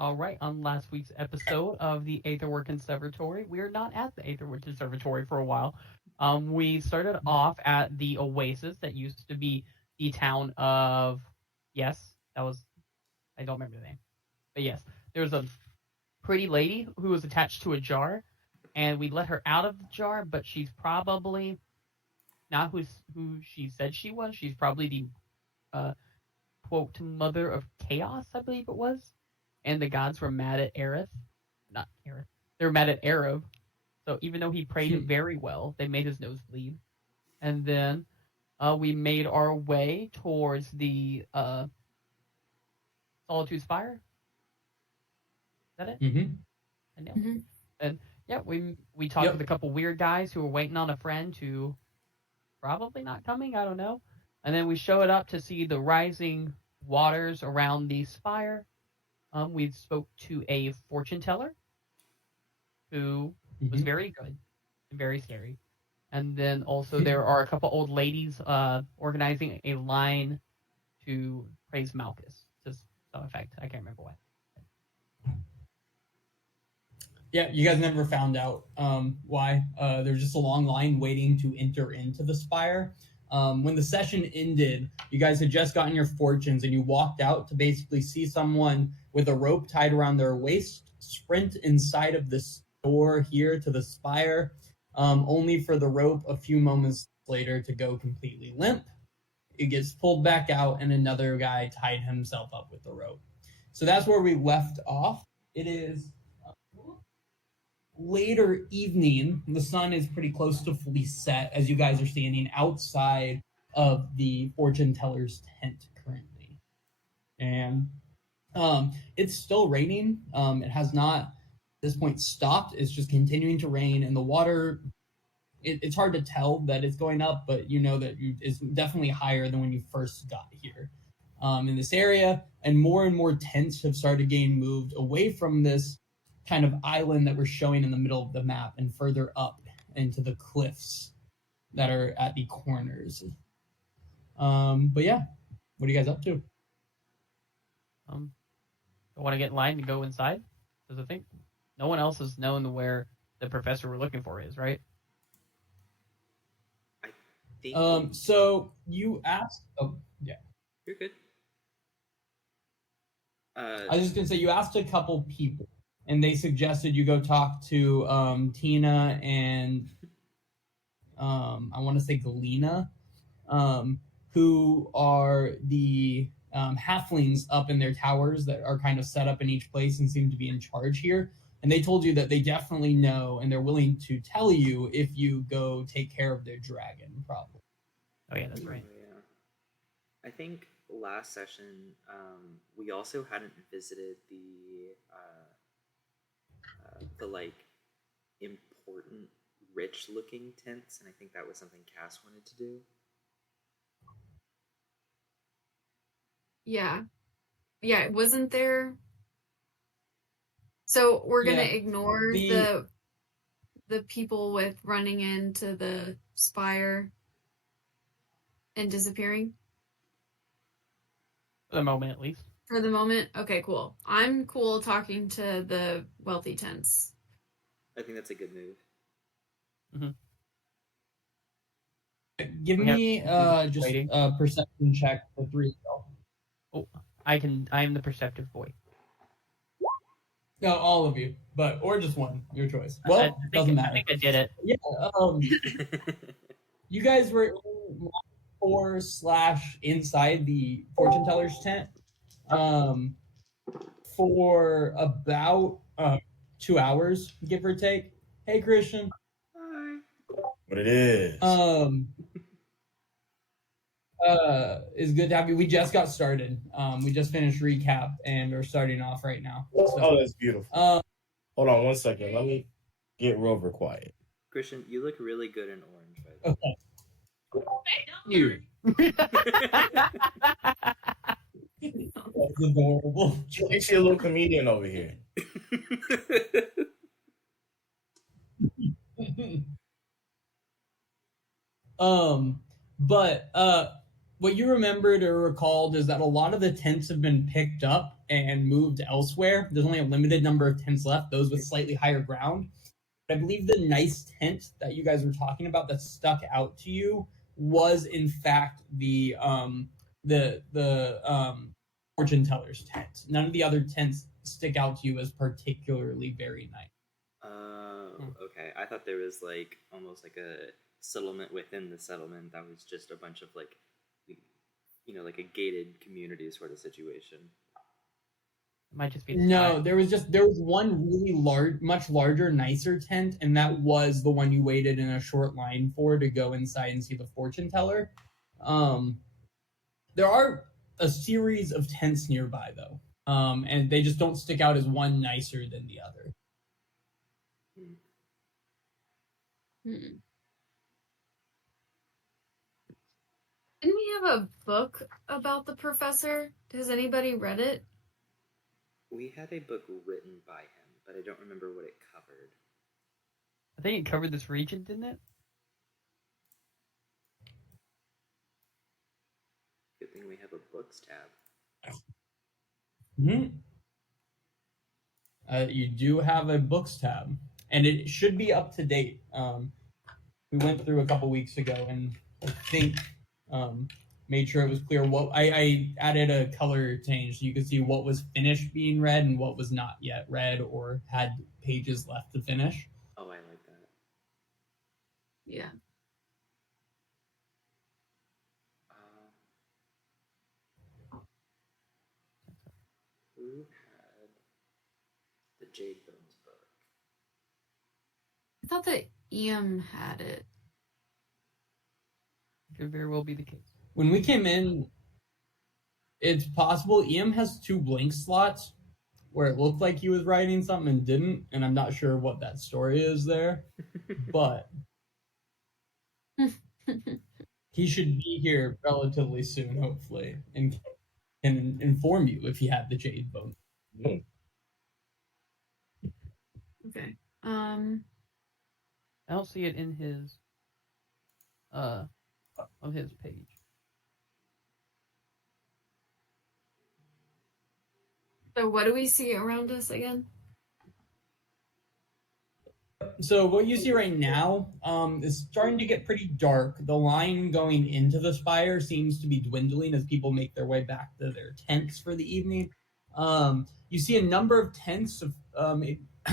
All right, on last week's episode of the Aetherwood Conservatory, we are not at the Aetherwood Conservatory for a while. We started off at the Oasis that used to be the town of, yes, that was, I don't remember the name, but yes, there was a pretty lady who was attached to a jar, and we let her out of the jar, but she's probably not who she said she was. She's probably the quote mother of chaos, I believe it was. And the gods were mad at Aerith. Not Aerith. They were mad at Arab. So even though he prayed very well, they made his nose bleed. And then we made our way towards the Solitude Spire. Is that it? Mm-hmm. I know. Mm-hmm. And yeah, we talked with a couple weird guys who were waiting on a friend who probably not coming. I don't know. And then we showed up to see the rising waters around the spire. We spoke to a fortune teller who was very good and very scary. And then also there are a couple old ladies organizing a line to praise Malchus to some effect. I can't remember what. Yeah, you guys never found out why. There's just a long line waiting to enter into the spire. When the session ended, you guys had just gotten your fortunes and you walked out to basically see someone with a rope tied around their waist sprint inside of this door here to the spire, only for the rope a few moments later to go completely limp. It gets pulled back out and another guy tied himself up with the rope. So that's where we left off. It is later evening. The sun is pretty close to fully set as you guys are standing outside of the fortune teller's tent currently. And it's still raining. It has not at this point stopped. It's just continuing to rain, and the water, it's hard to tell that it's going up, but you know that it's definitely higher than when you first got here in this area. And more tents have started getting moved away from this kind of island that we're showing in the middle of the map and further up into the cliffs that are at the corners. But yeah, what are you guys up to? I want to get in line to go inside, because I think no one else has known where the professor we're looking for is, right? I think. So you asked. Oh, yeah. You're good. I was just gonna say you asked a couple people, and they suggested you go talk to Tina and I want to say Galena, who are the halflings up in their towers that are kind of set up in each place and seem to be in charge here. And they told you that they definitely know and they're willing to tell you if you go take care of their dragon problem. Oh yeah, that's right. Yeah. I think last session we also hadn't visited the like important rich looking tents, and I think that was something Cass wanted to do. Yeah, wasn't there? So we're gonna ignore the people with running into the spire and disappearing? For the moment, at least. For the moment? Okay, cool. I'm cool talking to the wealthy tents. I think that's a good move. Mm-hmm. Give me just a perception check for 3 of y'all. Oh, I am the perceptive boy. No, all of you, or just one, your choice. Well, doesn't matter. I think I did it. Yeah. You guys were in or / inside the fortune teller's tent for about 2 hours, give or take. Hey, Christian. Hi. What it is? It's good to have you. We just got started. We just finished recap and are starting off right now. So, that's beautiful. Hold on 1 second. Let me get Rover quiet. Christian, you look really good in orange, by the way. Okay. You. That's adorable. You makes you a little comedian over here. But what you remembered or recalled is that a lot of the tents have been picked up and moved elsewhere. There's only a limited number of tents left, those with slightly higher ground. But I believe the nice tent that you guys were talking about that stuck out to you was in fact the fortune teller's tent. None of the other tents stick out to you as particularly very nice. Okay. I thought there was like almost like a settlement within the settlement that was just a bunch of like, like a gated community sort of situation. It might just be No, there was one really large, much larger, nicer tent, and that was the one you waited in a short line for to go inside and see the fortune teller. There are a series of tents nearby though, and they just don't stick out as one nicer than the other. Hmm. Didn't we have a book about the professor? Has anybody read it? We had a book written by him, but I don't remember what it covered. I think it covered this region, didn't it? Good thing we have a books tab. Mm-hmm. You do have a books tab, and it should be up to date. We went through a couple weeks ago, and I think made sure it was clear what I added a color change so you could see what was finished being read and what was not yet read or had pages left to finish. Oh, I like that. Yeah. Who had the Jade Bones book? I thought that Ian had it. Could very well be the case. When we came in, it's possible EM has 2 blank slots where it looked like he was writing something and didn't, and I'm not sure what that story is there, but he should be here relatively soon, hopefully, and can inform you if he had the Jade Bone. Okay. I don't see it in his on his page. So what do we see around us again? So what you see right now is starting to get pretty dark. The line going into the Spire seems to be dwindling as people make their way back to their tents for the evening. You see a number of tents of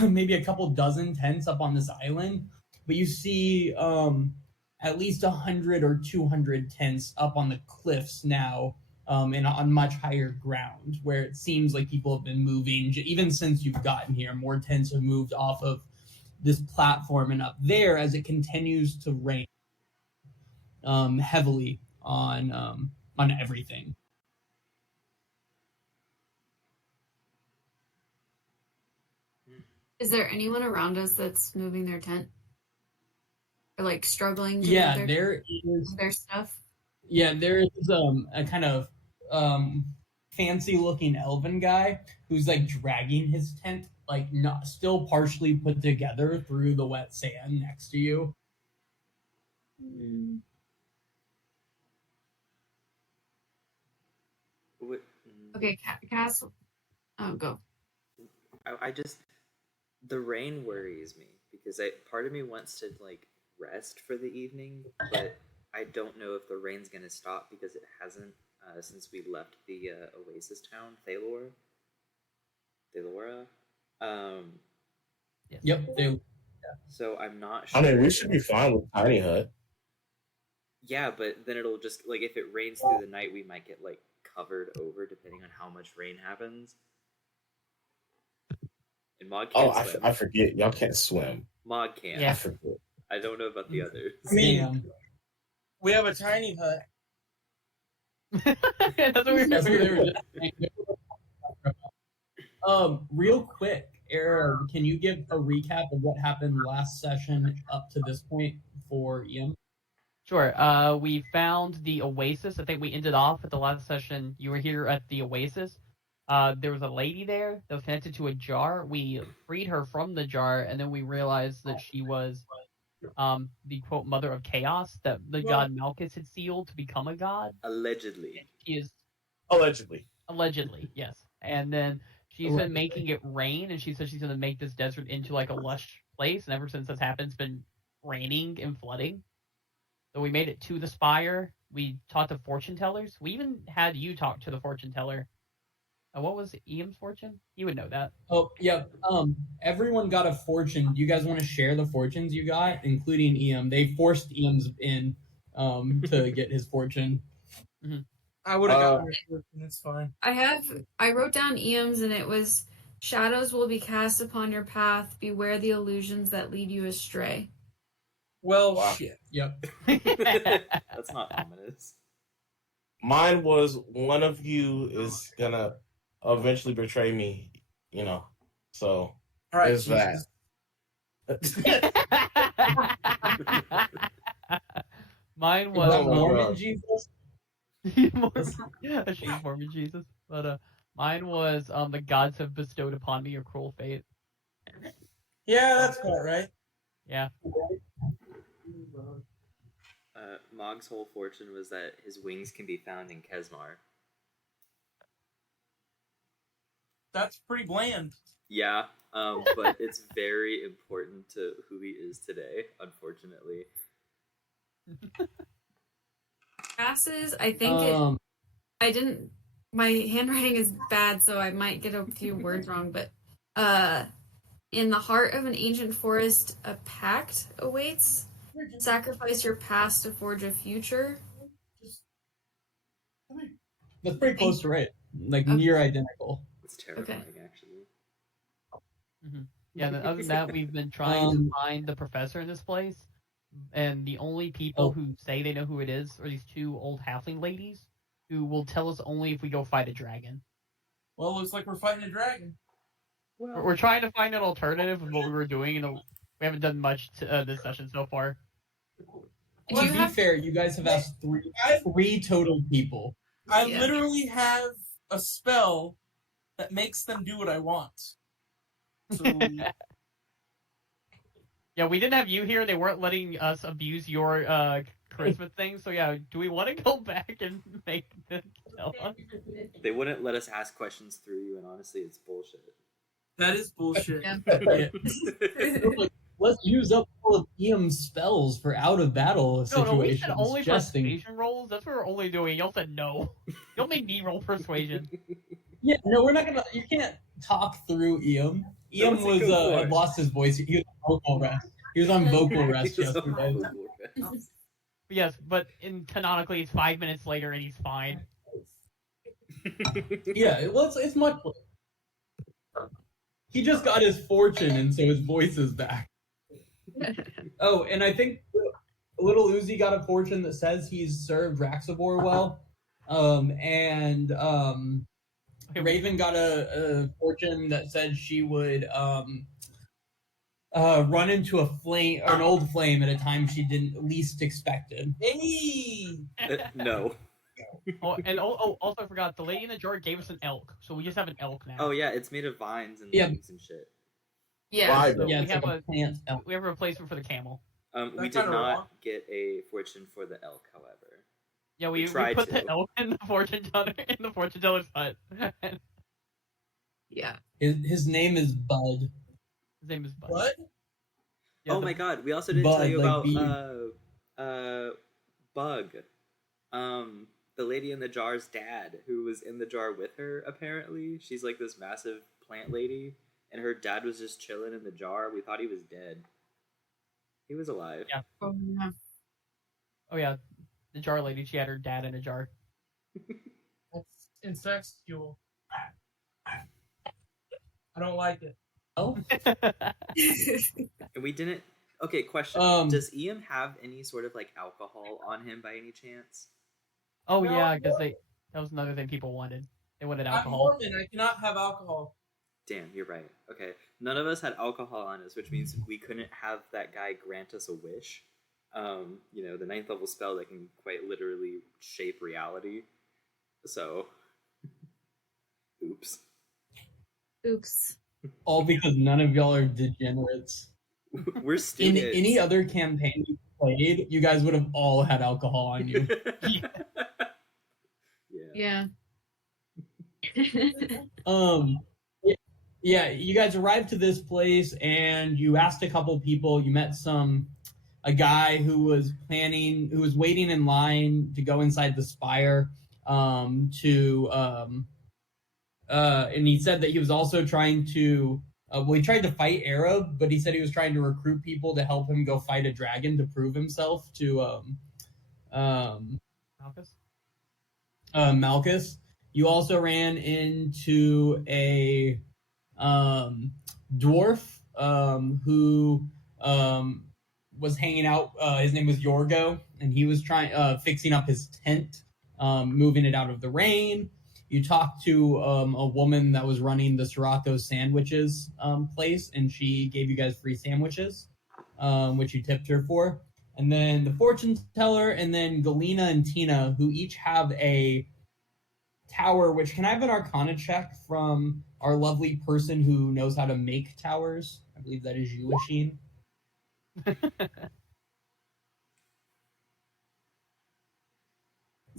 maybe a couple dozen tents up on this island, but you see at least 100 or 200 tents up on the cliffs now, and on much higher ground, where it seems like people have been moving. Even since you've gotten here, more tents have moved off of this platform and up there as it continues to rain heavily on everything. Is there anyone around us that's moving their tent? Or like struggling to Yeah, move there is their stuff? Yeah, there is a kind of fancy looking elven guy who's like dragging his tent, like not still partially put together through the wet sand next to you. Mm. What, Okay, Cass. Oh, go. I just, the rain worries me because part of me wants to like rest for the evening, but I don't know if the rain's gonna stop because it hasn't since we left the oasis town, Thalora. Yes. Yep. So I'm not sure. I mean, we should be fine with tiny hut. Yeah, but then it'll just like if it rains through the night, we might get like covered over depending on how much rain happens. And Mog can't swim. I forget. Y'all can't swim. Mog can't. Yeah. I forget. I don't know about the others. I mean, we have a tiny hut. That's what we That's what they were. were just real quick, Era, can you give a recap of what happened last session up to this point for Ian? Sure. We found the oasis. I think we ended off at the last session. You were here at the oasis. There was a lady there that was connected to a jar. We freed her from the jar, and then we realized that she was the quote mother of chaos that the god Malchus had sealed to become a god. Allegedly. She is Allegedly. allegedly, yes. and then she's been making it rain, and she said she's gonna make this desert into like a lush place. And ever since this happened, it's been raining and flooding. So we made it to the Spire. We taught the fortune tellers. We even had you talk to the fortune teller. What was Iam's fortune? You would know that. Oh, yeah. Everyone got a fortune. Do you guys want to share the fortunes you got, including Iam? They forced Iam's in to get his fortune. Mm-hmm. I would have gotten your fortune. It's fine. I wrote down Iam's, and it was, shadows will be cast upon your path. Beware the illusions that lead you astray. Well, Wow. shit. Yep. That's not ominous. Mine was one of you is gonna eventually betray me, So All right, there's that. Mine Was that was Mormon Jesus? She's Mormon Jesus, but mine was the gods have bestowed upon me a cruel fate. Yeah, that's about right. Yeah. Mog's whole fortune was that his wings can be found in Kesmar. That's pretty bland. Yeah, but it's very important to who he is today, unfortunately. Passes, I think I didn't. My handwriting is bad, so I might get a few words wrong. But in the heart of an ancient forest, a pact awaits. Sacrifice your past to forge a future. That's pretty close to right. Like near identical. It's terrifying, actually. Mm-hmm. Yeah. Then other than that, we've been trying to find the professor in this place, and the only people who say they know who it is are these two old halfling ladies who will tell us only if we go fight a dragon. Well, it looks like we're fighting a dragon. We're trying to find an alternative of what we were doing, and we haven't done much this session so far. To be fair, you guys have asked three total people. I literally have a spell that makes them do what I want. So, yeah, we didn't have you here. They weren't letting us abuse your charisma thing. So yeah, do we want to go back and make them tell us? They wouldn't let us ask questions through you, and honestly, it's bullshit. that is bullshit. Yeah. Let's use up all of Iam's spells for out of battle situations. No, we said only persuasion rolls. That's what we're only doing. Y'all said no. Don't make me roll persuasion. Yeah, no, we're not gonna. You can't talk through Iam. Iam was had lost his voice. He was on vocal rest. He was on vocal rest yesterday. Yes, but canonically, it's 5 minutes later and he's fine. Yeah, it's much. He just got his fortune, and so his voice is back. Oh, and I think Little Uzi got a fortune that says he's served Raxabor well. Raven got a fortune that said she would run into a flame or an old flame at a time she didn't least expected. Hey! No. Also I forgot, the lady in the jar gave us an elk, so we just have an elk now. Oh yeah, it's made of vines and leaves and shit. Yeah. So Yeah, we it's have like a plant elk. we have a replacement for the camel. We did not get a fortune for the elk, however. Yeah, we tried put to. the elk in the fortune teller's hut. Yeah. His name is Bud. His name is Bud. What? Yeah, Oh the- my god, we also didn't Bug, tell you like about Bug. The lady in the jar's dad, who was in the jar with her, apparently. She's like this massive plant lady, and her dad was just chilling in the jar. We thought he was dead. He was alive. Yeah. Oh, yeah. Oh yeah, the jar lady, she had her dad in a jar. That's incestual. I don't like it. Oh, And we didn't... Okay, question. Does Ian have any sort of, like, alcohol on him by any chance? Oh No, yeah, because that was another thing people wanted. They wanted I'm alcohol. Mormon. I cannot have alcohol. Damn, you're right. Okay. None of us had alcohol on us, which means we couldn't have that guy grant us a wish. The 9th level spell that can quite literally shape reality. So... Oops. Oops. all because none of y'all are degenerates. We're In students. any other campaign you played, you guys would have all had alcohol on you. Yeah. Yeah. Um, yeah, you guys arrived to this place and you asked a couple people. You met a guy who was waiting in line to go inside the Spire. And he said that he was also trying to. He tried to fight Arab, but he said he was trying to recruit people to help him go fight a dragon to prove himself to Malchus? Malchus. You also ran into a dwarf who was hanging out. His name was Yorgo, and he was fixing up his tent, moving it out of the rain. You talked to a woman that was running the Sirocco sandwiches place, and she gave you guys free sandwiches, which you tipped her for. And then the fortune teller, and then Galena and Tina, who each have a tower. Which, can I have an Arcana check from our lovely person who knows how to make towers? I believe that is you, Asheen.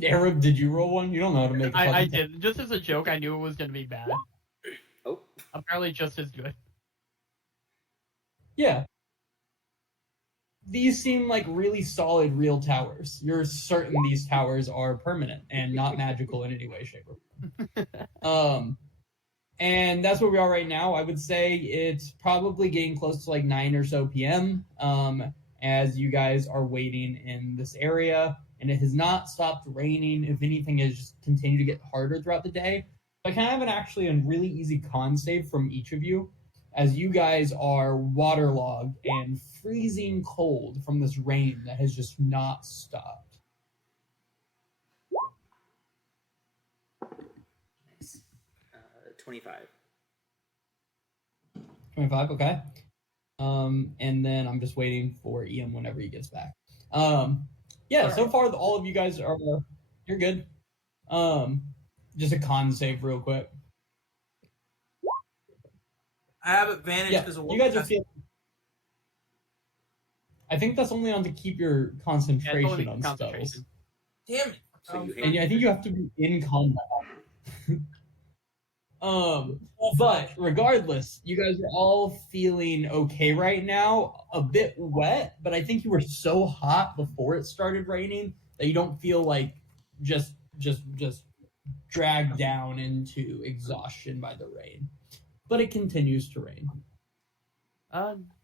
Arab, did you roll one? You don't know how to make. I did. Just as a joke, I knew it was going to be bad. Oh. Apparently, just as good. Yeah. These seem like really solid real towers. You're certain these towers are permanent and not magical in any way, shape, or form. And that's where we are right now. I would say it's probably getting close to like 9 or so p.m. As you guys are waiting in this area, and it has not stopped raining. If anything, it has just continued to get harder throughout the day. So I kind of have a really easy con save from each of you, as you guys are waterlogged and freezing cold from this rain that has just not stopped. Nice. 25. 25, okay. And then I'm just waiting for Ian whenever he gets back. Yeah, so far all of you guys you're good. Just a con save real quick. I have advantage because you guys are feeling. I think that's only on to keep your concentration on spells. Damn it! So And I think you have to be in combat. But regardless, you guys are all feeling okay right now. A bit wet, but I think you were so hot before it started raining that you don't feel like just dragged down into exhaustion by the rain. But it continues to rain.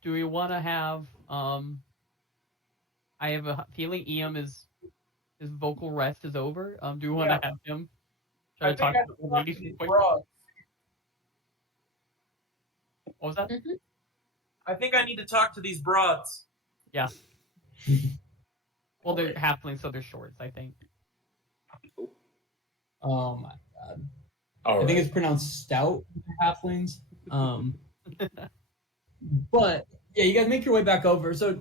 Do we want to have I have a feeling his vocal rest is over. Do we want to have him try to talk to the ladies quick? What was that? Mm-hmm. I think I need to talk to these broads. Yeah. Well, they're halflings, so they're shorts, I think. Oh my god. All I think right. it's pronounced stout halflings. But yeah, you guys make your way back over. So,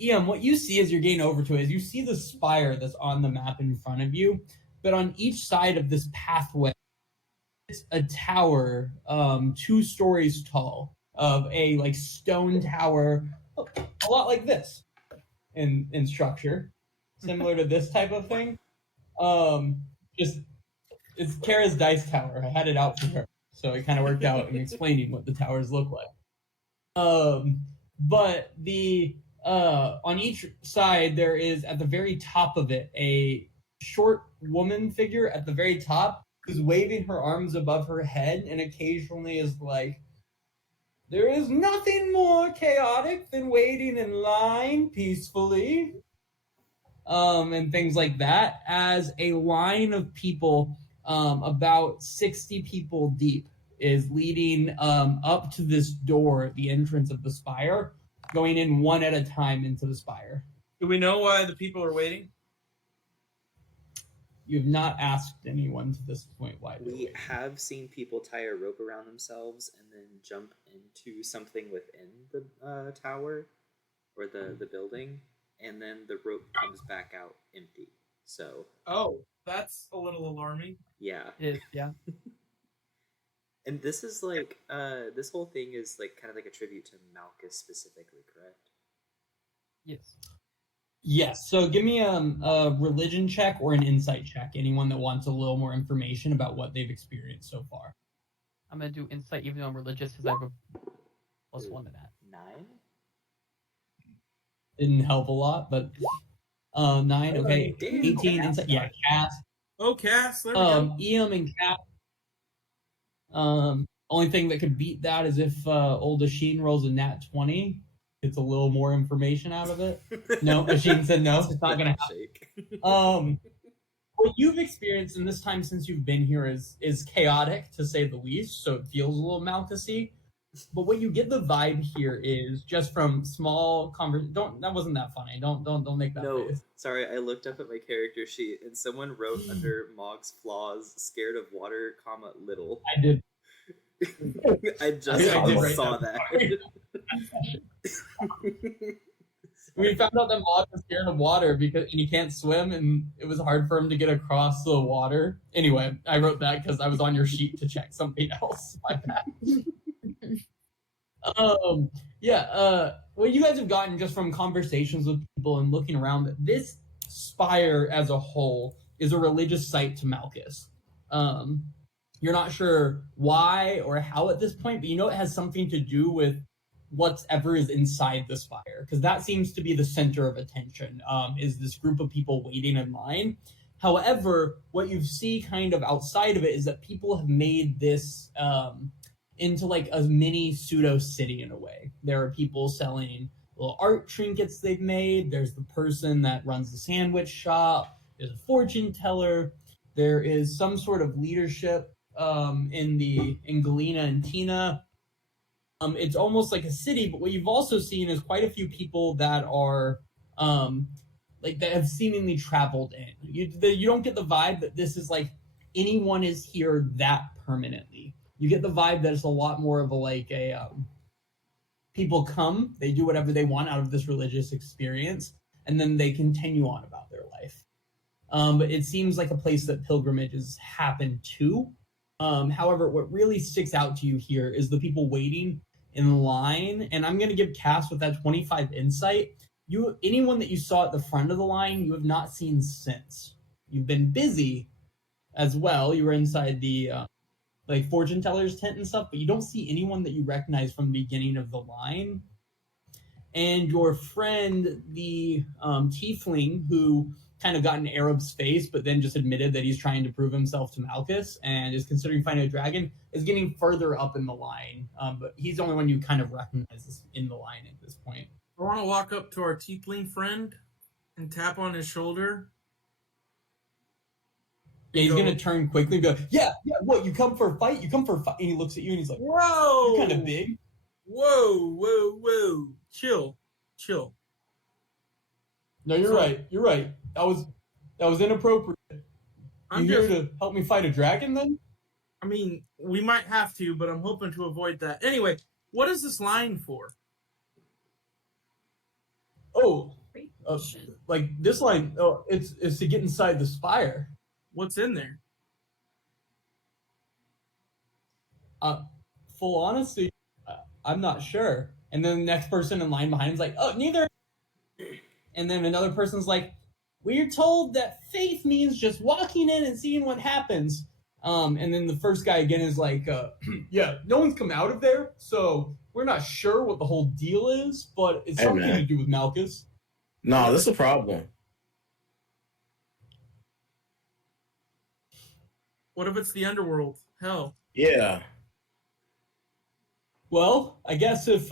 Ian, what you see as you're getting over to it is you see the spire that's on the map in front of you, but on each side of this pathway, it's a tower, 2 stories tall, of a like stone tower, a lot like this in structure, similar to this type of thing. Just it's Kara's dice tower. I had it out for her, so it kind of worked out in explaining what the towers look like. But the on each side there is at the very top of it a short woman figure at the very top who's waving her arms above her head and occasionally is like, "There is nothing more chaotic than waiting in line peacefully." And things like that, as a line of people, about 60 people deep, is leading up to this door at the entrance of the spire, going in one at a time into the spire. Do we know why the people are waiting? You have not asked anyone to this point why. We have seen people tie a rope around themselves and then jump into something within the tower or the building, and then the rope comes back out empty. So. Oh, that's a little alarming. Yeah. It is, yeah. And this is like, this whole thing is like kind of like a tribute to Malchus specifically, correct? Yes. Yes. So give me a religion check or an insight check. Anyone that wants a little more information about what they've experienced so far. I'm gonna do insight even though I'm religious because I have a +1 to that. 9? Didn't help a lot, but 9. Okay. Damn. 18 insight. Yeah, Cass. Oh, Cass, there we go. Eam and Cass. Only thing that could beat that is if old Asheen rolls a nat 20. Gets a little more information out of it. No, Asheen said no. It's not gonna happen. What you've experienced in this time since you've been here is chaotic, to say the least, so it feels a little Malchusy. But what you get the vibe here is just from small that wasn't that funny. Don't make that No, face. sorry, I looked up at my character sheet and someone wrote under Mog's flaws, scared of water, comma, little. I did. I just I did write saw that. that. We found out that Mog was scared of water and he can't swim, and it was hard for him to get across the water. Anyway, I wrote that because I was on your sheet to check something else. My bad. What you guys have gotten just from conversations with people and looking around, that this spire as a whole is a religious site to Malchus. You're not sure why or how at this point, but you know it has something to do with whatever is inside the spire, because that seems to be the center of attention, is this group of people waiting in line. However, what you see kind of outside of it is that people have made this into like a mini pseudo city in a way. There are people selling little art trinkets they've made. There's the person that runs the sandwich shop. There's a fortune teller. There is some sort of leadership in Galena and Tina. It's almost like a city, but what you've also seen is quite a few people that are that have seemingly traveled in. You don't get the vibe that this is like anyone is here that permanently. You get the vibe that it's a lot more of a people come, they do whatever they want out of this religious experience, and then they continue on about their life. But it seems like a place that pilgrimages happen to. However, what really sticks out to you here is the people waiting in line, and I'm going to give Cass with that 25 insight. Anyone that you saw at the front of the line, you have not seen since. You've been busy as well. You were inside the fortune teller's tent and stuff, but you don't see anyone that you recognize from the beginning of the line. And your friend, the tiefling, who kind of got in Arab's face, but then just admitted that he's trying to prove himself to Malchus and is considering finding a dragon, is getting further up in the line. But he's the only one you kind of recognize in the line at this point. I want to walk up to our tiefling friend and tap on his shoulder. Yeah, he's going to turn quickly and go, yeah, what, you come for a fight? You come for a fight? And he looks at you and he's like, whoa! You're kind of big. Whoa. Chill. No, you're right. That was inappropriate. You here to help me fight a dragon then? I mean, we might have to, but I'm hoping to avoid that. Anyway, what is this line for? Oh, like this line, it's to get inside the spire. What's in there? Full honesty, I'm not sure. And then the next person in line behind him's like, oh, neither. And then another person's like, we're told that faith means just walking in and seeing what happens. And then the first guy again is like, yeah, no one's come out of there, so we're not sure what the whole deal is, but it's something to do with Malchus. No, that's a problem. What if it's the underworld? Hell. Yeah. Well, I guess if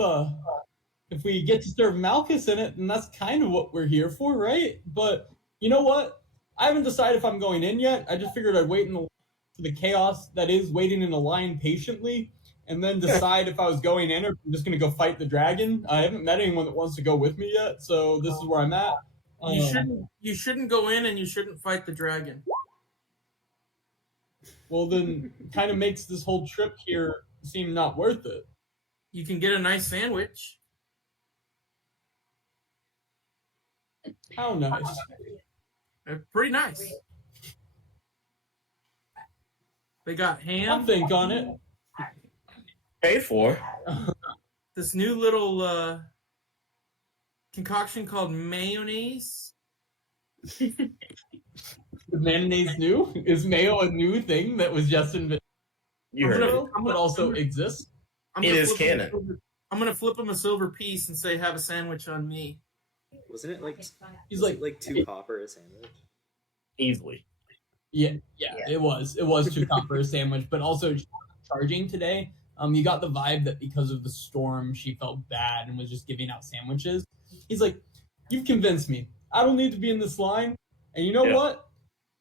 we get to serve Malchus in it, then that's kind of what we're here for, right? But you know what? I haven't decided if I'm going in yet. I just figured I'd wait for the chaos that is waiting in a line patiently, and then decide if I was going in or if I'm just going to go fight the dragon. I haven't met anyone that wants to go with me yet, so this is where I'm at. You shouldn't go in and you shouldn't fight the dragon. Well, then it kind of makes this whole trip here seem not worth it. You can get a nice sandwich. How nice. They're pretty nice. They got ham. I'll think on it. Pay for. This new little concoction called mayonnaise. Is mayonnaise new? Is mayo a new thing that was just invented, You heard it. but also exists? It is canon. I'm gonna flip him a silver piece and say, "Have a sandwich on me." Wasn't it like He's was it like 2 copper a sandwich? Easily. Yeah, it was 2 copper a sandwich, but also charging today. You got the vibe that because of the storm, she felt bad and was just giving out sandwiches. He's like, "You've convinced me. I don't need to be in this line. And you know what?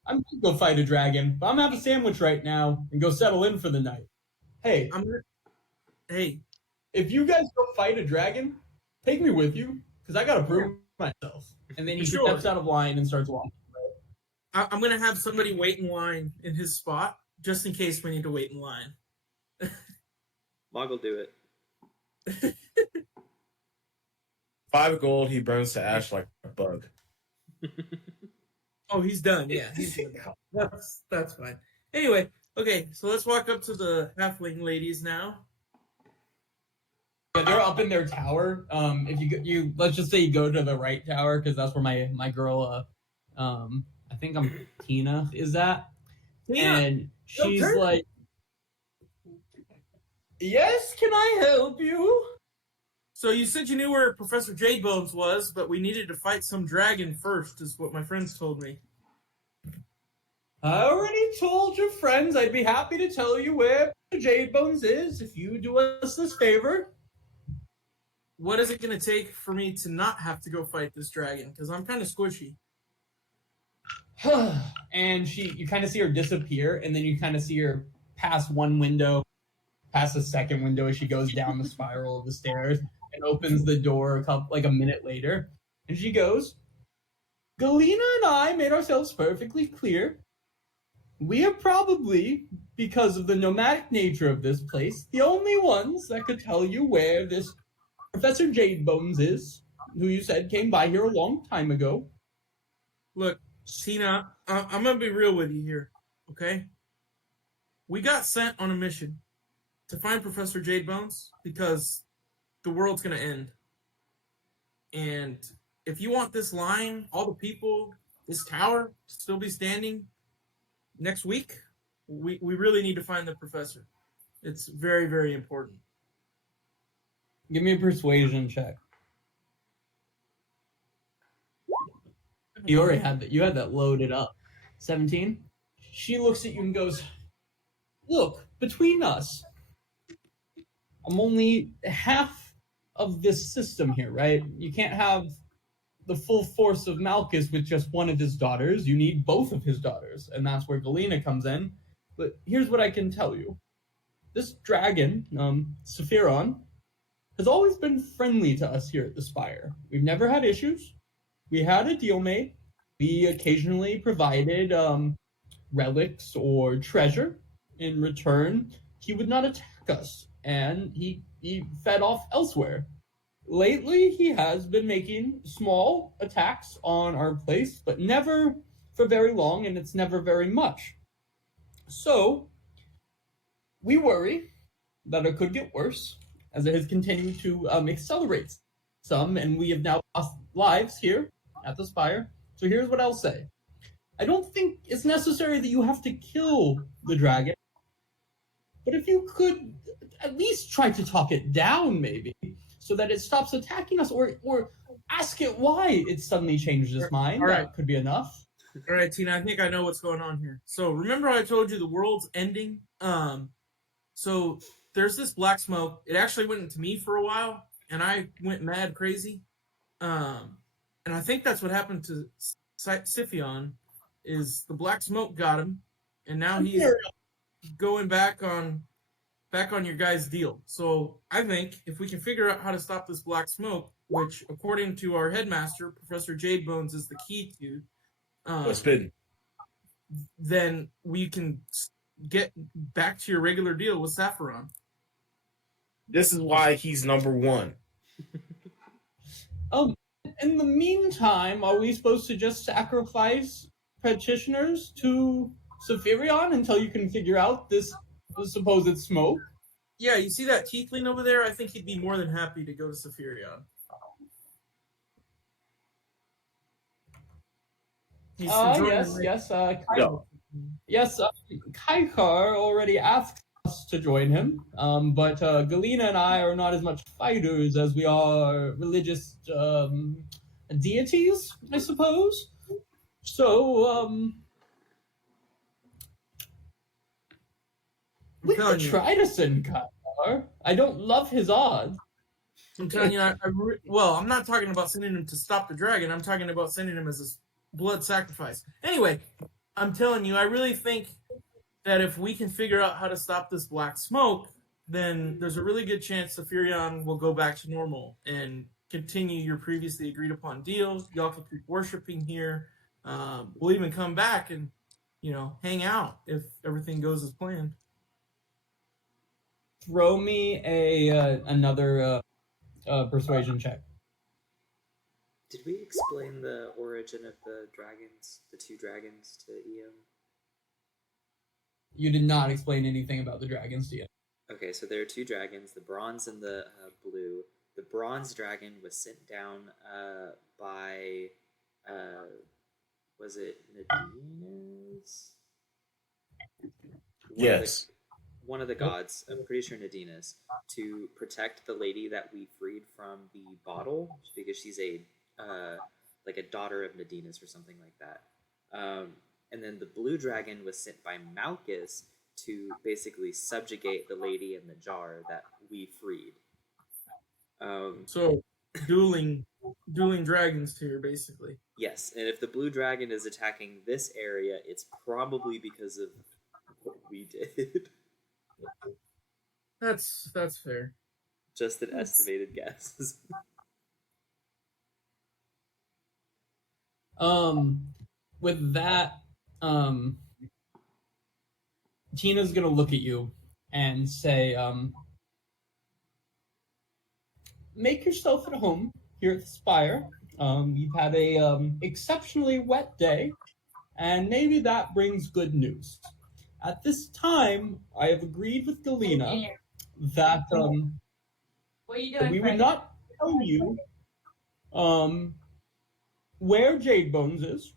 I'm gonna go fight a dragon, but I'm gonna have a sandwich right now and go settle in for the night. Hey, Hey, if you guys go fight a dragon, take me with you, because I gotta prove myself." And then he Sure. steps out of line and starts walking. I'm gonna have somebody wait in line in his spot just in case we need to wait in line. Mog will do it. 5 gold, he burns to ash like a bug. Oh, he's done. Yeah, he's done. That's fine. Anyway, okay, so let's walk up to the halfling ladies now. Yeah, they're up in their tower. If you let's just say you go to the right tower because that's where my girl, I think Tina is at, and she's like, "Yes, can I help you?" So you said you knew where Professor Jadebones was, but we needed to fight some dragon first, is what my friends told me. I already told your friends I'd be happy to tell you where Jadebones is if you do us this favor. What is it going to take for me to not have to go fight this dragon? Because I'm kind of squishy. And you kind of see her disappear, and then you kind of see her pass one window, past the second window as she goes down the spiral of the stairs, and opens the door a minute later. And she goes, "Galena and I made ourselves perfectly clear. We are probably, because of the nomadic nature of this place, the only ones that could tell you where this Professor Jadebones is, who you said came by here a long time ago." Look, Tina, I'm going to be real with you here, okay? We got sent on a mission to find Professor Jadebones because the world's going to end. And if you want this line, all the people, this tower to still be standing next week, we really need to find the professor. It's very, very important. Give me a persuasion check. You already had that. You had that loaded up. 17. She looks at you and goes, "Look, between us, I'm only half of this system here, right? You can't have the full force of Malchus with just one of his daughters. You need both of his daughters, and that's where Galena comes in. But here's what I can tell you. This dragon, Sephiron, has always been friendly to us here at the Spire. We've never had issues. We had a deal made. We occasionally provided relics or treasure. In return, he would not attack us, and he fed off elsewhere. Lately, he has been making small attacks on our place, but never for very long, and it's never very much. So, we worry that it could get worse, as it has continued to accelerate some, and we have now lost lives here at the Spire. So here's what I'll say. I don't think it's necessary that you have to kill the dragon, but if you could at least try to talk it down, maybe, so that it stops attacking us, or ask it why it suddenly changed its mind, All right. That could be enough. All right, Tina, I think I know what's going on here. So remember how I told you the world's ending? So there's this black smoke. It actually went into me for a while, and I went mad crazy. And I think that's what happened to Siphion, is the black smoke got him, and now he's going back on your guys' deal. So I think if we can figure out how to stop this black smoke, which according to our headmaster, Professor Jadebones, is the key to, then we can get back to your regular deal with Sapphiron. This is why he's number 1. In the meantime, are we supposed to just sacrifice petitioners to Saphirion until you can figure out this supposed smoke? Yeah, you see that tiefling over there? I think he'd be more than happy to go to Saphirion. He's enjoying Yes, the- yes. No. Yes, Kaikar already asked us to join him, but Galena and I are not as much fighters as we are religious deities, I suppose. So, we I'm could telling you. try to send Kaikar. I don't love his odds. I'm telling you, well, I'm not talking about sending him to stop the dragon. I'm talking about sending him as a blood sacrifice. Anyway, I'm telling you, I really think that if we can figure out how to stop this black smoke, then there's a really good chance the Furion will go back to normal and continue your previously agreed upon deal. Y'all can keep worshiping here. We'll even come back and, hang out if everything goes as planned. Throw me another persuasion check. Did we explain the origin of the dragons, the two dragons, to Ian? You did not explain anything about the dragons to you. Okay, so there are two dragons, the bronze and the blue. The bronze dragon was sent down by, was it Nadina's? Yes. One of the gods, I'm pretty sure Nadina's, to protect the lady that we freed from the bottle, because she's like a daughter of Nadina's or something like that. And then the blue dragon was sent by Malchus to basically subjugate the lady in the jar that we freed. So, dueling dragons here, basically. Yes, and if the blue dragon is attacking this area, it's probably because of what we did. That's fair. Just an estimated guess. With that, Tina's gonna look at you and say, make yourself at home here at the Spire. You've had a exceptionally wet day, and maybe that brings good news. At this time, I have agreed with Galena that What are you doing, we would Frank? not tell you where Jade Bones is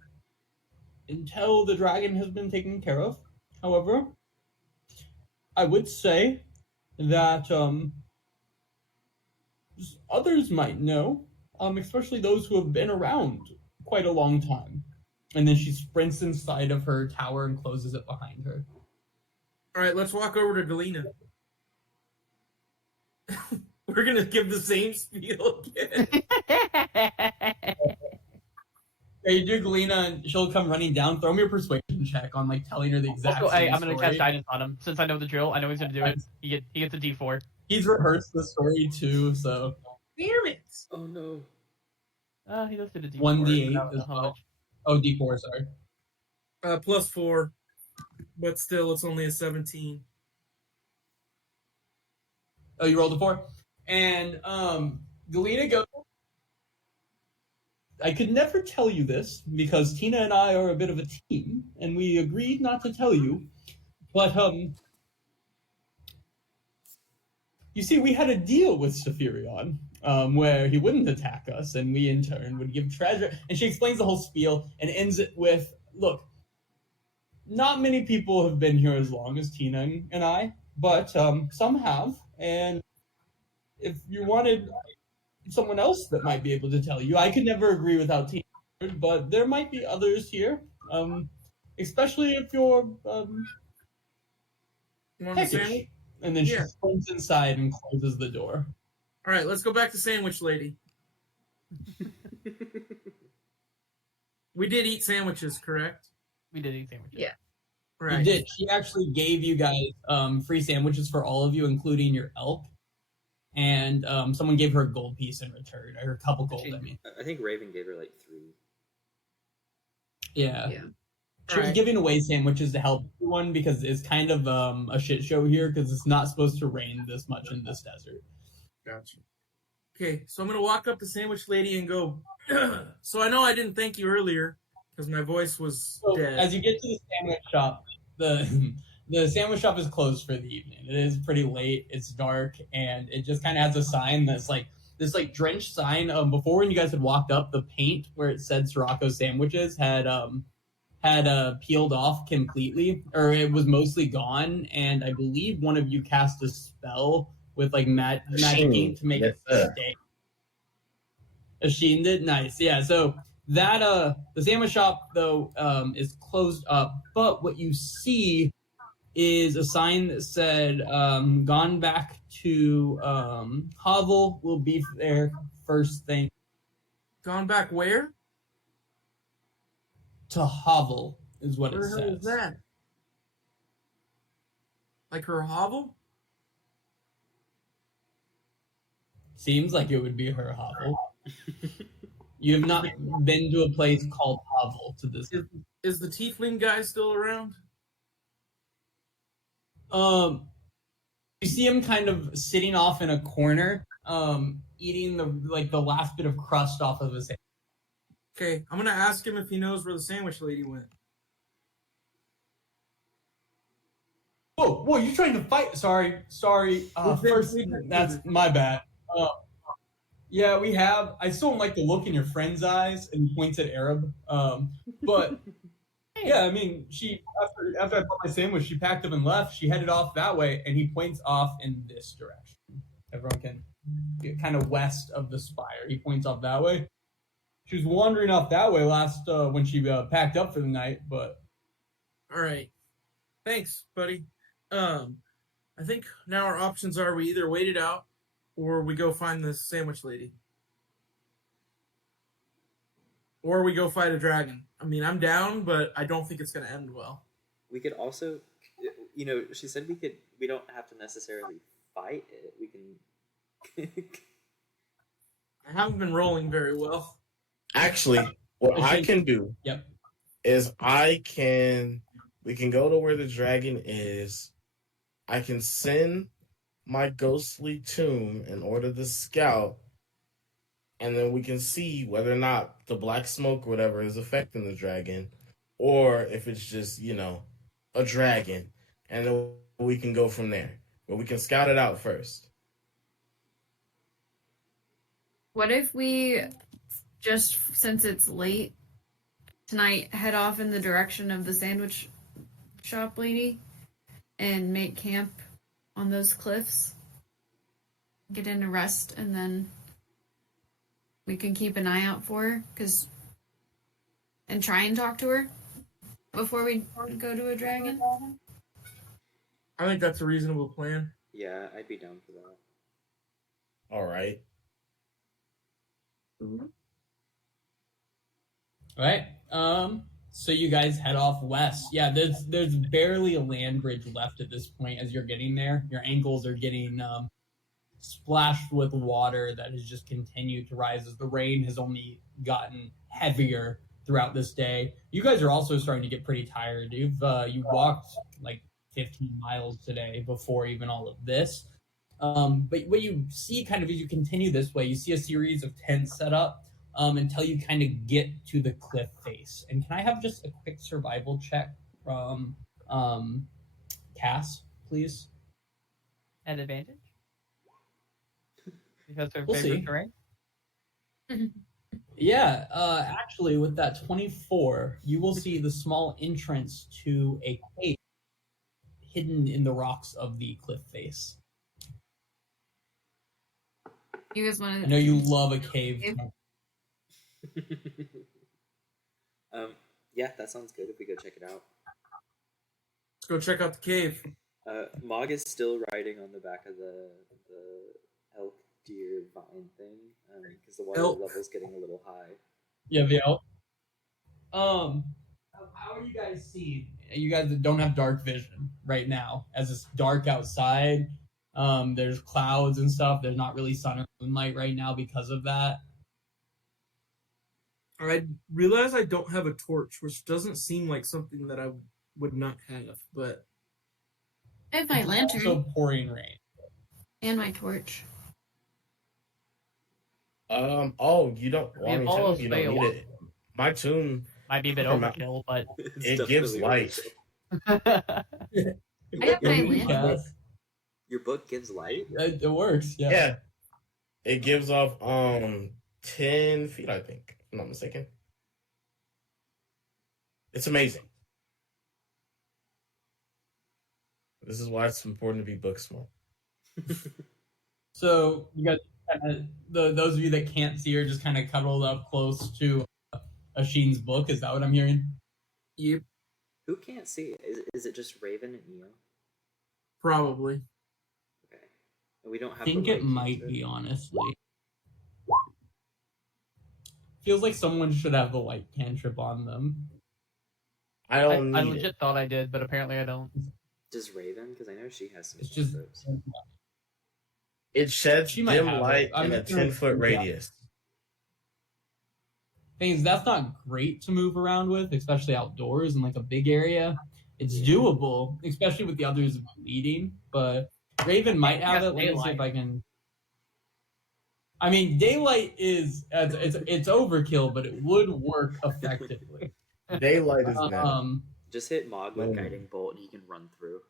until the dragon has been taken care of. However, I would say that others might know, especially those who have been around quite a long time. And then she sprints inside of her tower and closes it behind her. All right, let's walk over to Galena. We're gonna give the same spiel again. Yeah, you do Galena, and she'll come running down. Throw me a persuasion check on telling her the exact Also, same I'm gonna story. cast guidance on him since I know the drill. I know he's gonna do it. He gets a D4. He's rehearsed the story too, so Damn it! Oh no. He does get a D4. 1d8 I don't know as how well. much. Oh, D4, sorry. +4, but still, it's only a 17. Oh, you rolled a 4? And Galena goes, I could never tell you this because Tina and I are a bit of a team, and we agreed not to tell you. But you see, we had a deal with Saphirion, where he wouldn't attack us, and we in turn would give treasure. And she explains the whole spiel and ends it with, look, not many people have been here as long as Tina and I, but some have, and if you wanted someone else that might be able to tell you, I could never agree without Tina, but there might be others here, especially if you're You want a peckish. sandwich? And then she Yeah. sprints inside and closes the door. All right, let's go back to Sandwich Lady. We did eat sandwiches, correct? We did eat sandwiches. Yeah. Right. You did. She actually gave you guys free sandwiches for all of you, including your elk. And someone gave her a gold piece in return, or a couple gold, I mean. I think Raven gave her like 3. Yeah. Yeah. She was Alright. giving away sandwiches to help everyone because it's kind of a shit show here because it's not supposed to rain this much in this desert. Gotcha. Okay, so I'm gonna walk up to Sandwich Lady and go. So I know I didn't thank you earlier because my voice was So dead. as you get to the sandwich shop, the sandwich shop is closed for the evening. It is pretty late. It's dark, and it just kind of has a sign that's like this drenched sign. Before when you guys had walked up, the paint where it said Sirocco Sandwiches had had peeled off completely, or it was mostly gone, and I believe one of you cast a spell with like magic ink to make it stay. Sheen did? Nice. Yeah, so that the sandwich shop though is closed up, but what you see is a sign that said gone back to Hovel will be there first thing. Gone back where? To Hovel is what Where it the hell is says. that? Like her hovel? Seems like it would be her hovel. You have not been to a place called Hovel to this. Is the tiefling guy still around? You see him kind of sitting off in a corner, eating the last bit of crust off of his hand. Okay, I'm gonna ask him if he knows where the sandwich lady went. Whoa, you're trying to fight? Sorry. First, that's my bad. Yeah, we have. I still don't like the look in your friend's eyes, and he points at Arab. But yeah, I mean, she after I bought my sandwich, she packed up and left. She headed off that way, and he points off in this direction. Everyone can get kind of west of the spire. He points off that way. She was wandering off that way last when she packed up for the night, but all right, thanks, buddy. I think now our options are we either wait it out or we go find the sandwich lady. Or we go fight a dragon. I mean, I'm down, but I don't think it's going to end well. We could also, she said we don't have to necessarily fight it. We can. I haven't been rolling very well. Actually, what I can do is we can go to where the dragon is. I can send my ghostly tomb and order the scout, and then we can see whether or not the black smoke or whatever is affecting the dragon, or if it's just, a dragon, and then we can go from there. But we can scout it out first. What if we just, since it's late tonight, head off in the direction of the sandwich shop lady and make camp on those cliffs? Get in a rest, and then we can keep an eye out for her, and try and talk to her before we go to a dragon. I think that's a reasonable plan. Yeah, I'd be down for that. All right. All right. So you guys head off west. Yeah, there's barely a land bridge left at this point as you're getting there. Your ankles are getting splashed with water that has just continued to rise as the rain has only gotten heavier throughout this day. You guys are also starting to get pretty tired. You walked like 15 miles today before even all of this. But what you see kind of as you continue this way, you see a series of tents set up until you kind of get to the cliff face. And can I have just a quick survival check from Cass, please? At advantage? Because her We'll favorite see. terrain? Yeah, actually, with that 24, you will see the small entrance to a cave hidden in the rocks of the cliff face. You guys want to? I know you love a cave. Yeah, that sounds good if we go check it out. Let's go check out the cave. Mog is still riding on the back of the elk deer vine thing because the water level is getting a little high. Yeah, the elk. How are you guys seeing? You guys don't have dark vision right now, as it's dark outside. There's clouds and stuff. There's not really sun or moonlight right now because of that. I realize I don't have a torch, which doesn't seem like something that I would not have, but I have my lantern Also pouring rain. and my torch. Oh, you don't. Well, I mean, all technically you don't fail. need it. My tomb, Might be a bit overkill, but it gives light. I have my lantern. Yes. Your book gives light? It works. Yeah. Yeah, it gives off 10 feet, I think. If I'm not mistaken. It's amazing. This is why it's important to be book smart. So you guys, those of you that can't see, are just kind of cuddled up close to Asheen's book. Is that what I'm hearing? Yep. Who can't see? Is it just Raven and Eo? Probably. Okay. And we don't have. I think it might be, honestly. Feels like someone should have the light cantrip on them. I don't. I legit thought I did, but apparently I don't. Does Raven? Because I know she has some. It's just. It sheds She might dim have light it. in a 10-foot radius. Things that's not great to move around with, especially outdoors in like a big area. It's doable, especially with the others leading. But Raven might have it. Let me see if I can. I mean, daylight is it's overkill, but it would work effectively. Daylight is bad. Just hit Mog with guiding bolt, and he can run through.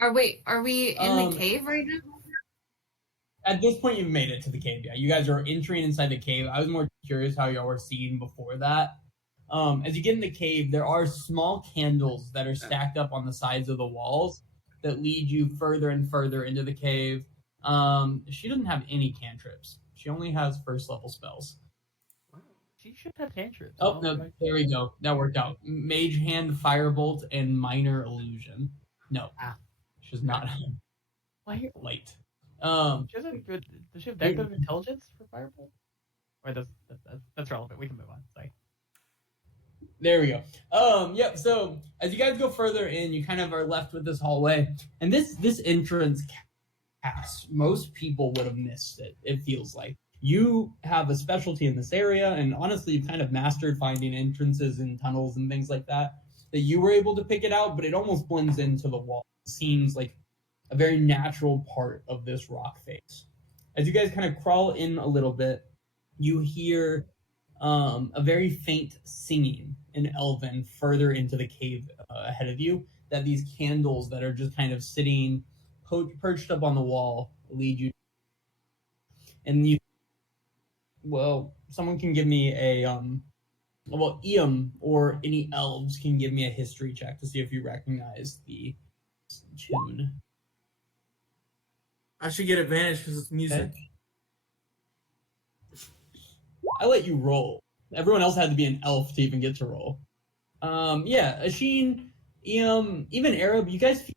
Are we in the cave right now? At this point, you've made it to the cave. Yeah, you guys are entering inside the cave. I was more curious how y'all were seeing before that. As you get in the cave, there are small candles that are stacked up on the sides of the walls that lead you further and further into the cave. She doesn't have any cantrips. She only has first level spells. She should have cantrips. Oh, no, there we go. That worked out. Mage Hand, Firebolt, and Minor Illusion. No, she's not light. She has a good. Does she have that good of intelligence for Firebolt? Or that's relevant. We can move on. Sorry. There we go. Yep. So as you guys go further in, you kind of are left with this hallway, and this entrance cast, most people would have missed it. It feels like you have a specialty in this area, and honestly, you've kind of mastered finding entrances and tunnels and things like that. That you were able to pick it out, but it almost blends into the wall. It seems like a very natural part of this rock face. As you guys kind of crawl in a little bit, you hear a very faint singing in Elven further into the cave ahead of you, that these candles that are just kind of sitting perched up on the wall lead you. And someone can give me a Eam or any elves can give me a history check to see if you recognize the tune. I should get advantage because it's music. Okay. I let you roll. Everyone else had to be an elf to even get to roll. Asheen, even Arab, you guys,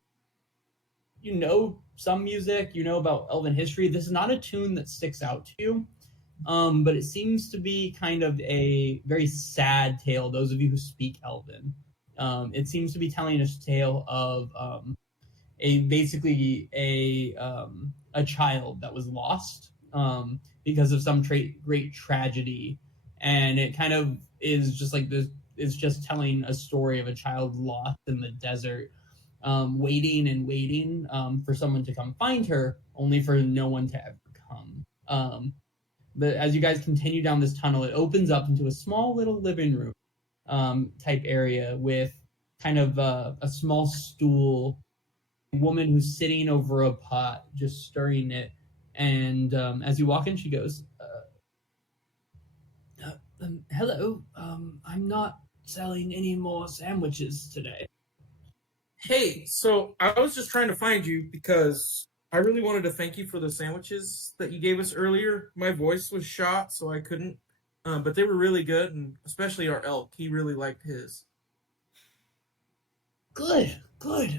you know some music, you know about Elven history. This is not a tune that sticks out to you, but it seems to be kind of a very sad tale, those of you who speak Elven. It seems to be telling a tale of a child that was lost because of some great tragedy, and it kind of is just like this. It's just telling a story of a child lost in the desert, waiting and waiting for someone to come find her, only for no one to ever come. But as you guys continue down this tunnel, it opens up into a small little living room type area with kind of a small stool, a woman who's sitting over a pot, just stirring it. And as you walk in, she goes, hello, I'm not selling any more sandwiches today. Hey, so I was just trying to find you because I really wanted to thank you for the sandwiches that you gave us earlier. My voice was shot, so I couldn't, but they were really good, and especially our elk. He really liked his. Good. I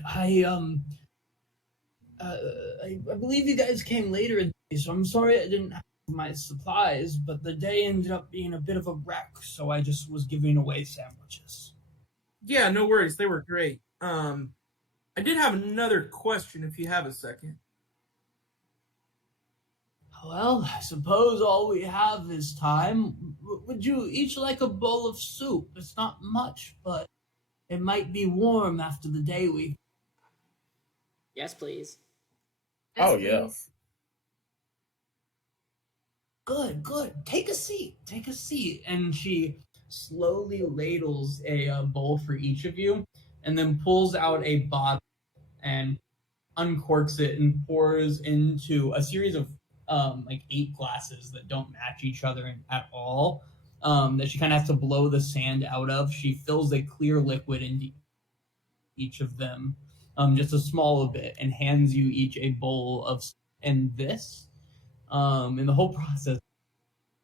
believe you guys came later in the day, so I'm sorry I didn't have my supplies, but the day ended up being a bit of a wreck, so I just was giving away sandwiches. Yeah, no worries. They were great. I did have another question if you have a second. Well, I suppose all we have is time. Would you each like a bowl of soup? It's not much, but it might be warm after the day we... Yes, please. Oh, yeah. Good. Take a seat. And she slowly ladles a bowl for each of you, and then pulls out a bottle and uncorks it and pours into a series of 8 glasses that don't match each other at all. that she kind of has to blow the sand out of. She fills a clear liquid into each of them, just a small bit, and hands you each a bowl of. And this, in the whole process,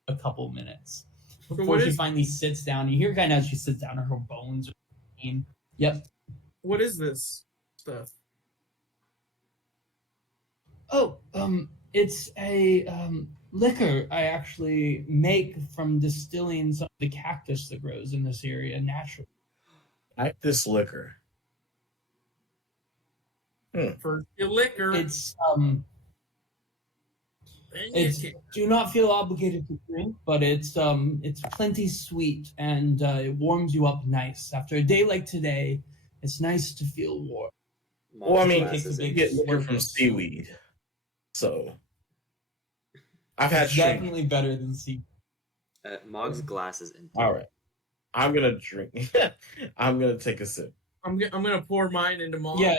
a couple minutes before she finally sits down. You hear kind of as she sits down, her bones are pain. Yep. What is this stuff? Oh, it's a liquor I actually make from distilling some of the cactus that grows in this area naturally. Cactus liquor. For your liquor. It's do not feel obligated to drink, but it's plenty sweet and it warms you up nice. After a day like today, it's nice to feel warm. Well, I mean, you get liquor from seaweed, so I've had definitely better than seaweed. Mog's glass is empty. All right, I'm gonna drink. I'm gonna take a sip. I'm gonna pour mine into Mog's. Yeah.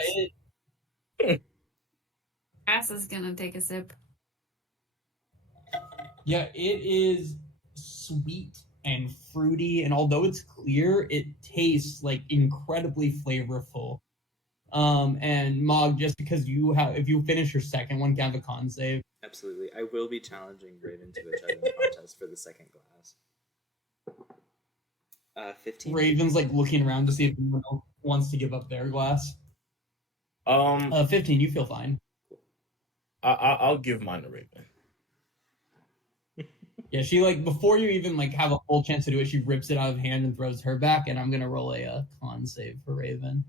Cass is gonna take a sip. Yeah, it is sweet and fruity, and although it's clear, it tastes like incredibly flavorful. And Mog, just because if you finish your second one, can have a con save. Absolutely, I will be challenging Raven to a judging contest for the second glass. 15. Raven's like looking around to see if anyone else wants to give up their glass. 15. You feel fine. I'll give mine to Raven. Yeah, she before you even have a full chance to do it, she rips it out of hand and throws her back, and I'm gonna roll a con save for Raven.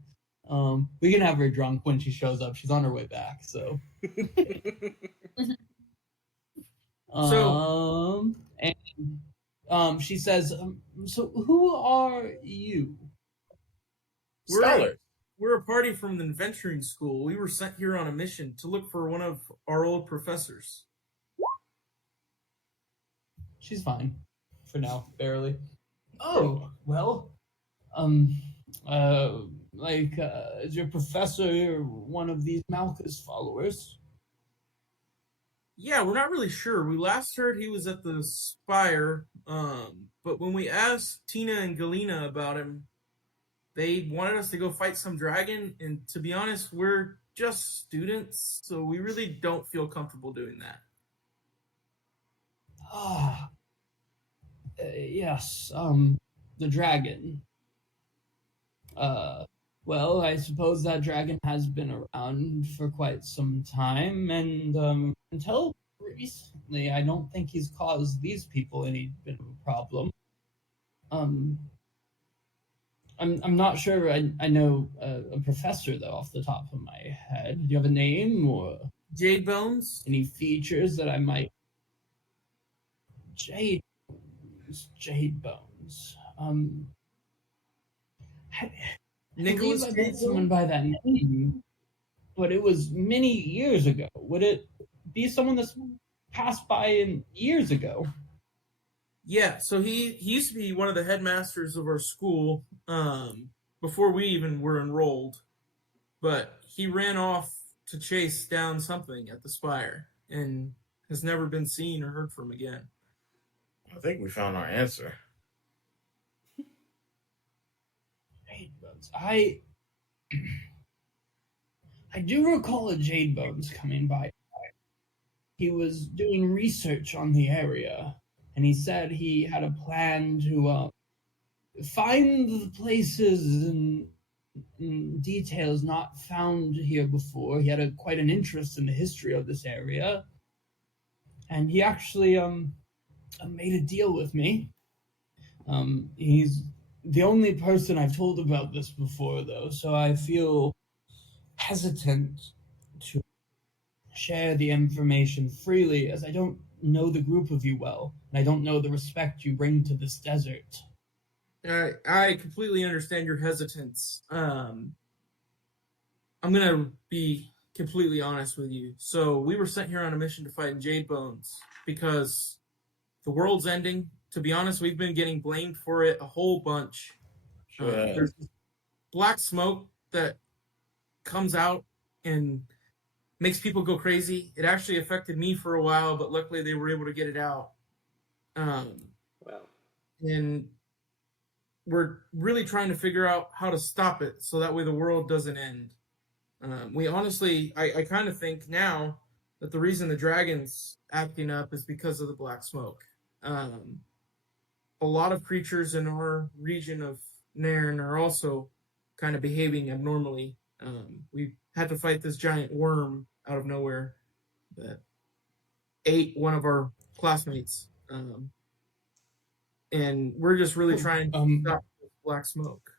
We can have her drunk when she shows up. She's on her way back, so. She says, so who are you? We're a party from the adventuring school. We were sent here on a mission to look for one of our old professors. She's fine. For now, barely. Oh, well. Is your professor one of these Malchus followers? Yeah, we're not really sure. We last heard he was at the Spire, but when we asked Tina and Galena about him, they wanted us to go fight some dragon, and to be honest, we're just students, so we really don't feel comfortable doing that. Yes, the dragon. Well, I suppose that dragon has been around for quite some time, and until recently, I don't think he's caused these people any bit of a problem. I'm not sure I know a professor, though, off the top of my head. Do you have a name or... Jade Bones? Any features that I might... Jade Bones. Nicholas I met someone by that name, but it was many years ago. Would it be someone that's passed by years ago? Yeah, so he used to be one of the headmasters of our school before we even were enrolled, but he ran off to chase down something at the Spire and has never been seen or heard from again. I think we found our answer. Jade Bones. I do recall a Jade Bones coming by. He was doing research on the area, and he said he had a plan to find the places and details not found here before. He had quite an interest in the history of this area, and he actually made a deal with me. He's the only person I've told about this before, though, so I feel hesitant to share the information freely, as I don't know the group of you well, and I don't know the respect you bring to this desert. I completely understand your hesitance. I'm going to be completely honest with you. So we were sent here on a mission to fight in Jade Bones because the world's ending. To be honest, we've been getting blamed for it a whole bunch. There's black smoke that comes out and makes people go crazy. It actually affected me for a while, but luckily they were able to get it out. Well, and we're really trying to figure out how to stop it so that way the world doesn't end. We honestly, I kind of think now that the reason the dragon's acting up is because of the black smoke. A lot of creatures in our region of Nairn are also kind of behaving abnormally. We had to fight this giant worm out of nowhere that ate one of our classmates. And we're just really trying to stop this black smoke.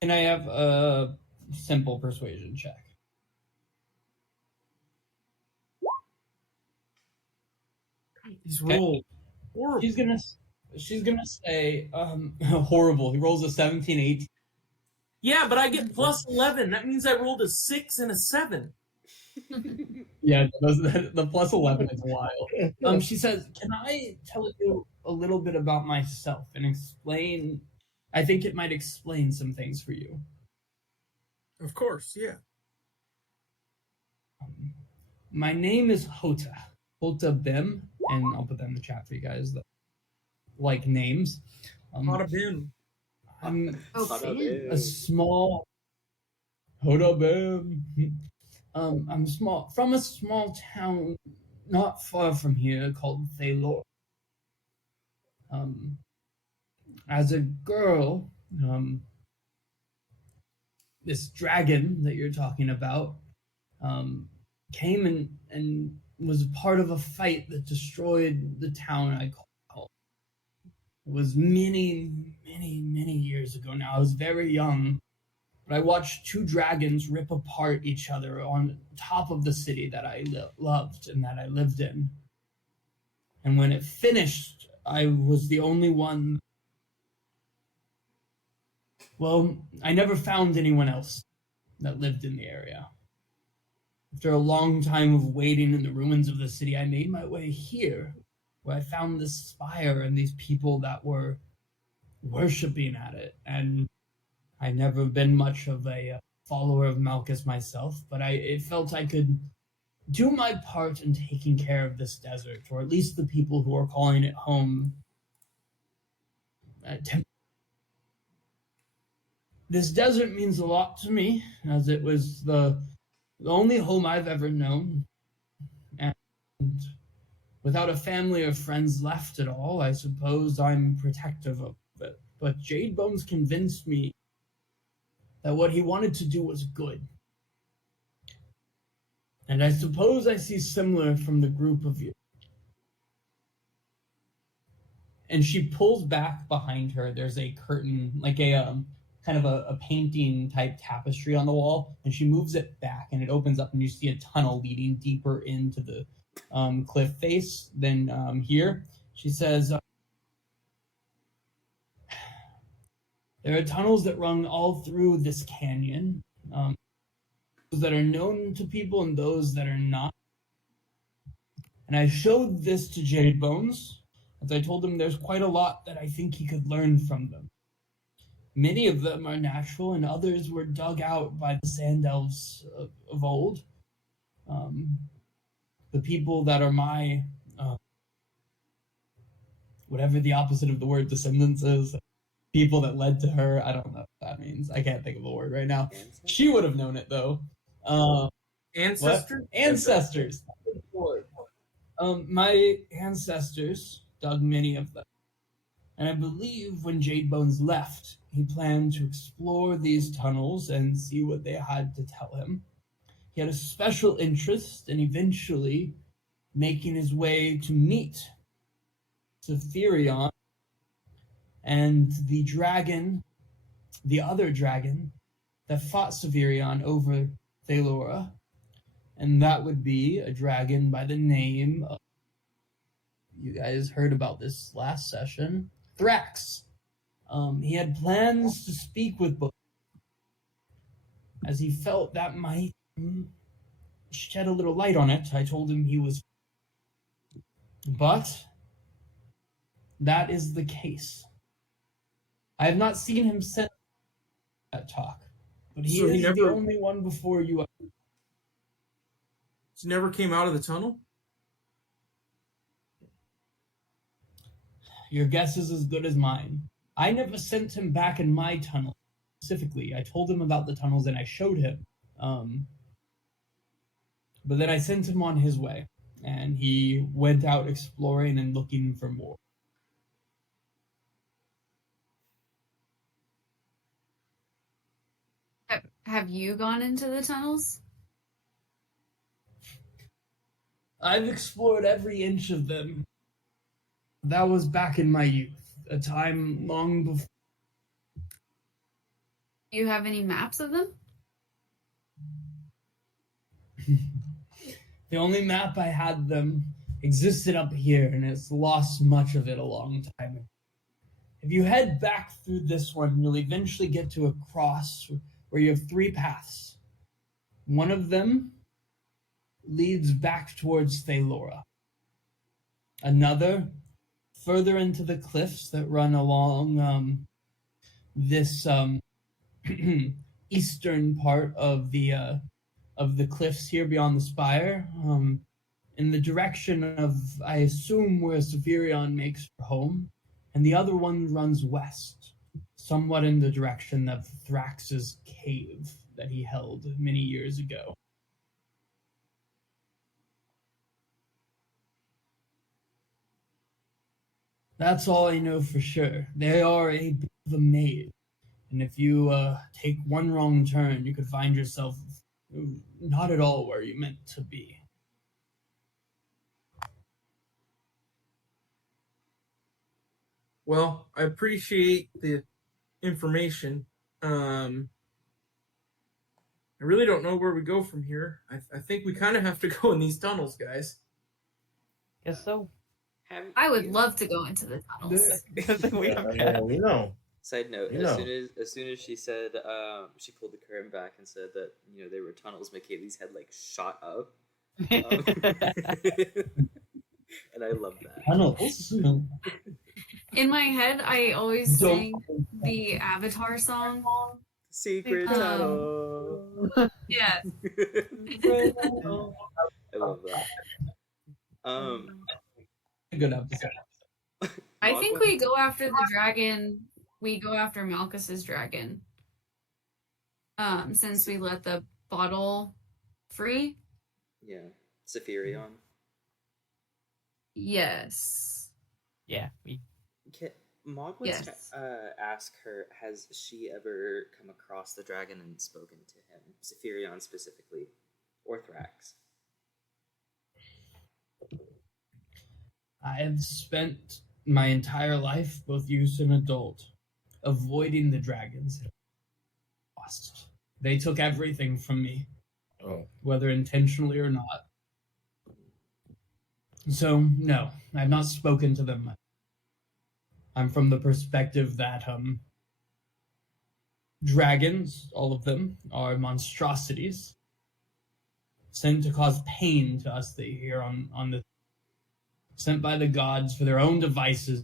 Can I have a simple persuasion check? He's rolled horrible. She's gonna say horrible. He rolls a 17, 18. Yeah, but I get plus 11. That means I rolled a 6 and a 7. Yeah, the plus 11 is wild. She says, "Can I tell you a little bit about myself and explain? I think it might explain some things for you." Of course, yeah. My name is Hota Bim, and I'll put that in the chat for you guys that like names. Hota Bim. I'm a small Hota Bim. I'm from a small town not far from here called Thaylor. As a girl, this dragon that you're talking about came and was part of a fight that destroyed the town I call. It was many, many, many years ago now. I was very young, but I watched two dragons rip apart each other on top of the city that I loved and that I lived in. And when it finished, I was the only one. Well, I never found anyone else that lived in the area. After a long time of waiting in the ruins of the city, I made my way here, where I found this spire and these people that were worshipping at it. And I've never been much of a follower of Malchus myself, but it felt I could do my part in taking care of this desert, or at least the people who are calling it home. This desert means a lot to me, as it was the only home I've ever known. And without a family or friends left at all, I suppose I'm protective of it. But Jade Bones convinced me that what he wanted to do was good. And I suppose I see similar from the group of you. And she pulls back behind her. There's a curtain, like a kind of a painting type tapestry on the wall, and she moves it back and it opens up and you see a tunnel leading deeper into the cliff face than here. She says, there are tunnels that run all through this canyon, those that are known to people and those that are not. And I showed this to Jade Bones, as I told him there's quite a lot that I think he could learn from them. Many of them are natural, and others were dug out by the sand elves of old. The people that are my, whatever the opposite of the word descendants is, people that led to her, I don't know what that means. I can't think of a word right now. She would have known it, though. Ancestors? Ancestors. My ancestors dug many of them. And I believe when Jade Bones left, he planned to explore these tunnels and see what they had to tell him. He had a special interest in eventually making his way to meet Saphirion and the dragon, the other dragon that fought Saphirion over Thalora. And that would be a dragon by the name of, you guys heard about this last session, Thrax. He had plans to speak with both, as he felt that might shed a little light on it. I told him he was, but that is the case. I have not seen him since that talk, but he is the only one before you. He never came out of the tunnel? Your guess is as good as mine. I never sent him back in my tunnel. Specifically, I told him about the tunnels and I showed him. But then I sent him on his way, and he went out exploring and looking for more. Have you gone into the tunnels? I've explored every inch of them. That was back in my youth, a time long before. Do you have any maps of them? The only map I had them existed up here, and it's lost much of it a long time ago. If you head back through this one, you'll eventually get to a cross where you have 3 paths. One of them leads back towards Thalora. Another further into the cliffs that run along this eastern part of the cliffs here beyond the Spire, in the direction of, I assume, where Saphirion makes her home, and the other one runs west, somewhat in the direction of Thrax's cave that he held many years ago. That's all I know for sure. They are a bit of a maze, and if you take one wrong turn, you could find yourself not at all where you meant to be. Well, I appreciate the information. I really don't know where we go from here. I think we kind of have to go in these tunnels, guys. Guess so. I would love to go into the tunnels. We know. Side note: as soon as she said, she pulled the curtain back and said that there were tunnels. Michaeli's head shot up, and I love that. Tunnels. In my head, I always sing the Avatar song. Secret tunnel. Yes. I love that. Good episode. I think we go after the dragon. We go after Malchus's dragon. Since we let the bottle free. Yeah, Saphirion. Yes. Yeah. Mog wants to ask her, has she ever come across the dragon and spoken to him? Saphirion specifically, or Thrax? I have spent my entire life, both youth and adult, avoiding the dragons. Lost. They took everything from me, whether intentionally or not. So, no, I've not spoken to them. I'm from the perspective that dragons, all of them, are monstrosities sent to cause pain to us that here on the sent by the gods for their own devices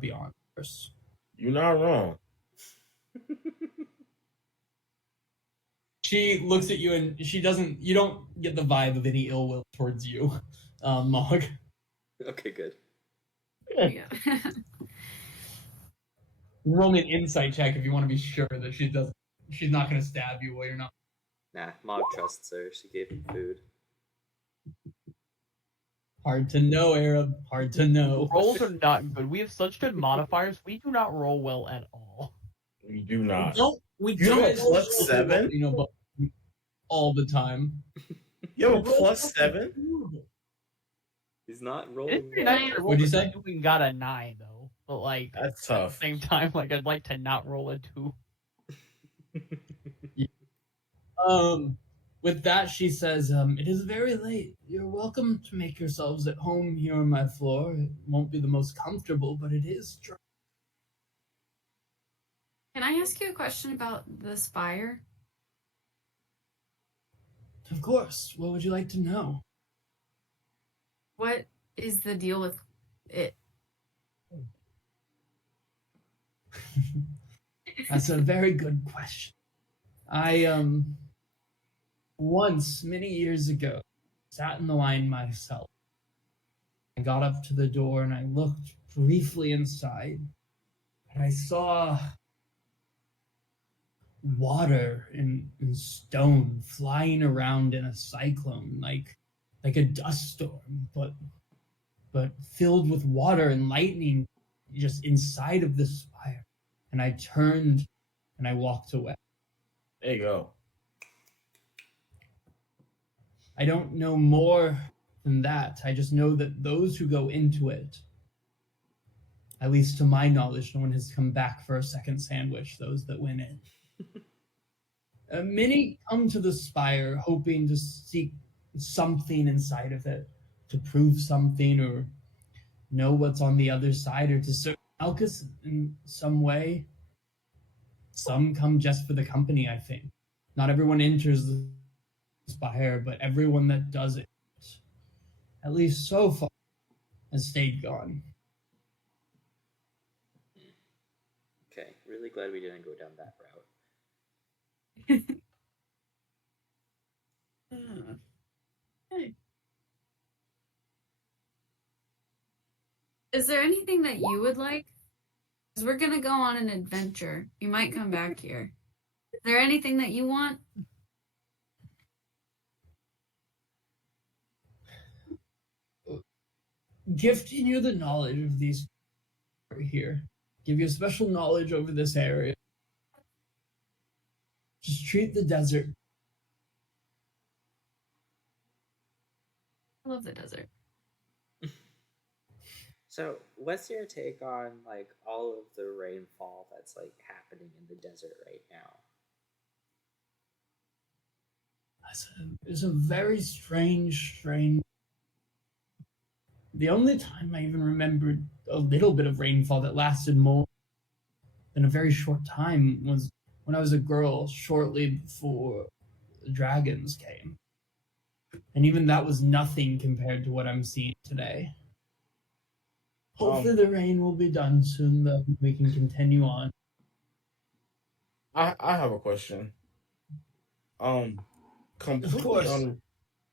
beyond us. You're not wrong. She looks at you and you don't get the vibe of any ill will towards you, Mog. Okay, good. Yeah. Roll me an insight check if you want to be sure that she's not going to stab you while you're not. Nah, Mog trusts her. She gave him food. Hard to know, Arab. Hard to know. Rolls are not good. We have such good modifiers. We do not roll well at all. We do not. We You have a don't. +7? But all the time. You have a +7? He's not It's rolling. pretty nice to roll. What'd you say? We got a 9 though, but That's at tough. the same time, I'd like to not roll a 2. With that, she says, it is very late. You're welcome to make yourselves at home here on my floor. It won't be the most comfortable, but it is dry. Can I ask you a question about the Spire? Of course. What would you like to know? What is the deal with it? That's a very good question. I, once, many years ago, sat in the line myself. I got up to the door and I looked briefly inside, and I saw water and stone flying around in a cyclone, like a dust storm, but filled with water and lightning just inside of the spire. And I turned and I walked away. There you go. I don't know more than that. I just know that those who go into it, at least to my knowledge, no one has come back for a second sandwich, those that went in. Many come to the Spire hoping to seek something inside of it, to prove something or know what's on the other side, or to serve Malchus in some way. Some come just for the company, I think. Not everyone enters the Spire, but everyone that does it, at least so far, has stayed gone. Okay, really glad we didn't go down that route. Is there anything that you would like? Because we're gonna go on an adventure. You might come back here. Is there anything that you want? Gifting you the knowledge of these here. Give you a special knowledge over this area. Just treat the desert. I love the desert. So, what's your take on like all of the rainfall that's like happening in the desert right now? It's a very strange. The only time I even remembered a little bit of rainfall that lasted more than a very short time was when I was a girl, shortly before the dragons came. And even that was nothing compared to what I'm seeing today. Hopefully the rain will be done soon, though we can continue on. I have a question.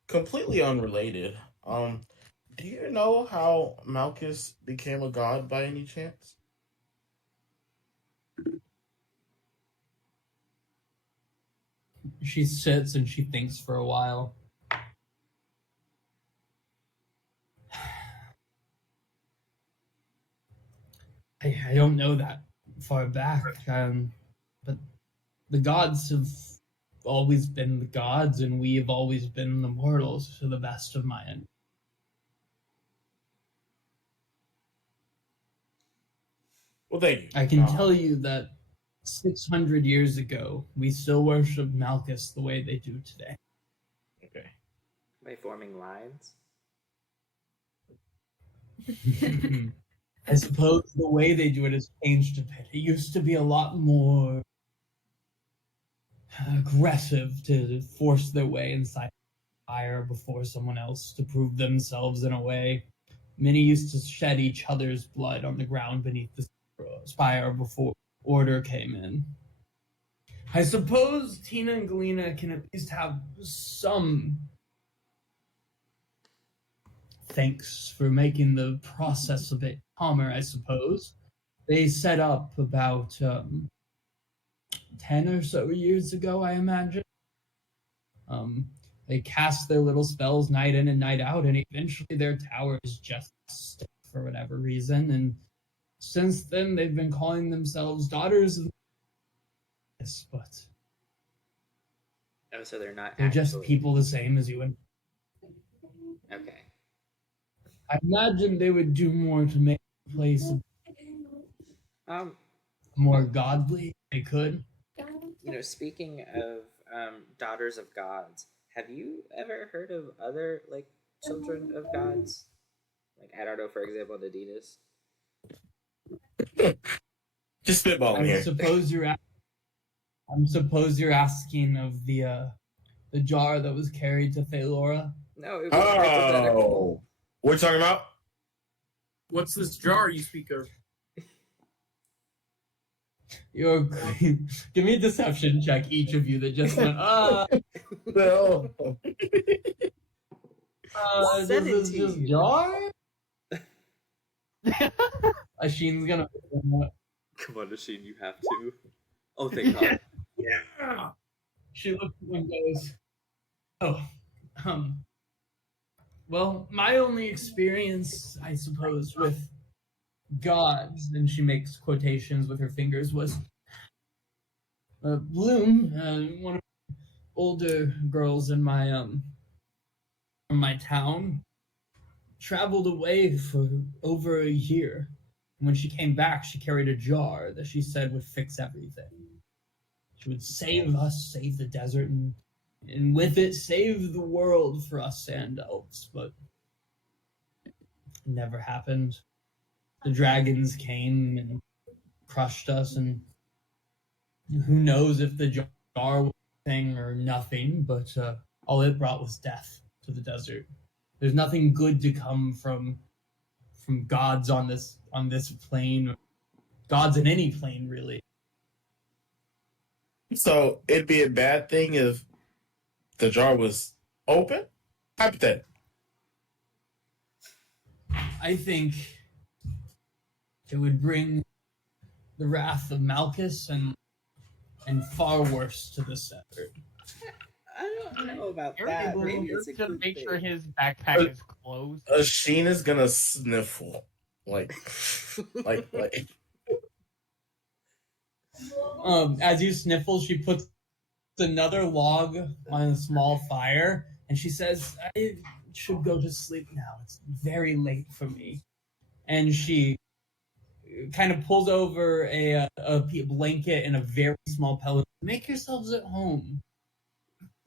Completely unrelated. Do you know how Malchus became a god by any chance? She sits and she thinks for a while. I don't know that far back, but the gods have always been the gods, and we have always been the mortals, to the best of my end. Well, thank you. I can tell you that 600 years ago, we still worshipped Malchus the way they do today. Okay. By forming lines? I suppose the way they do it has changed a bit. It used to be a lot more aggressive to force their way inside fire before someone else, to prove themselves in a way. Many used to shed each other's blood on the ground beneath the spire before order came in. I suppose Tina and Galena can at least have some thanks for making the process a bit calmer, I suppose. They set up about 10 or so years ago, I imagine. They cast their little spells night in and night out, and eventually their towers just stick for whatever reason. And since then, they've been calling themselves Daughters of this, but Oh, so they're not. they're just people the same as you and. Okay. I imagine they would do more to make the place more godly. They could. You know, speaking of daughters of gods, have you ever heard of other like children of gods? Like, I don't know, for example, Adidas. Just spitballing here. I suppose you're asking of the jar that was carried to Thalora. No, it was hypothetical. What are you talking about? What's this jar you speak of? You're give me a deception check, each of you that just went, No. This is just jar? Asheen's gonna. Come on, Asheen, you have to. Oh, thank God. Yeah. She looks at him and goes, "Oh, well, my only experience, I suppose, with gods," and she makes quotations with her fingers, was Bloom, one of the older girls in my from my town, traveled away for over a year. And when she came back, she carried a jar that she said would fix everything. She would save us, save the desert, and with it, save the world for us sand elves. But it never happened. The dragons came and crushed us, and who knows if the jar was a thing or nothing, but all it brought was death to the desert. There's nothing good to come from gods on this plane, gods in any plane, really. So it'd be a bad thing if the jar was open? Hypothetical. I think it would bring the wrath of Malchus and far worse to the desert. I don't know about You're that. able Maybe it's a to good make thing. sure his backpack is closed. Asheen is gonna sniffle. Like. As you sniffle, she puts another log on a small fire, and she says, "I should go to sleep now. It's very late for me." And she kind of pulls over a blanket and a very small pillow. "Make yourselves at home,"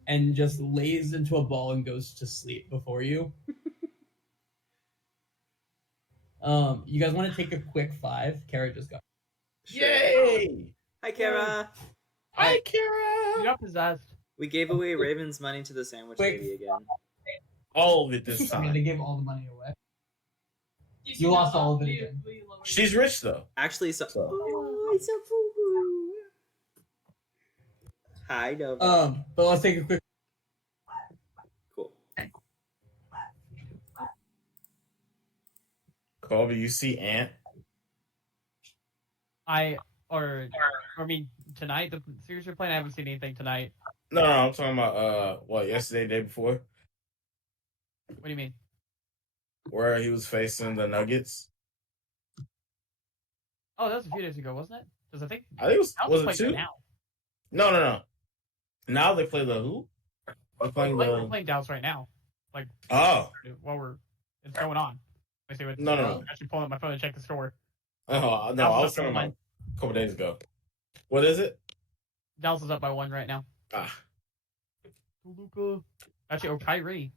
and just lays into a ball and goes to sleep before you. You guys want to take a quick 5? Kara just got. Sure. Yay! Hi, Kara. Hi, Kara! You got possessed. We gave away Raven's money to the sandwich lady again. All of it this I mean, time. they gave all the money away. You lost all of it again. She's rich though. Actually, So. Oh, it's a boo-boo. Hi, Nova. But let's take a quick. Cool. Colby, you see Ant? Tonight, the series you're playing, I haven't seen anything tonight. No, I'm talking about yesterday, day before, What do you mean? where he was facing the Nuggets. Oh, that was a few days ago, wasn't it? Because I think I think was it playing 2? now. No. Now they play the who? They're playing We're playing Dallas right now. Like, Oh. while it's going on. Let me see what. No. I'm actually pulling up my phone to check the score. Oh no, I was talking about a couple days ago. What is it? Dallas is up by 1 right now. Luka. Actually, Kyrie.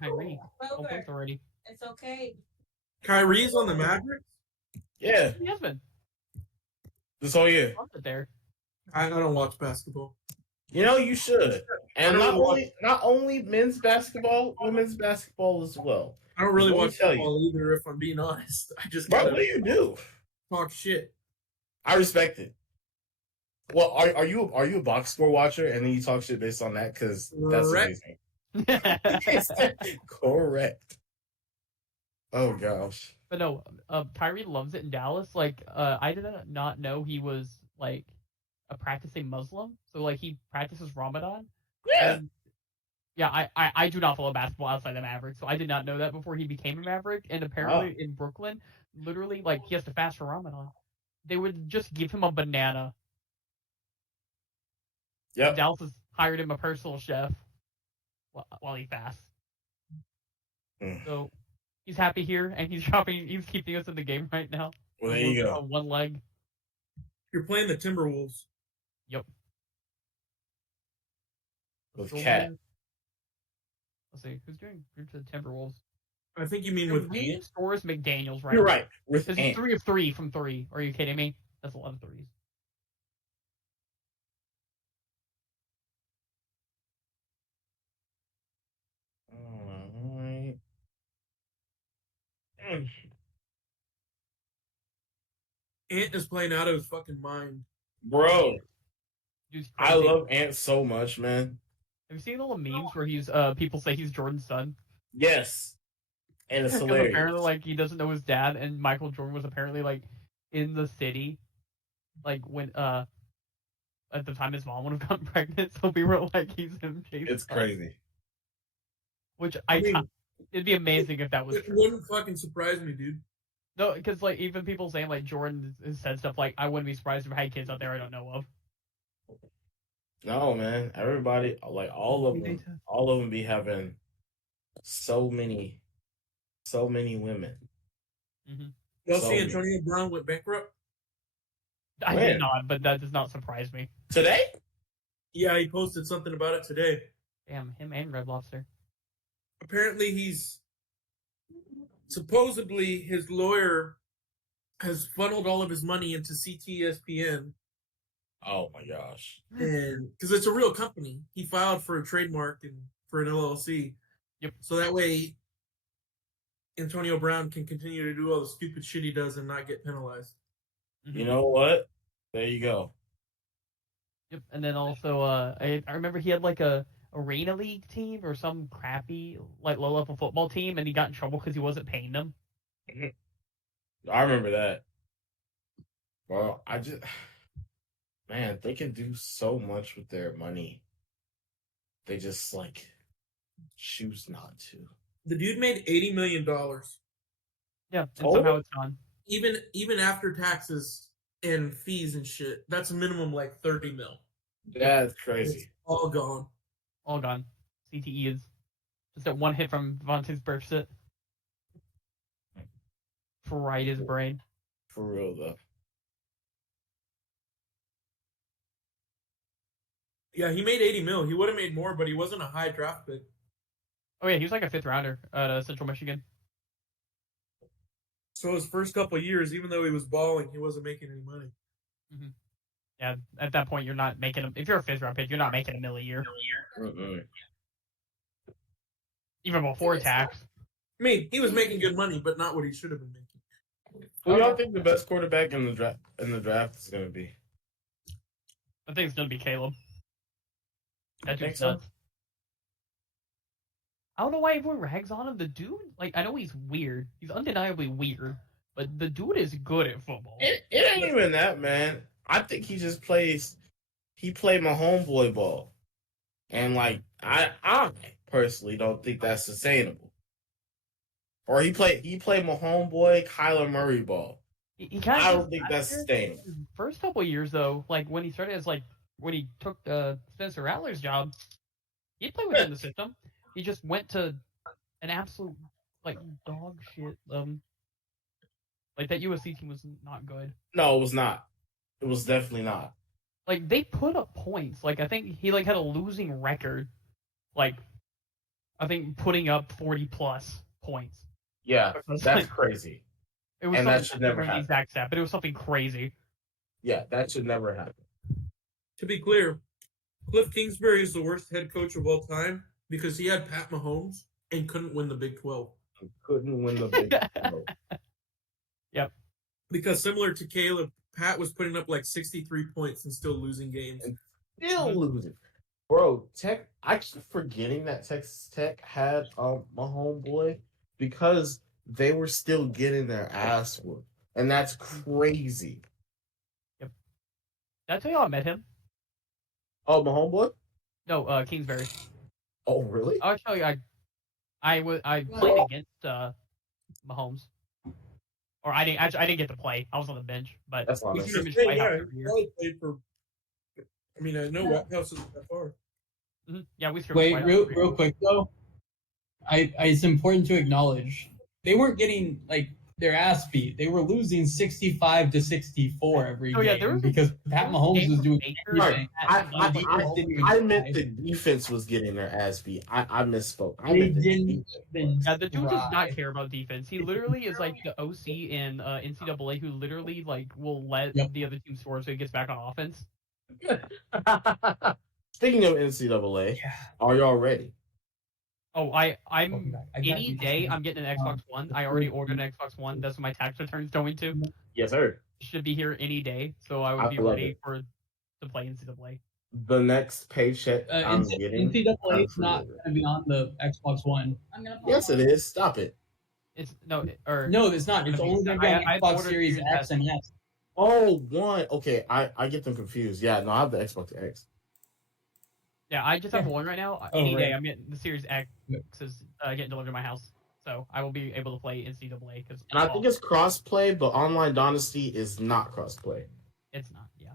Kyrie. 12 points already. It's okay. Kyrie's on the Mavericks? Yeah, He has been. this whole year. Loves it there. I don't watch basketball. You know you should, and not only men's basketball, women's basketball as well. I don't really Let me watch tell football either, if I'm being honest. I just Bro, gotta what do you do? talk shit. I respect it. Well, are you a box score watcher and then you talk shit based on that? Because that's Correct. amazing. Correct. Oh gosh. But no, Kyrie loves it in Dallas. Like, I did not know he was like a practicing Muslim. So like he practices Ramadan. Yeah. And, yeah, I do not follow basketball outside the Mavericks, so I did not know that before he became a Maverick. And apparently in Brooklyn, literally, like, he has to fast for Ramadan. They would just give him a banana. Yep. Dallas has hired him a personal chef while he fasts. So he's happy here, and he's keeping us in the game right now. Well, there you go. On one leg. You're playing the Timberwolves. Yep. With Cat. Let's see, who's doing good for the Timberwolves? I think you mean with He Ant. scores McDaniels right You're now. right. With Because he's Ant. 3 of 3 from 3. Are you kidding me? That's a lot of threes. Alright. Ant is playing out of his fucking mind. Bro, Dude's I crazy. love Ant so much, man. Have you seen all the memes where he's people say he's Jordan's son? Yes. And it's Because hilarious. apparently, like, he doesn't know his dad, and Michael Jordan was apparently, like, in the city, like, when, at the time his mom would have gotten pregnant, so we were like, he's him chasing. It's crazy. Which mean, it'd be amazing if that was it true. wouldn't fucking surprise me, dude. No, because, like, even people saying, like, Jordan has said stuff like, I wouldn't be surprised if I had kids out there I don't know of. No, man. Everybody, like, all of them be having so many women. Mm-hmm. Y'all So see Antonio Brown went bankrupt? I When? did not, but that does not surprise me. Today? Yeah, he posted something about it today. Damn, him and Red Lobster. Apparently, supposedly his lawyer has funneled all of his money into CTSPN. Oh my gosh. And because it's a real company, he filed for a trademark and for an LLC. Yep. So that way, Antonio Brown can continue to do all the stupid shit he does and not get penalized. Mm-hmm. You know what? There you go. Yep, and then also, I remember he had like a arena league team or some crappy like low level football team, and he got in trouble because he wasn't paying them. I remember that. Well, man, they can do so much with their money. They just like choose not to. The dude made $80 million. Yeah, and somehow it's gone. Even after taxes and fees and shit, that's a minimum like 30 mil. That's crazy. It's all gone. All gone. CTE is just that one hit from Vontae's Bursit. Fried his brain. For real though. Yeah, he made 80 mil. He would have made more, but he wasn't a high draft pick. Oh yeah, he was like a 5th rounder at Central Michigan. So his first couple of years, even though he was balling, he wasn't making any money. Mm-hmm. Yeah, at that point you're not making if you're a 5th round pick, you're not making $1 million a year. Mm-mm. Even before tax. I mean, he was making good money, but not what he should have been making. Who y'all think the best quarterback in the draft is going to be? I think it's gonna be Caleb. That Think dude's so? nuts. I don't know why everyone rags on him. The dude, like, I know he's weird. He's undeniably weird, but the dude is good at football. It ain't even that, man. I think he just plays. He played my homeboy ball, and like I personally don't think that's sustainable. Or he played my homeboy Kyler Murray ball. He kind of I don't think that's sustainable. His first couple of years, though, like when he started as when he took Spencer Rattler's job, he'd play within the system. He just went to an absolute like dog shit. Like that USC team was not good. No, it was not. It was definitely not. Like they put up points. Like I think he like had a losing record. Like I think putting up 40 plus points. Yeah, That's that's like- crazy. It was And that should something- I never don't remember happen. the exact stat, but it was something crazy. Yeah, that should never happen. To be clear, Cliff Kingsbury is the worst head coach of all time because he had Pat Mahomes and couldn't win the Big 12. Couldn't win the Big 12. Yep. Because similar to Caleb, Pat was putting up like 63 points and still losing games. Still losing. Bro, Tech, I keep forgetting that Texas Tech had my homeboy because they were still getting their ass whooped. And that's crazy. Did I tell you how I met him? Oh, my homeboy? No, Kingsbury. Oh, really? I'll tell you, I played against Mahomes, or I didn't get to play. I was on the bench, but That's We honest. should Scrimmage say, fight yeah, house he every year. probably played for. I mean, I know White House isn't that far. Yeah, we scrimmaged Wait, fight house real every year. quick though. It's important to acknowledge they weren't getting like their ass beat. They were losing 65-64 every Oh, yeah, game there was because Pat Mahomes was doing Baker, everything. I meant the defense was getting their ass beat. I misspoke. I They meant the didn't defense. even Yeah, the dude does not try. care about defense. He literally is like the OC in NCAA who literally like will let Yep. the other team score so he gets back on offense. Speaking of NCAA, are y'all ready? Oh, Welcome I'm back. I got any you. day I'm getting an Xbox One. I already ordered an Xbox One. That's what my tax return's going to. Yes, sir. Should be here any day, so I would I be love ready to play NCAA. The next paycheck I'm getting. NCAA I'm is not pre-ordered. going to be on the Xbox One. Yes, it is. Stop it. It's no, or No, it's not. It's only going to be on I Xbox ordered Series Series X and S. Oh, one. Okay, I get them confused. Yeah, no, I have the Xbox X. Yeah, I just have one right now. Oh, Any day, right. I'm getting the Series X is getting delivered to my house, so I will be able to play NCAA. Because And I think it's crossplay, but Online Dynasty is not crossplay. it's not. Yeah.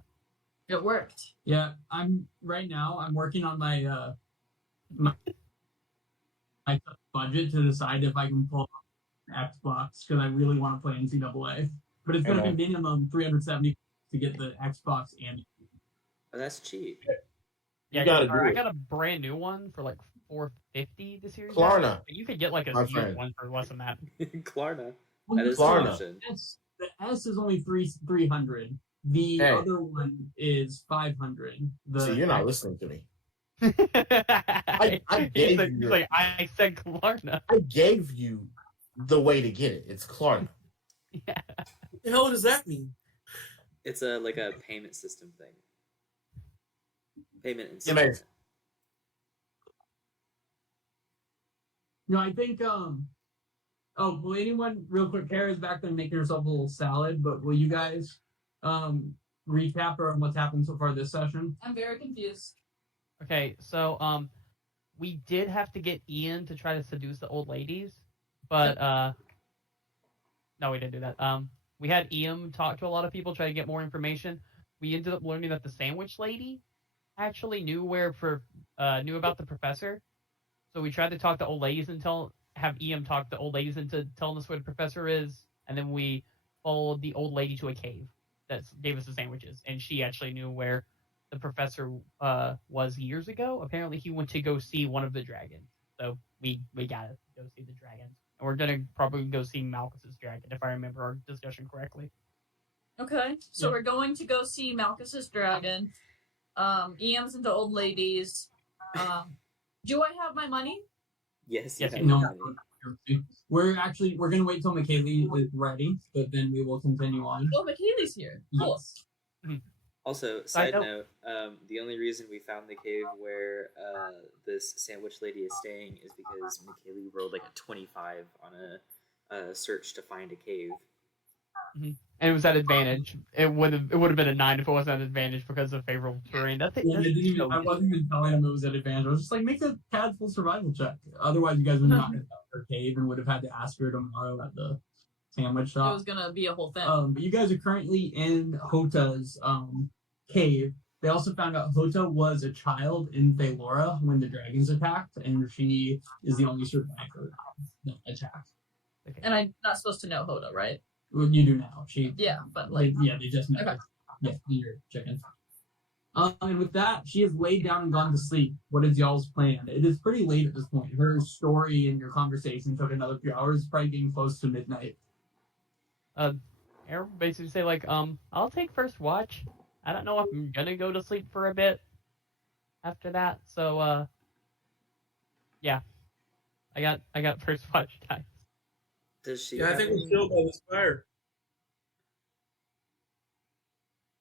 It worked. Yeah, I'm working on my my budget to decide if I can pull Xbox because I really want to play NCAA. But it's going to be minimum $370 to get the Xbox and. Oh, that's cheap. Yeah, I got a brand new one for like $450 this year. Klarna. You could get like a used one for less than that. Klarna. Well, That is an option. The S is only $300. The other one is $500. So you're not listening to me. I gave you. Like I said, Klarna. I gave you the way to get it. It's Klarna. Yeah. What the hell does that mean? It's like a payment system thing. Payment and Amazing. No, I think will anyone real quick, Kara's back there making herself a little salad, but will you guys recap on what's happened so far this session? I'm very confused. Okay, so we did have to get Ian to try to seduce the old ladies, but no, we didn't do that. We had Ian talk to a lot of people, try to get more information. We ended up learning that the sandwich lady actually knew about the professor. So we tried to talk to old ladies and have Ian talk to old ladies into telling us where the professor is, and then we followed the old lady to a cave that gave us the sandwiches, and she actually knew where the professor was years ago. Apparently, he went to go see one of the dragons, so we gotta go see the dragons, and we're gonna probably go see Malchus's dragon if I remember our discussion correctly. Okay, so we're going to go see Malchus's dragon. Ian's into old ladies. Do I have my money? Yes. No. We're gonna wait till McKaylee is ready, but then we will continue on. Oh, McKaylee's here. Cool. Yes. Also, side note, the only reason we found the cave where this sandwich lady is staying is because McKaylee rolled like a 25 on a search to find a cave. Mm-hmm. And it was at advantage. It would have been a 9 if it wasn't at advantage because of favorable terrain. I wasn't even telling him it was at advantage. I was just like, make a casual survival check. Otherwise, you guys would not have found her cave and would have had to ask her tomorrow at the sandwich shop. It was gonna be a whole thing. But you guys are currently in Hota's cave. They also found out Hota was a child in Thalora when the dragons attacked, and she is the only survivor that attacked. Okay. And I'm not supposed to know Hota, right? Well, you do now. But they just met. Okay. Yeah, you're chicken. And with that, she has laid down and gone to sleep. What is y'all's plan? It is pretty late at this point. Her story and your conversation took another few hours, probably getting close to midnight. Aaron basically say like, I'll take first watch. I don't know if I'm gonna go to sleep for a bit after that. So yeah, I got first watch time. Does she? Yeah, I think we're killed by the Spire.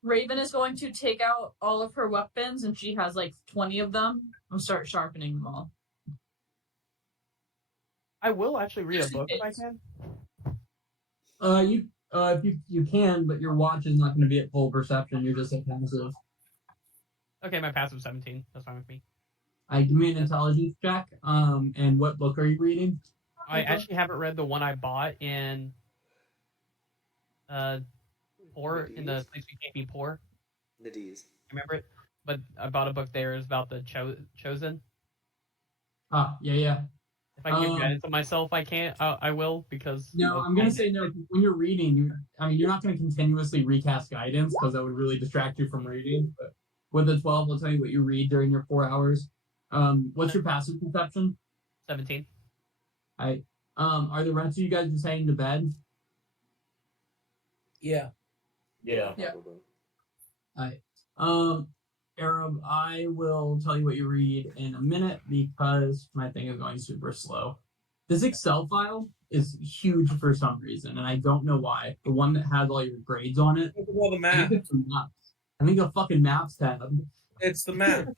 Raven is going to take out all of her weapons, and she has like 20 of them, and start sharpening them all. I will actually read a book if I can. If you can, but your watch is not going to be at full perception. You're just at passive. Okay, my passive 17. That's fine with me. Give me an intelligence check. And what book are you reading? I actually haven't read the one I bought in poor in the place we can't be poor. Nadiz. Remember it? But I bought a book there. It's about the chosen. Yeah. If I can give guidance to myself, I can't. I will because. No, I'm gonna say no. When you're reading, you're not gonna continuously recast guidance because that would really distract you from reading. But with the 12, I'll tell you what you read during your 4 hours. What's your passive perception? 17. Are the rest of you guys just heading to bed? Yeah. Arab, I will tell you what you read in a minute because my thing is going super slow. This Excel file is huge for some reason, and I don't know why. The one that has all your grades on it. Look at all the maps. I think the fucking maps tab. It's the map.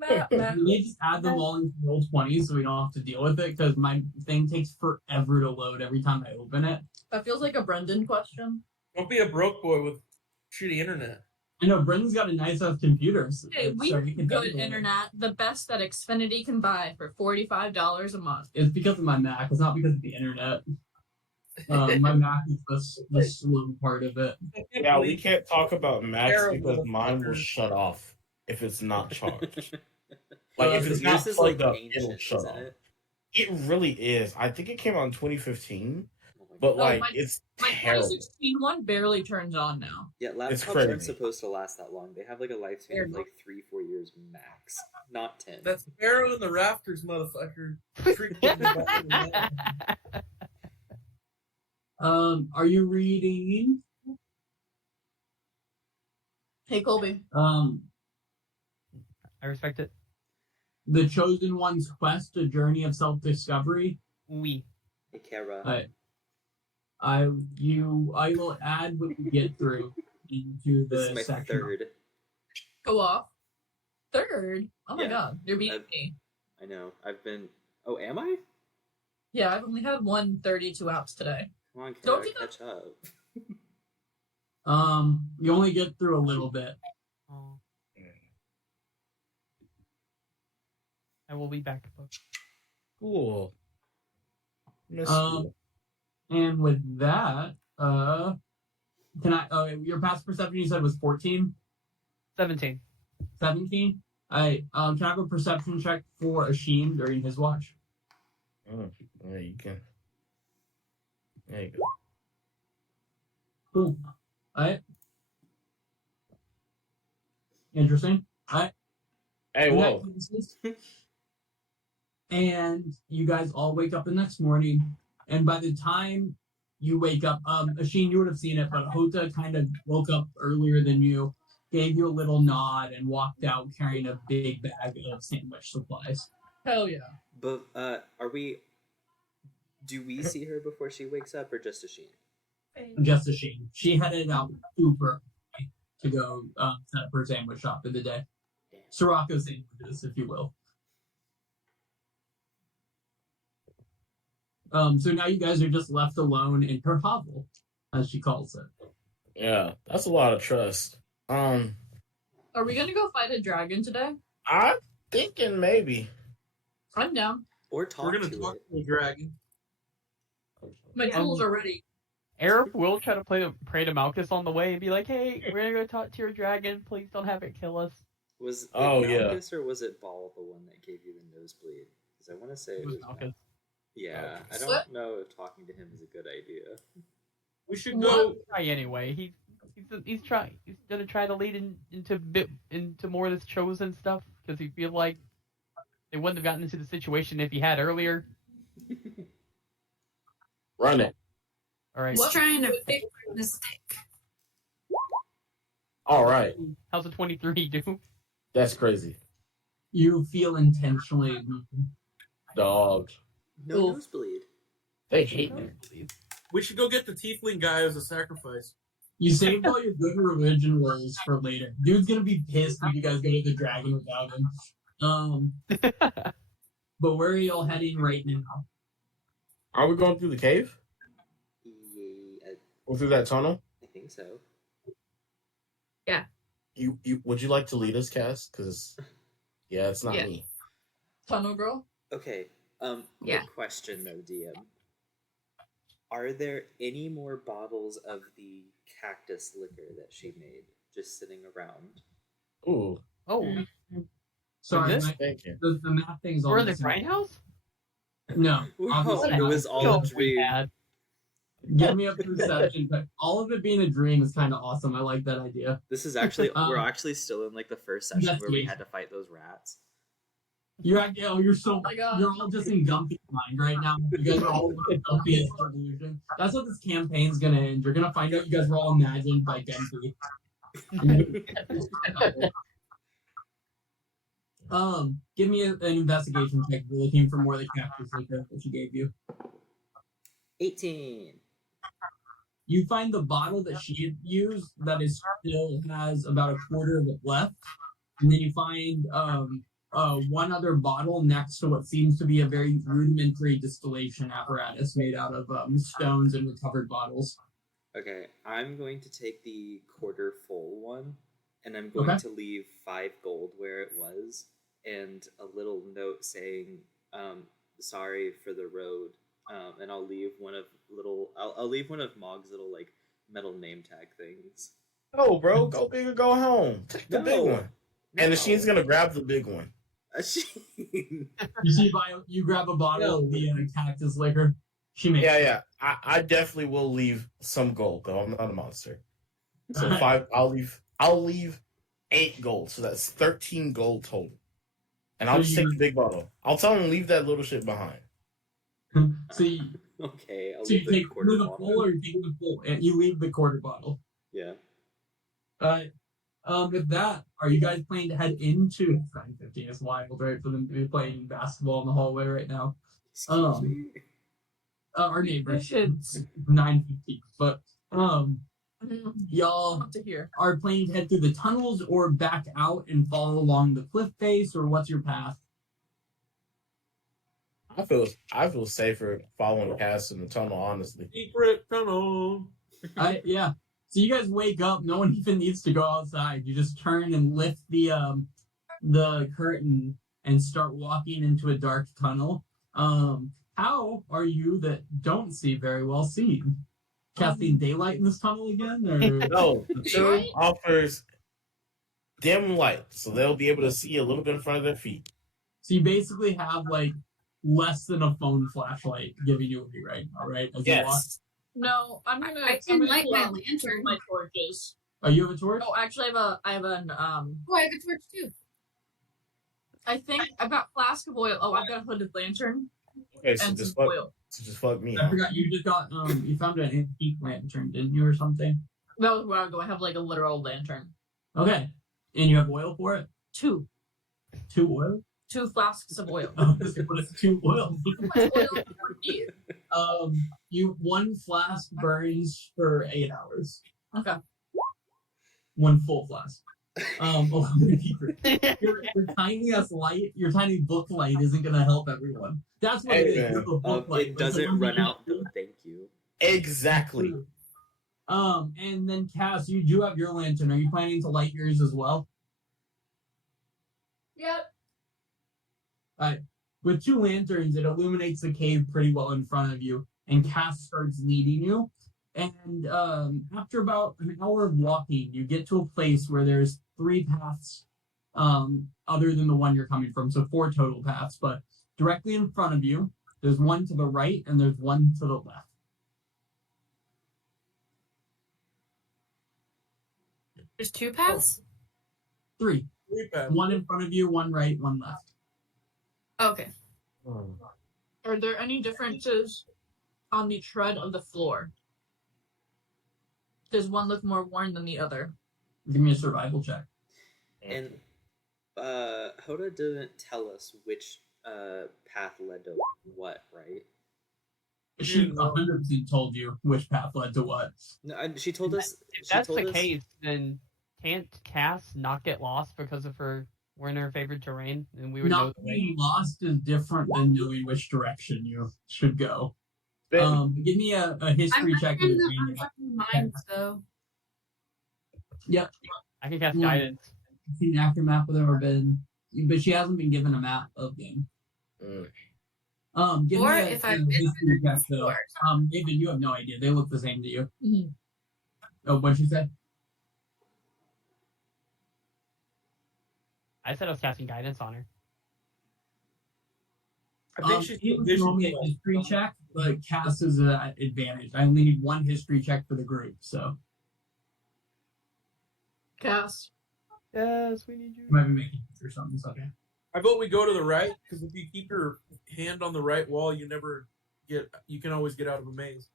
You need to just add them all into roll 20 so we don't have to deal with it, because my thing takes forever to load every time I open it. That feels like a Brendan question. Don't be a broke boy with shitty internet. I know, Brendan's got a nice ass computer. Hey, we have good internet, the best that Xfinity can buy for $45 a month. It's because of my Mac. It's not because of the internet. My Mac is the slow part of it. Yeah, we can't talk about Macs because mine will shut off if it's not charged. Like, if it's not plugged up, it'll shut off. It really is. I think it came out in 2015, but like, it's my terrible. 2016 one barely turns on now. Yeah, laptops aren't supposed to last that long. They have like a lifespan of like 3-4 years max, not 10. That's Sparrow in the rafters, motherfucker. Are you reading? Hey, Colby. I respect it. The Chosen One's Quest: A Journey of Self-Discovery. Oui. Hey, Kara. I will add what you get through into the This is my section. third. Go off. Third? Oh my Yeah. god, you're beating me. I know. I've been. Oh, am I? Yeah, I've only had 132 outs today. Come on, Kara, Don't you catch up. You only get through a little bit. Oh. I will be back. Cool. And with that, can I? Your past perception you said was 14. 17. 17. Can I have a perception check for Asheen during his watch? Yeah, you can. There you go. Cool. Alright. Interesting. Alright. Hey, whoa. And you guys all wake up the next morning, and by the time you wake up, Asheen, you would have seen it, but Hota kind of woke up earlier than you, gave you a little nod, and walked out carrying a big bag of sandwich supplies. Hell yeah. But do we see her before she wakes up, or just Asheen? Just Asheen. She headed out super early to go set up her sandwich shop for the day. Sirocco sandwiches, if you will. So now you guys are just left alone in her hovel, as she calls it. Yeah, that's a lot of trust. Are we gonna go fight a dragon today? I'm thinking maybe. I'm down. Or talk We're gonna to talk it. to the dragon. My tools are ready. Arif will try to pray to Malchus on the way and be like, "Hey, we're gonna go talk to your dragon. Please don't have it kill us." Was it yeah. Malchus or was it Ball the one that gave you the nosebleed? Because I want to say it was Malchus. Yeah, I What? don't know if talking to him is a good idea. We should go. Try anyway. He's gonna try to lead into more of this chosen stuff because he feel like they wouldn't have gotten into the situation if he had earlier. Run it. All right. He's trying to fix a mistake. All right. How's a 23 do? That's crazy. You feel intentionally. Dog. No Cool. nosebleed. They hate me. We should go get the tiefling guy as a sacrifice. You saved all your good religion rolls for later. Dude's gonna be pissed if you guys go to the dragon without him. But where are y'all heading right now? Are we going through the cave? Yeah, Or through that tunnel? I think so. You would you like to lead us, Cass? Because it's not Yeah. me. Tunnel girl? Okay. Yeah. Quick question though, DM. Are there any more bottles of the cactus liquor that she made just sitting around? Ooh. Oh, Sorry, this? Thank you. the map thing's all we're in the missing. grindhouse. No, Oh, obviously it not. was all a dream. Give me a perception, but all of it being a dream is kind of awesome. I like that idea. This is actually we're actually still in like the first session where we Investigation. had to fight those rats. You're so my God. you're all just in Gumpy's mind right now. You guys are all in Gumpy's delusion. That's what this campaign's gonna end. You're gonna find out you guys were all imagined by Gumpy. Give me an investigation check. We're looking for more of the cactus liquor that she gave you. 18. You find the bottle that she had used that is still has about a quarter of it left, and then you find one other bottle next to what seems to be a very rudimentary distillation apparatus made out of stones and recovered bottles. Okay, I'm going to take the quarter full one, and I'm going to leave 5 gold where it was, and a little note saying, "Sorry for the road," and I'll leave one of Mog's little like metal name tag things. Oh, bro, go big or go home. Take the big one, and the Sheen's gonna grab the big one. A Sheen. You see, you grab a bottle of the cactus liquor. She makes Yeah. I definitely will leave some gold though. I'm not a monster. So 5. I'll leave 8 gold. So that's 13 gold total. And I'll just take the big bottle. I'll tell him to leave that little shit behind. So you, okay. I'll so you leave the take quarter the bottle. full, or you take the full, and you leave the quarter bottle. Yeah. With that, are you guys planning to head into 9:15? It's wild, right, for them to be playing basketball in the hallway right now. Excuse me. Our neighbors, it's 9:15, but y'all to hear. are planning to head through the tunnels or back out and follow along the cliff face, or what's your path? I feel safer following Cass in the tunnel, honestly. Secret tunnel. Yeah. So you guys wake up. No one even needs to go outside. You just turn and lift the curtain and start walking into a dark tunnel. How are you that don't see very well seen? Casting daylight in this tunnel again? Or? No, the tomb offers dim light, so they'll be able to see a little bit in front of their feet. So you basically have like less than a phone flashlight giving you a view right now, right? As you walk. No, I'm gonna. I can light pull my out lantern. my torches. Oh, you have a torch? Oh, actually, I have an Oh, I have a torch too. I think I've got flask of oil. Oh, I've got a hooded lantern Okay, so and just some oil. fuck me. I forgot you just got you found an antique lantern, didn't you, or something? That was where I go. I have like a literal lantern. Okay. And you have oil for it? 2 oil? 2 flasks of oil. What is 2 oil? How much oil do you need? One flask burns for 8 hours. Okay. 1 full flask. Your tiny ass light, your tiny book light isn't gonna help everyone. That's what it is. You have a book light, It doesn't run out though. Thank you. Exactly. And then Cass, you do have your lantern. Are you planning to light yours as well? Yep. With 2 lanterns, it illuminates the cave pretty well in front of you, and Cass starts leading you. And after about an hour of walking, you get to a place where there's 3 paths other than the one you're coming from, so 4 total paths. But directly in front of you, there's one to the right and there's one to the left. There's 2 paths? 3. 3 paths. One in front of you, one right, one left. Okay. Are there any differences on the tread of the floor? Does one look more worn than the other? Give me a survival check. And Hoda didn't tell us which path led to what, right? She 100% told you which path led to what. No, she told us. If that's the case, then can't Cass not get lost because of her we're in her favorite terrain, and we would know Not the way. being lost is different than knowing which direction you should go. Ben, Give me a history I'm check. in the mind, so. Yep. I can cast guidance. Seen an aftermath with her, but she hasn't been given a map of them. Give Or me if a I've been history check though. before. David, you have no idea. They look the same to you. Mhm. Oh, what'd you say? I said I was casting guidance on her. I think she's You can roll me a history check, but Cass is an advantage. I only need 1 history check for the group, so Cass. Yes, we need you. you might be making it or something. So okay. I vote we go to the right, because if you keep your hand on the right wall, you can always get out of a maze.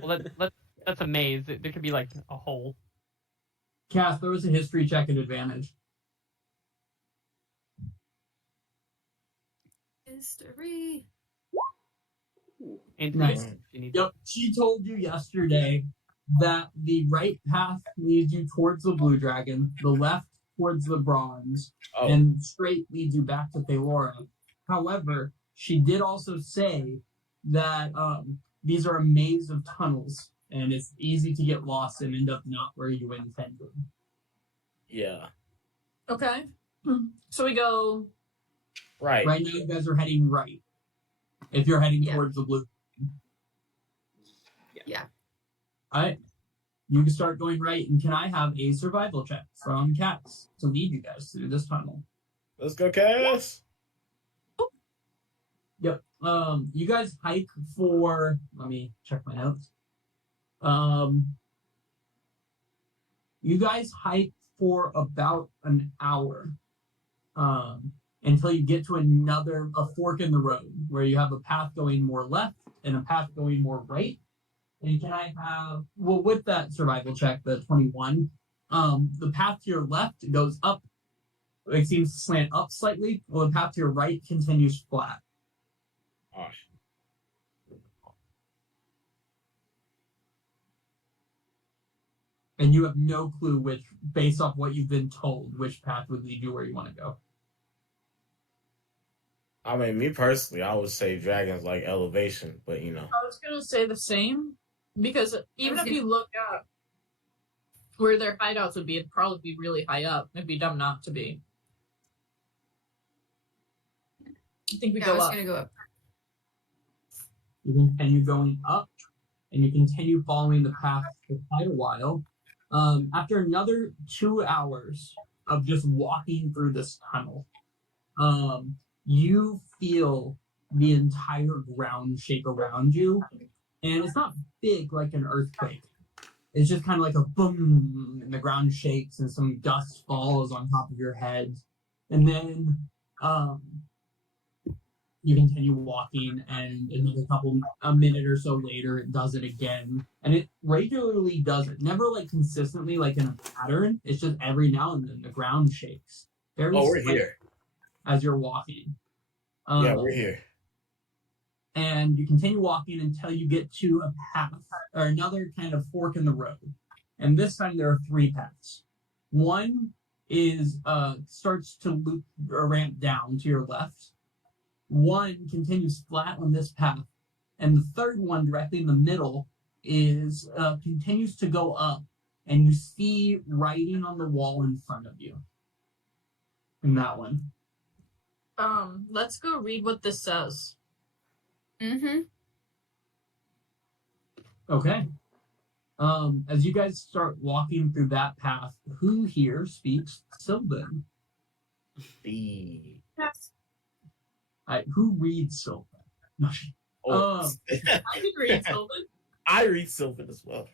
Well, that's a maze. There could be like a hole. Cass, there was a history check at advantage. History. Nice. She needs Yep, she told you yesterday that the right path leads you towards the blue dragon, the left towards the bronze, Oh. and straight leads you back to Thalora. However, she did also say that these are a maze of tunnels, and it's easy to get lost and end up not where you intended. Yeah. Okay. So we go Right. Right now, you guys are heading right. If you're heading towards the blue. Yeah. All right. You can start going right, and can I have a survival check from Cass to lead you guys through this tunnel? Let's go, Cass. Yep. You guys hike for. Let me check my notes. You guys hike for about an hour, until you get to a fork in the road where you have a path going more left and a path going more right. And can I have, well, with that survival check, the 21, the path to your left goes up. It seems to slant up slightly, while the path to your right continues flat. Gosh. And you have no clue based off what you've been told, which path would lead you where you want to go. I mean, me personally, I would say dragons like elevation, but you know. I was gonna say the same, because even if you look up where their hideouts would be, it'd probably be really high up. It'd be dumb not to be. I think we go up. Gonna go up. You continue going up, and you continue following the path for quite a while. After another 2 hours of just walking through this tunnel, you feel the entire ground shake around you, and it's not big like an earthquake. It's just kind of like a boom, and the ground shakes, and some dust falls on top of your head, and then you continue walking, and a minute or so later, it does it again, and it regularly does it. Never like consistently, like in a pattern. It's just every now and then the ground shakes. We're here. As you're walking. Yeah, we're here. And you continue walking until you get to a path or another kind of fork in the road. And this time there are 3 paths. One is starts to loop or ramp down to your left. One continues flat on this path, and the third one directly in the middle is continues to go up, and you see writing on the wall in front of you. In that one. Let's go read what this says. Mm-hmm. Okay. As you guys start walking through that path, who here speaks Sylvan? Yes. Who reads Sylvan? Oh. I can read Sylvan. I read Sylvan as well.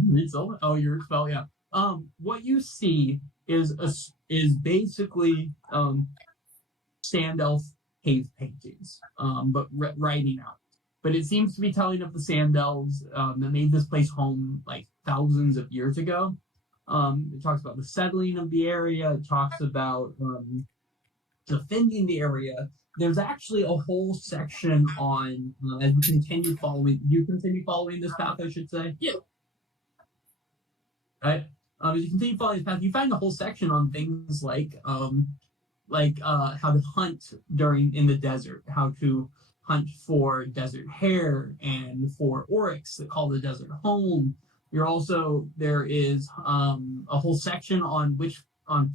You read Sylvan? Oh, you're a spell, yeah. What you see is basically sand elf cave paintings, but writing out. But it seems to be telling of the sand elves that made this place home like thousands of years ago. It talks about the settling of the area. It talks about defending the area. There's actually a whole section on as you continue following this path, I should say. Yeah. Right. As you continue following this path, you find a whole section on things like how to hunt in the desert, how to hunt for desert hare and for oryx that call the desert home. There is a whole section on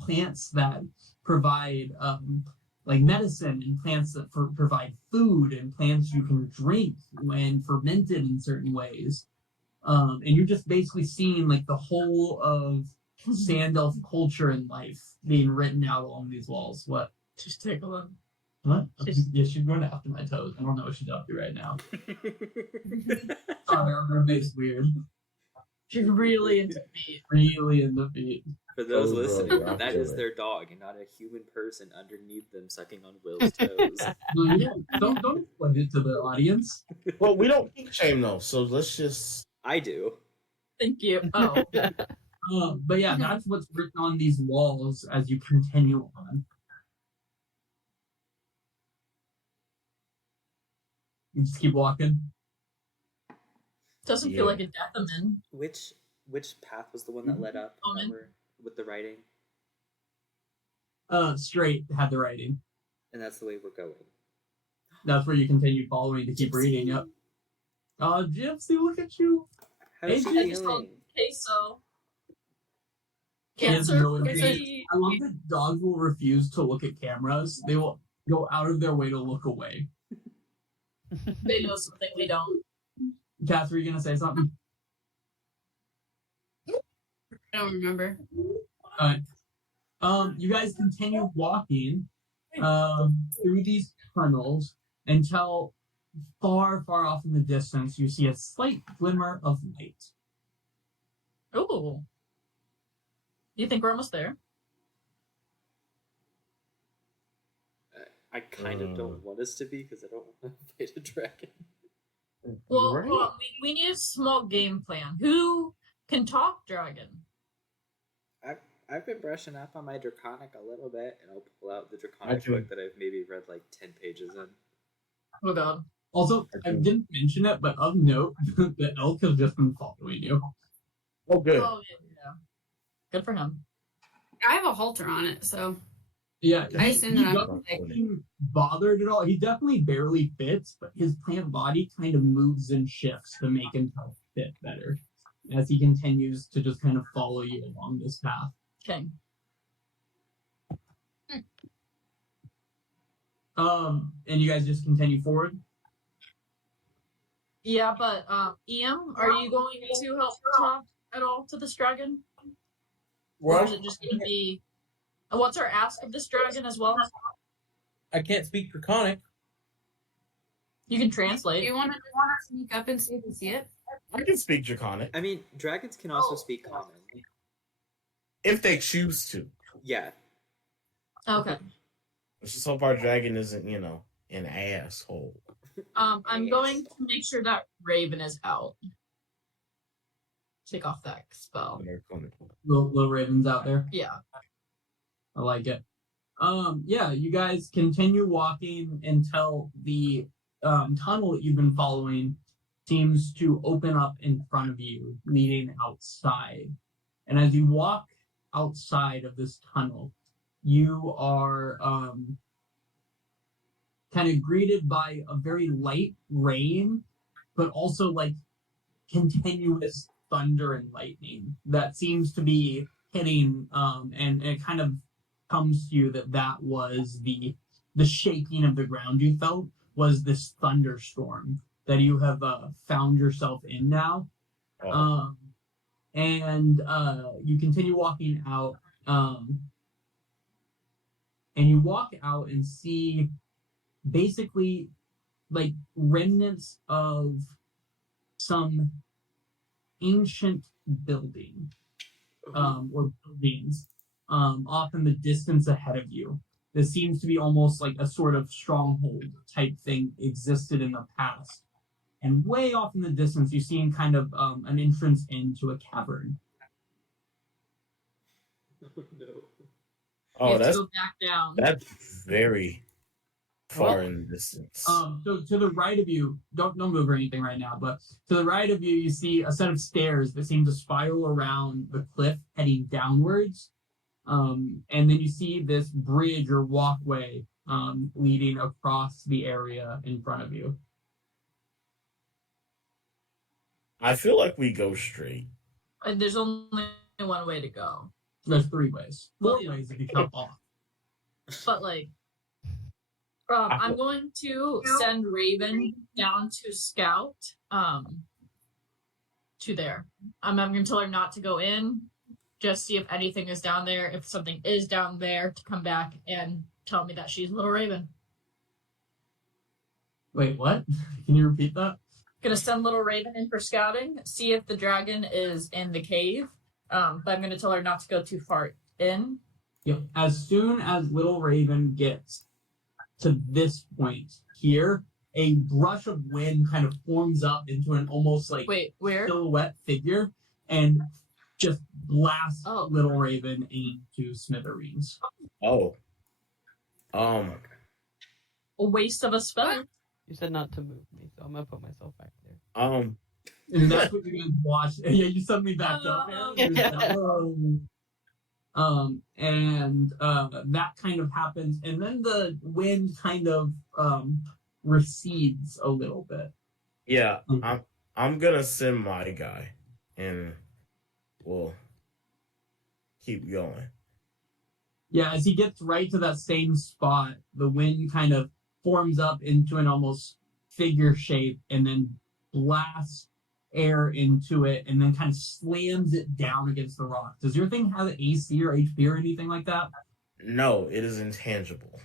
plants that provide like medicine, and plants that provide food, and plants you can drink when fermented in certain ways. And you're just basically seeing like the whole of sand elf culture and life being written out along these walls. What? Just take a look. What? Yeah, she's going after my toes. I don't know what she's up to right now. Sorry, our roommate's weird. She's really into feet. Really into feet. For those Oh, listening, bro, that is their dog and not a human person underneath them sucking on Will's toes. No, you don't explain it to the audience. Well, we don't kink shame though, so let's just. I do. Thank you. Oh. But yeah, that's what's written on these walls as you continue on. You just keep walking. Doesn't feel like a deathman. Which path was the one that led up? Omen. Remember, with the writing? straight had the writing. And that's the way we're going. That's where you continue following to keep reading. Yep. Gypsy, look at you. How's she Hey, feeling? Queso. Yes, Cancer no, free. I love that dogs will refuse to look at cameras. They will go out of their way to look away. They know something we don't. Cass, were you gonna say something? I don't remember. You guys continue walking through these tunnels until far, far off in the distance you see a slight glimmer of light. Ooh. You think we're almost there? I kind of don't want us to be because I don't want to fight a dragon. Well, Right. we need a small game plan. Who can talk dragon? I've been brushing up on my Draconic a little bit, and I'll pull out the Draconic book that I've maybe read like 10 pages in. Oh god. Also, I didn't mention it, but of note, the elk has just been following you. Oh, good. Oh yeah. Good for him. I have a halter on it, so Yeah, I assume that I'm doesn't like, seem bothered at all. He definitely barely fits, but his plant body kind of moves and shifts to make him fit better as he continues to just kind of follow you along this path. Okay. And you guys just continue forward? Yeah, but EM, are you going to help talk at all to this dragon? Or is it just going to be... What's our ask of this dragon as well? I can't speak Draconic. You can do translate. you want to sneak up and see if you see it? I can speak Draconic I mean, dragons can also speak common. if they choose to. Yeah. Okay. Let's just hope our dragon isn't, an asshole. I'm going to make sure that Raven is out. Take off that spell. Little Raven's out there. Yeah. I like it. Yeah, you guys continue walking until the tunnel that you've been following seems to open up in front of you, leading outside. And as you walk outside of this tunnel, you are kind of greeted by a very light rain, but also like continuous thunder and lightning that seems to be hitting, and it kind of comes to you that was the shaking of the ground you felt was this thunderstorm that you have found yourself in now. And you continue walking out, and you walk out and see basically like remnants of some ancient building or buildings off in the distance ahead of you. This seems to be almost like a sort of stronghold type thing existed in the past. And way off in the distance, you see kind of an entrance into a cavern. No. Oh, Go back down. that's very far in the distance. So to the right of you, don't move or anything right now, but to the right of you, you see a set of stairs that seem to spiral around the cliff heading downwards. And then you see this bridge or walkway leading across the area in front of you. I feel like we go straight. And there's only one way to go. There's 3 ways. 4 Yeah. ways if you cut off. But like, I'm going to send Raven down to scout to there. I'm going to tell her not to go in, just see if anything is down there. If something is down there, to come back and tell me that she's Little Raven. Wait, what? Can you repeat that? Gonna send Little Raven in for scouting, see if the dragon is in the cave. But I'm gonna tell her not to go too far in. Yep. As soon as Little Raven gets to this point here, a brush of wind kind of forms up into an almost like where? silhouette figure and just blasts Oh. Little Raven into smithereens. Oh. A waste of a spell. You said not to move me, so I'm gonna put myself back there. And that's what you guys watch. Yeah, you suddenly backed up there. And that kind of happens, and then the wind kind of recedes a little bit. Yeah, I'm gonna send my guy, and we'll keep going. Yeah, as he gets right to that same spot, the wind kind of forms up into an almost figure shape, and then blasts air into it, and then kind of slams it down against the rock. Does your thing have AC or HP or anything like that? No, it is intangible.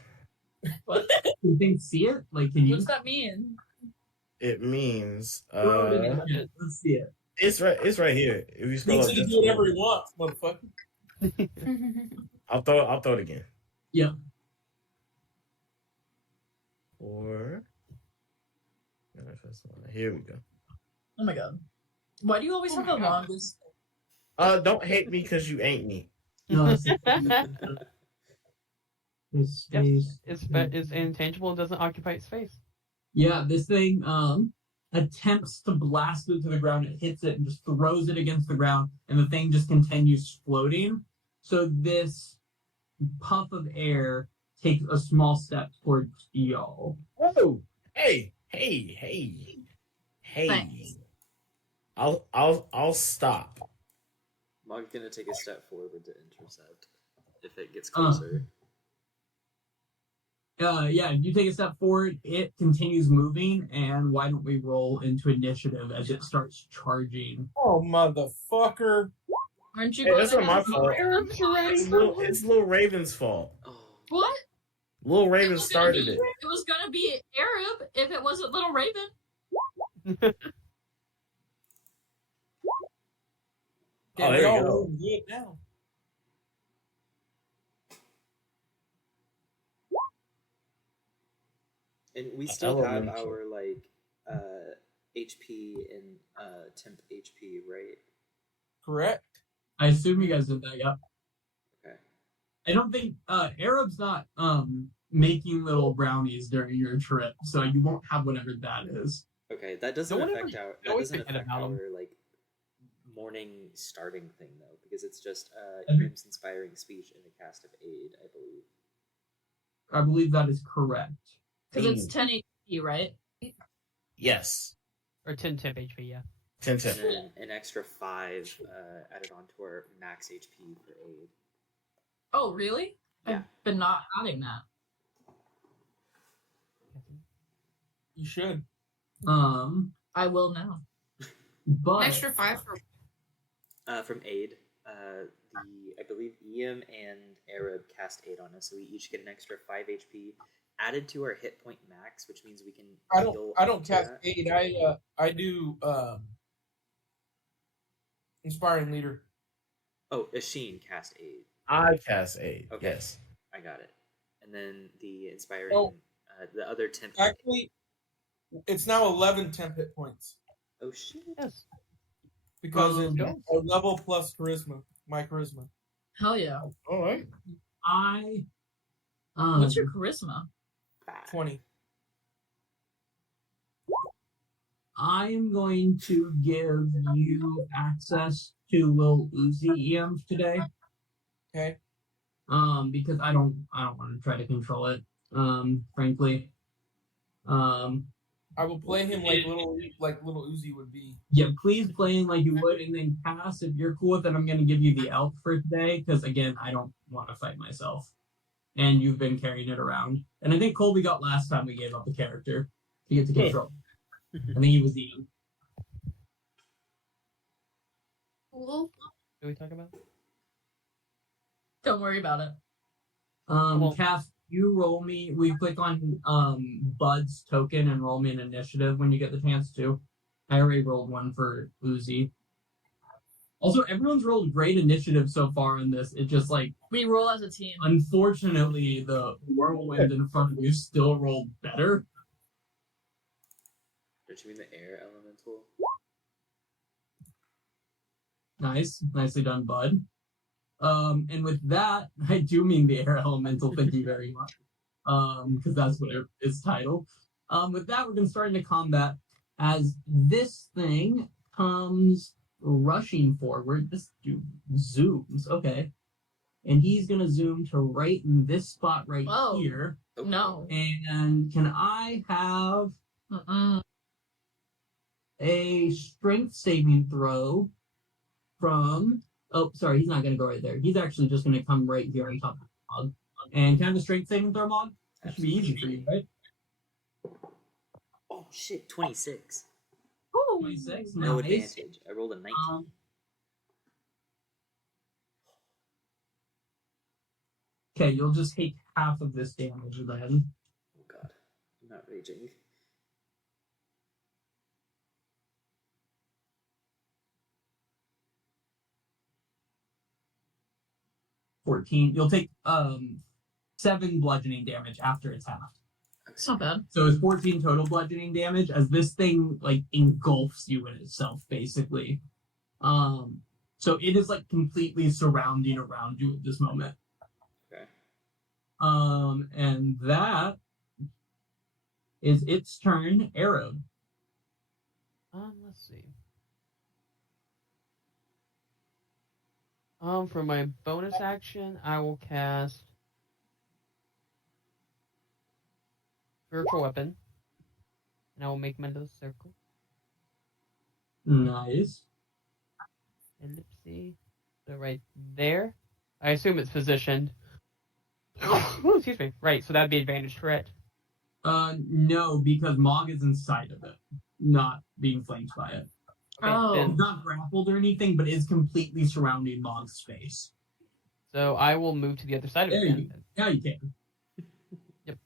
What? Can you think see it? Like, can you? What's that mean? It means let's see it. It's right here. If you scroll He up can do whatever he wants, motherfucker. I'll throw it again. Yep. Or here we go. Oh my god. Why do you always have the longest? Don't hate me because you ain't me. No, it's intangible and doesn't occupy space. Yeah, this thing attempts to blast it to the ground. It hits it and just throws it against the ground, and the thing just continues floating. So this puff of air takes a small step towards y'all. Oh, hey. Thanks. I'll stop. Mog's gonna take a step forward to intercept if it gets closer. Yeah, if you take a step forward, it continues moving, and why don't we roll into initiative as it starts charging? Oh, motherfucker. Aren't you Hey, going that's not my fault. It's Little Raven's fault. Oh. What? Little Raven started it. It was gonna be Arab if it wasn't Little Raven. Oh, there you go. Good now. And we still have our HP and temp HP, right? Correct. I assume you guys did that, yeah. Okay. I don't think Arab's not making little brownies during your trip, so you won't have whatever that is. Okay, that doesn't affect our like morning starting thing though, because it's just Im's inspiring speech and a cast of aid, I believe. I believe that is correct. Because it's 10 HP, right? Yes. Or 10 temp HP, yeah. 10 temp. And then an extra 5 added on to our max HP for aid. Oh, really? Yeah. I've been not adding that. You should. I will now. But An extra 5 for From aid, I believe Iam and Arab cast aid on us, so we each get an extra 5 HP added to our hit point max, which means we can. I don't cast aid. I do inspiring leader. Oh, Asheen cast aid. I cast aid. Okay. Yes, I got it. And then the inspiring, the other temp. Actually, it's now 11 temp hit points. Oh shit! Yes. Because it's a level plus charisma. My charisma. Hell yeah! All right. What's your charisma? 20. I am going to give you access to Lil Uzi EMs today. Okay. Because I don't want to try to control it. Frankly. I will play him like little Uzi would be. Yeah, please play him like you would, and then Cass, if you're cool with it, I'm gonna give you the elk for today, because again, I don't want to fight myself. And you've been carrying it around. And I think Colby got last time we gave up a character to get to control. I think he was Ian. Cool. What are we talking about? Don't worry about it. Cass, you roll me. We click on Bud's token and roll me an initiative when you get the chance to. I already rolled one for Uzi. Also, everyone's rolled great initiative so far in this. It just we roll as a team. Unfortunately, the whirlwind in front of you still rolled better. Don't you mean the air elemental? Nice. Nicely done, Bud. And with that, I do mean the air elemental. Thank you very much. Because that's what it's titled. With that, we're going to start into combat as this thing comes rushing forward. Just do zooms. Okay. and he's gonna zoom to right in this spot right Whoa. here. No. And can I have a strength saving throw from? Oh, sorry, he's not gonna go right there. He's actually just gonna come right here on top of the Mog. And can I have a strength saving throw, Mog? That should be easy for you, right? Oh shit, 26. 26. No Nice. advantage. I rolled a 19. Okay, you'll just take half of this damage then. Oh god, I'm not raging. You'll take 7 bludgeoning damage after it's halved. It's not bad. So it's 14 total bludgeoning damage as this thing like engulfs you in itself, basically. So it is like completely surrounding around you at this moment. Okay. And that is its turn. Arrow. Let's see. For my bonus action, I will cast Spiritual Weapon, and I will make him into a circle. Nice. Ellipse. So right there. I assume it's positioned. Oh, excuse me. Right, so that'd be advantage, correct? No, because Mog is inside of it, not being flanked by it. Okay, Oh. then, Not grappled or anything, but is completely surrounding Mog's space. so I will move to the other side of it again. Yeah, you can. Yep.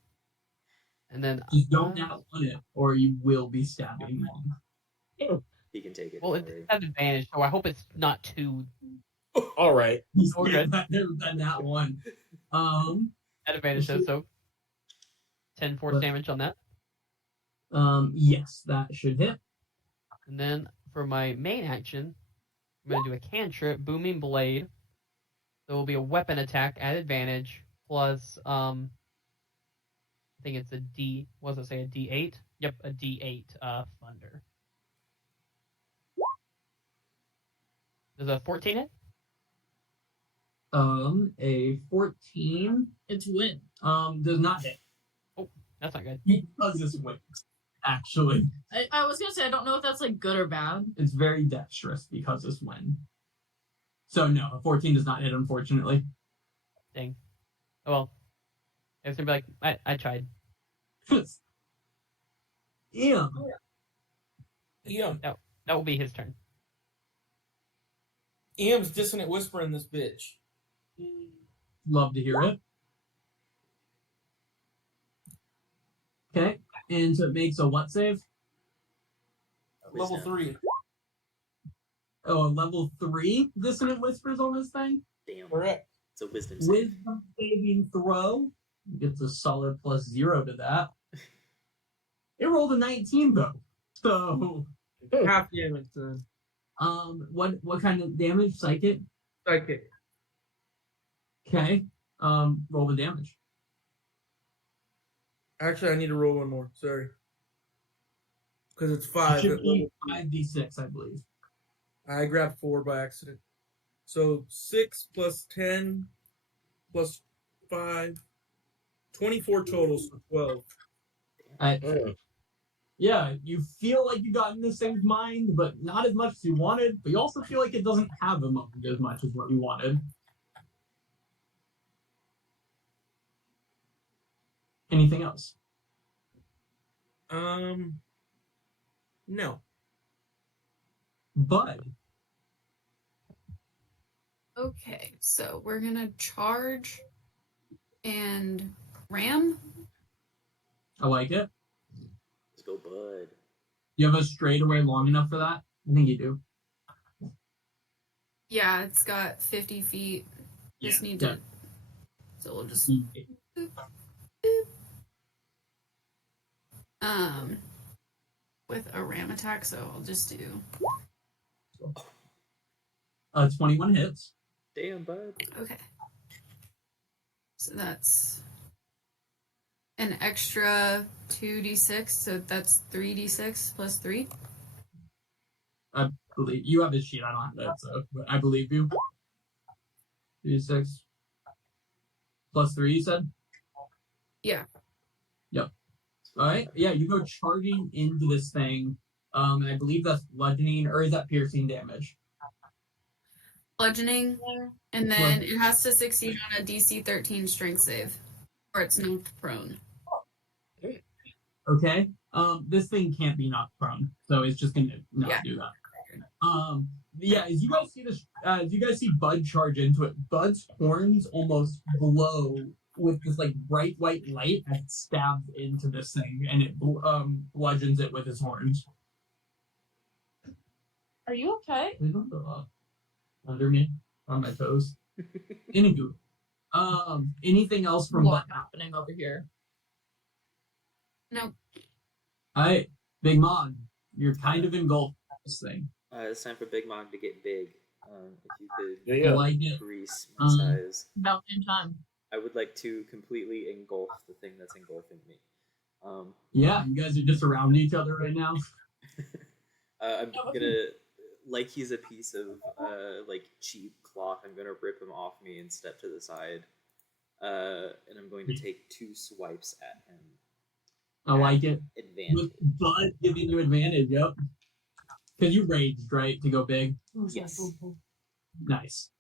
And then Just don't now on it, or you will be stabbing Mog. He can take it. well, don't it's worry. at advantage, so I hope it's not too All right. He's We're good. done that one. at advantage, so 10 force damage on that. Yes, that should hit. And then for my main action, I'm going to do a cantrip, Booming Blade. So it will be a weapon attack at advantage, plus, I think it's a D, what does it say, a D8? Yep, a D8 thunder. Does a 14 hit? A 14 It's win. does not hit That's not good. because this wins. Actually, I was gonna say I don't know if that's like good or bad. it's very dexterous because this win. So no, a 14 does not hit, unfortunately. Dang. Oh well. It's going to be like, I tried. Yeah. Em, That will be his turn. Em's dissonant whisper in this bitch. Love to hear it. Okay, and so it makes a what save? Level 3. Oh, a level 3 dissonant whispers on this thing. Damn. Correct. It's a wisdom save. Wisdom saving throw gets a solid +0 to that. It rolled a 19 though, so Half damage then. what kind of damage? Psychic. Psychic. Okay. Roll the damage. Actually, I need to roll one more. Sorry. Because it's It 5 should at be level 5d6, I believe. I grabbed 4 by accident. So 6 plus 10 plus 5. 24 total, so 12. Yeah, you feel like you got in this thing's mind, but not as much as you wanted. But you also feel like it doesn't have a mind as much as what you wanted. Anything else? No. Bud. Okay, so we're gonna charge and ram. I like it. Let's go, bud. You have a straightaway long enough for that? I think you do. Yeah, it's got 50 feet. Just need to. So we'll just. With a ram attack, so I'll just do. 21 hits. Damn, bud. Okay. So that's an extra 2d6, so that's 3d6 plus 3. I believe you have his sheet. I don't have that, so but I believe you. 3d6 +3, you said? Yeah. Yep. All right. Yeah, you go charging into this thing. And I believe that's bludgeoning, or is that piercing damage? Bludgeoning, and then it has to succeed on a DC 13 strength save, or it's knocked prone. Okay. This thing can't be knocked prone, so it's just gonna not do that. Yeah, as you guys see this, as you guys see Bud charge into it, Bud's horns almost glow with this like bright white light as it stabs into this thing, and it bludgeons it with his horns. Are you okay? They don't go up under me on my toes. Anywho, anything else from What Bud? happening over here? No. All right, Big Mon, you're kind of engulfed in this thing. It's time for Big Mom to get big. If you could Yeah. Like it. increase my size, About in time. I would like to completely engulf the thing that's engulfing me. Yeah, you guys are just around each other right now. I'm gonna, like he's a piece of like cheap cloth. I'm gonna rip him off me and step to the side, and I'm going to take 2 swipes at him. I like it. Advantage. With Bud giving you advantage, yep. Because you raged, right, to go big? Yes. Nice.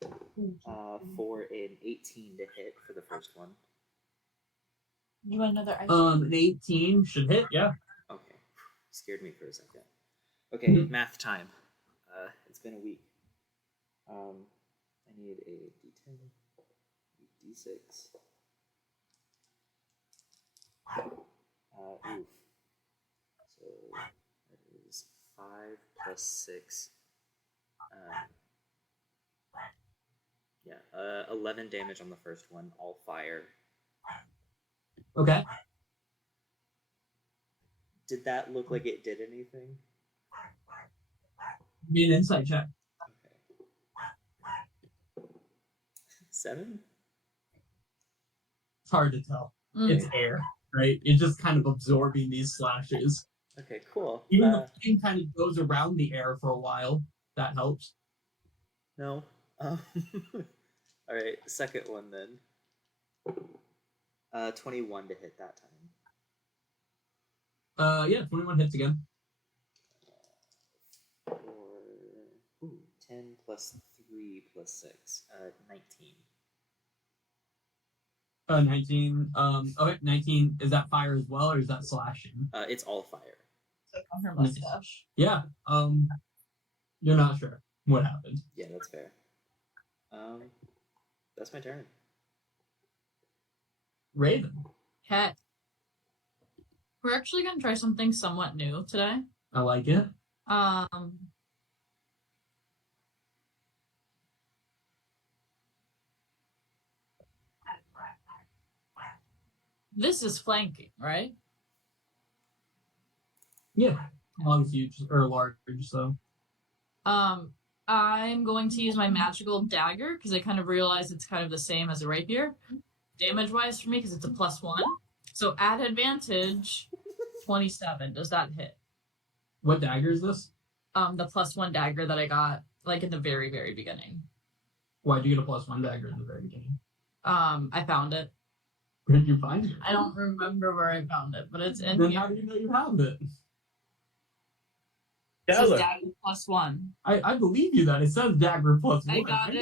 For an 18 to hit for the first one. You want another ice? An 18 should hit, yeah. Okay. Scared me for a second. Okay, math time. It's been a week. I need a D10, D6. Oof. So that is 5 plus 6. 11 damage on the first one, all fire. Okay. Did that look like it did anything? Be an insight check. Okay. 7? It's hard to tell. It's air, right? It's just kind of absorbing these slashes. Okay, cool. Even the thing kind of goes around the air for a while. That helps. No. Alright, second one then. 21 to hit that time. Yeah, 21 hits again. 10 plus 3 plus 6. 19. 19. Okay, 19. Is that fire as well, or is that slashing? It's all fire. On her mustache. Yeah. You're not sure what happened. Yeah, that's fair. That's my turn. Raven. Okay. We're actually gonna try something somewhat new today. I like it. This is flanking, right? Yeah. Long, huge, or large, so. I'm going to use my magical dagger because I kind of realize it's kind of the same as a rapier, damage-wise for me because it's a +1. So at advantage, 27. Does that hit? What dagger is this? The +1 dagger that I got like in the very, very beginning. Why did you get a +1 dagger in the very beginning? I found it. Where did you find it? I don't remember where I found it, but it's in Then here. how do you know you found it? It says dagger +1. I believe you that it says dagger +1. I got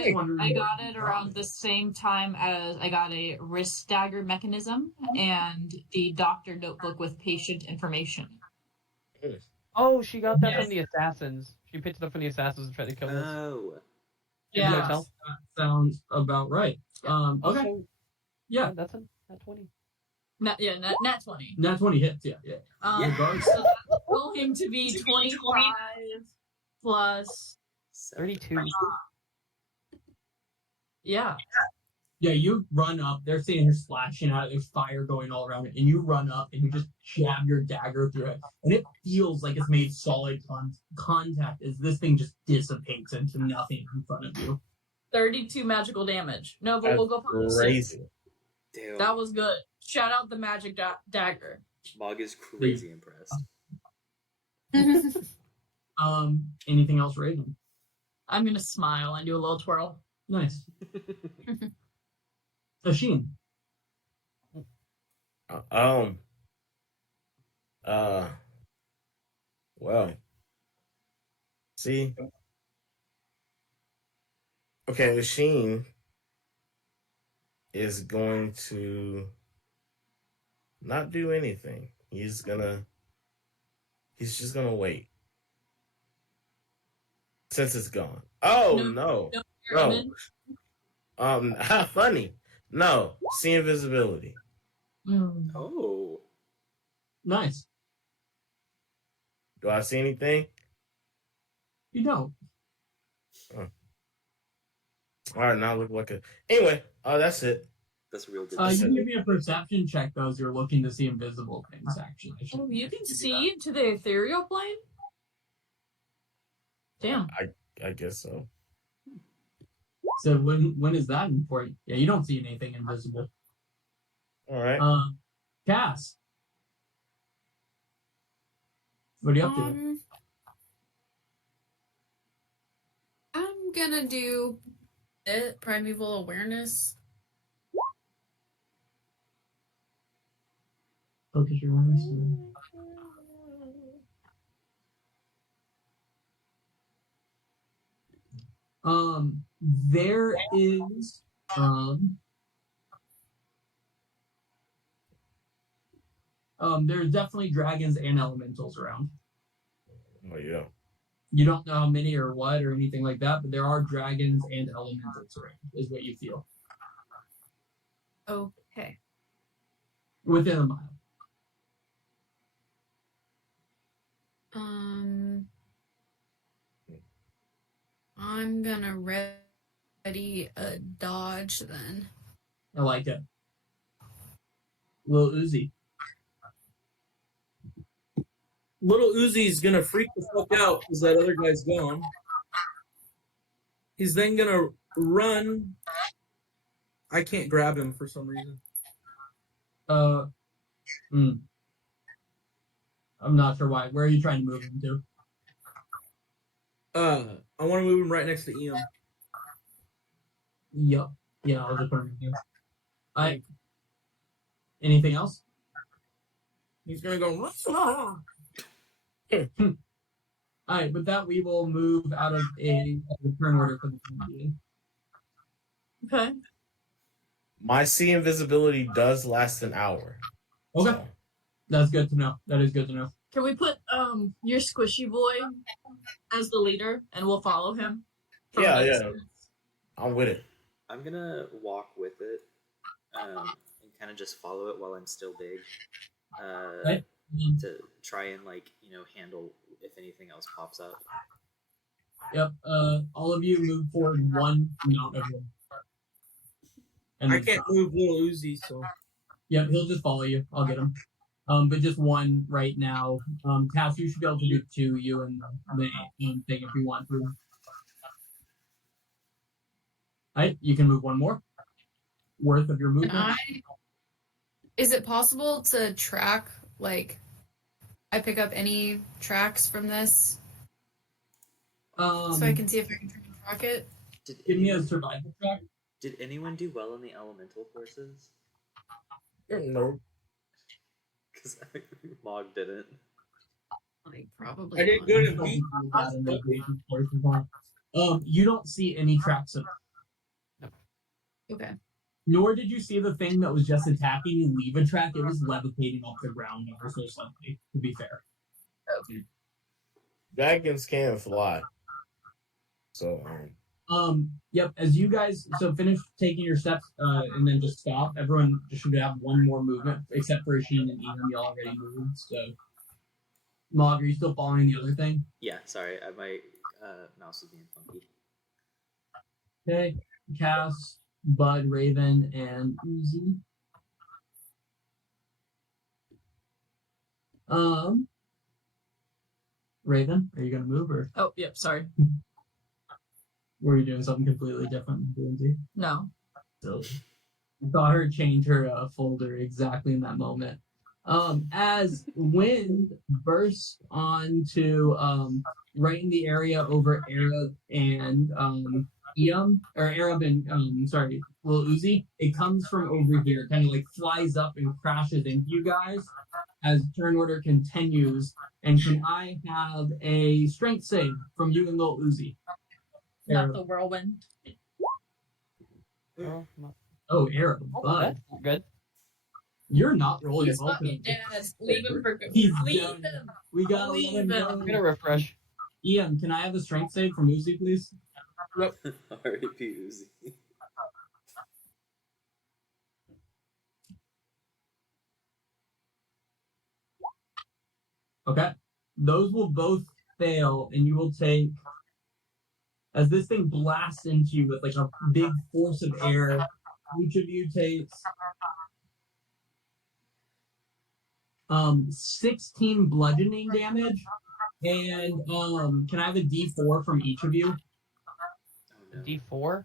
it around the same time as I got a wrist dagger mechanism and the doctor notebook with patient information. Oh, she got that from the assassins. She picked it up from the assassins and tried to kill us. Oh. Yeah. That sounds about right. Okay. Also, Yeah. That's a 20. Nat 20. Nat 20 hits, yeah. So that's going to be 25 plus 32. Yeah. Yeah, you run up. They're seeing her splashing out. There's fire going all around it. And you run up and you just jab your dagger through it. And it feels like it's made solid contact as this thing just dissipates into nothing in front of you. 32 magical damage. No, but we'll go for crazy. Damn. That was good. Shout out the magic dagger. Mog is crazy impressed. Anything else, Raven? I'm gonna smile and do a little twirl. Nice. Asheen. Well, see, okay, Machine is going to not do anything. He's just gonna wait since it's gone. Oh no. How funny. No, see invisibility. Oh, Nice. Do I see anything? You don't. Oh. All right, now I look like a. Anyway, that's it. that's real good. You can give me a perception check though, as you're looking to see invisible things. Actually, Oh, you can see into the ethereal plane. Damn. I guess so. So when is that important? Yeah, you don't see anything invisible. All right. Cass, what are you up to? I'm gonna do primeval awareness. Focus your awareness. There is there's definitely dragons and elementals around. Oh yeah. You don't know how many or what or anything like that, but there are dragons and elementals around, is what you feel. Okay. Within a mile. I'm gonna ready a dodge then. I like it. Little Uzi. Little Uzi's gonna freak the fuck out because that other guy's gone. He's then gonna run. I can't grab him for some reason. I'm not sure why. Where are you trying to move him to? I want to move him right next to Ian. Yep. Yeah, I'll just put him here. Alright. Anything else? He's gonna go. Alright, with that we will move out of a turn order for the time being. Okay. My see invisibility does last an hour. Okay. So. That's good to know. That is good to know. Can we put your squishy boy as the leader and we'll follow him? Yeah. I'm with it. I'm gonna walk with it, and kind of just follow it while I'm still big, Right. to try and handle if anything else pops up. Yep. All of you move forward one amount of room. I can't move little Uzi, so. Yep, he'll just follow you. I'll get him. But just one right now. Cass, you should be able to do two, you and the thing if you want to. Alright, you can move one more. Worth of your movement. Is it possible to track, I pick up any tracks from this? So I can see if I can track it? Give me a survival track. Did anyone do well in the elemental courses? No. Because Mog didn't. Probably. I did good at me. You don't see any tracks of it. Okay. Nor did you see the thing that was just attacking and leave a track. It was levitating off the ground ever so slightly, to be fair. Okay. Dragons can fly. So, yep, as you guys finish taking your steps and then just stop, everyone just should have one more movement, except for Sheen and Ian, you already moved, so. Mog, are you still following the other thing? Yeah, sorry, my mouse was being funky. Okay, Cass, Bud, Raven, and Uzi. Raven, are you gonna move or? Oh, yep, sorry. Were you doing something completely different than Uzi? No. So I saw her change her folder exactly in that moment. As wind bursts onto right in the area over Era and Arab and Lil Uzi, it comes from over here, kind of like flies up and crashes into you guys as turn order continues. And can I have a strength save from you and Lil Uzi? Not the whirlwind. Oh, Arab, bud. That's good. You're not rolling He's well. fucking dead. Leave him for good. He's Leave dead. him. We gotta let Leave him him. go. I'm gonna refresh. Ian, can I have a strength save from Uzi, please? R.I.P. Uzi. Okay. Those will both fail, and you will take, as this thing blasts into you with like a big force of air, each of you takes 16 bludgeoning damage. And can I have a D4 from each of you? Oh, no. D4?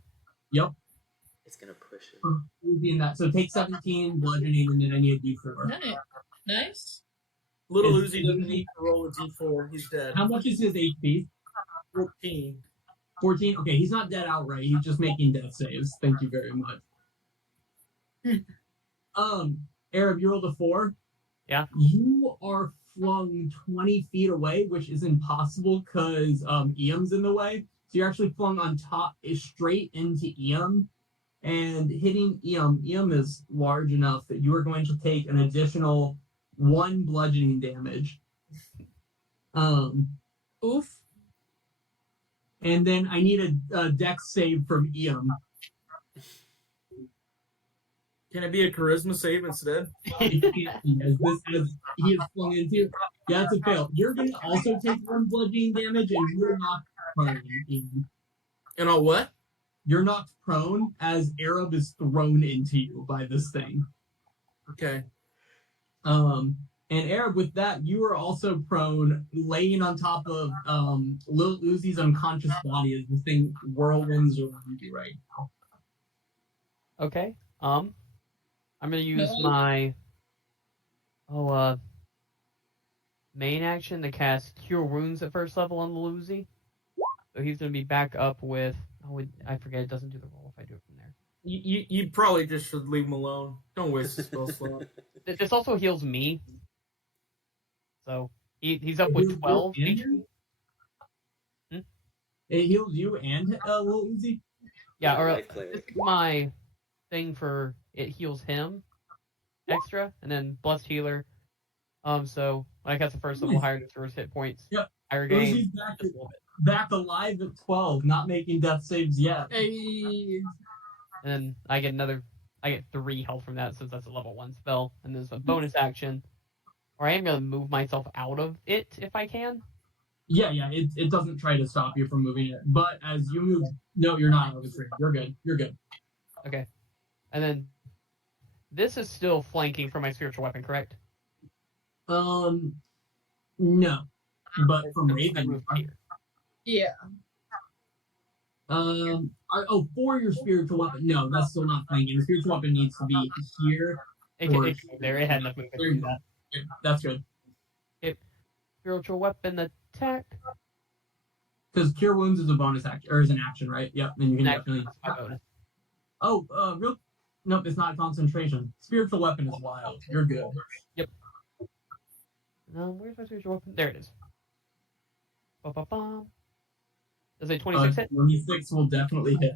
Yep. It's gonna push it. In that. So take 17 bludgeoning, and then I need a D4. Nice. Little Uzi doesn't need to roll a d4. He's dead. How much is his HP? 14. 14? Okay, he's not dead outright. He's just making death saves. Thank you very much. Arab, you rolled a 4? Yeah. You are flung 20 feet away, which is impossible because Iam's in the way. So you're actually flung on top, straight into Iam, and hitting Iam. Iam is large enough that you are going to take an additional 1 bludgeoning damage. Oof. And then I need a dex save from Iam. Can it be a charisma save instead? As he is flung into. Yeah, that's a fail. You're going to also take 1 bludgeoning damage, and you're knocked prone. Ian. And all what? You're knocked prone as Arab is thrown into you by this thing. Okay. And Arab, with that, you are also prone, laying on top of Lil Uzi's unconscious body as this thing whirlwinds around you right now. Okay. I'm gonna use my main action to cast Cure Wounds at first level on the Luzi. So he's gonna be back up with I forget it doesn't do the roll if I do it from there. You probably just should leave him alone. Don't waste a spell slot. This also heals me. So he's up with 12 HP. It heals you and Lil Uzi? Yeah, or Life cleric. this is my thing for it heals him extra, and then blessed healer. So when I cast the first level higher to his hit points, Yep. I regain Uzi's back alive at 12, not making death saves yet. Hey. and then I get 3 health from that since that's a level 1 spell, and there's a bonus action, or I am gonna move myself out of it if I can. Yeah, it doesn't try to stop you from moving it, but as you move, no, you're not out of its range. You're good. Okay, and then this is still flanking for my spiritual weapon, correct? No, but from Raven. Yeah. For your spiritual weapon, no, that's still not flanking. The spiritual weapon needs to be here. It had enough movement to do that. Yeah, that's good. Spiritual weapon attack. Because Cure Wounds is a bonus action, or is an action, right? Yep, then you can definitely. My bonus. Oh, nope, it's not concentration. Spiritual weapon is wild. You're good. Yep. Where's my spiritual weapon? There it is. Ba-ba-bum. Does a 26 hit? 26 will definitely hit.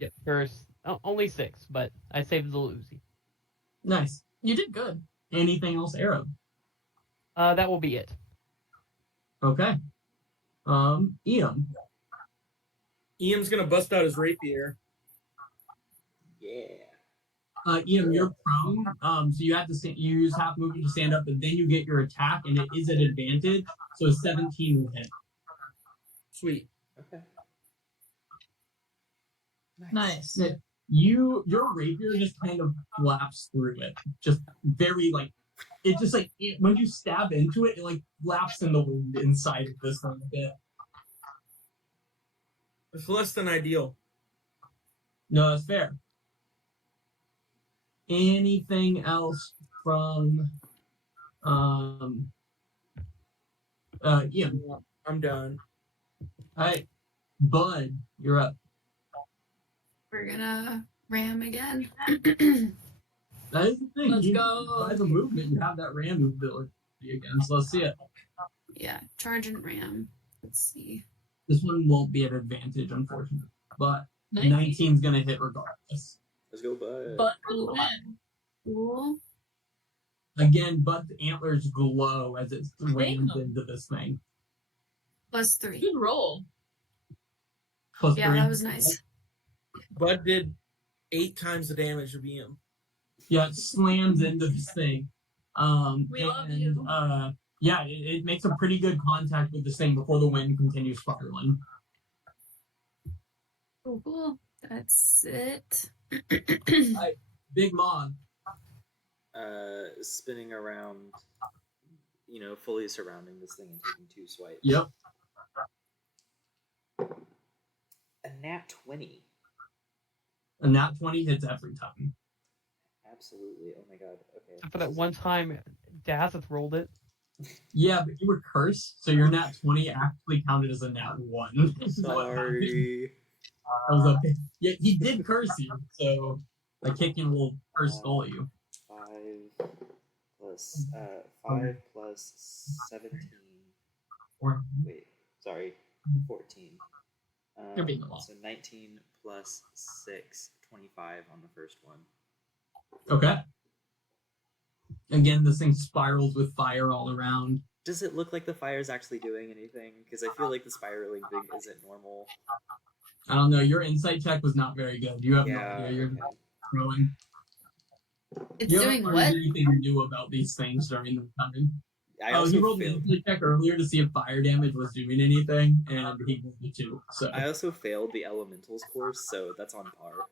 Yep. First, only 6, but I saved the Luzi. Nice. You did good. Anything else, Arab? That will be it. Okay. Ian. Ian's gonna bust out his rapier. Yeah. Ian, you're prone. So you have to you use half movement to stand up, but then you get your attack, and it is at advantage. So 17 will hit. Sweet. Okay. Nice. Your rapier just kind of flaps through it. Just very it just when you stab into it, it flaps in the wind inside of this thing a bit. It's less than ideal. No, that's fair. Anything else from Ian? I'm done. All right, Bud, you're up. We're gonna ram again. That is the thing. Let's go. By the movement, you have that ram ability again. So let's see it. Yeah, charge and ram. Let's see. This one won't be at advantage, unfortunately. But 19's going to hit regardless. Let's go, bud. But will win. Cool. Again, but the antlers glow as it rams into this thing. +3. Good roll. Plus Yeah, 3. that was nice. Bud did 8 times the damage of EM. Yeah, it slams into this thing. We love you. Yeah, it makes a pretty good contact with this thing before the wind continues spiraling. Cool. That's it. Big Mom. Spinning around, fully surrounding this thing and taking 2 swipes. Yep. A nat 20. A nat 20 hits every time. Absolutely. Oh my god. Okay. For that one time, Dazeth rolled it. Yeah, but you were cursed, so your nat 20 actually counted as a nat 1. Sorry. That was okay. Yeah, he did curse you, so a kicking will curse all you. 5 plus 17. Wait, sorry, 14. You're being a lot. So 19 plus 6, 25 on the first one. Okay. Again, this thing spirals with fire all around. Does it look like the fire is actually doing anything? Because I feel like the spiraling thing isn't normal. I don't know. Your insight check was not very good. You have no idea. You're throwing. It's You doing haven't what? learned anything new about these things during the time. I He also rolled an failed. insight check earlier to see if fire damage was doing anything, and he rolled a 2. So I also failed the elementals course, so that's on par.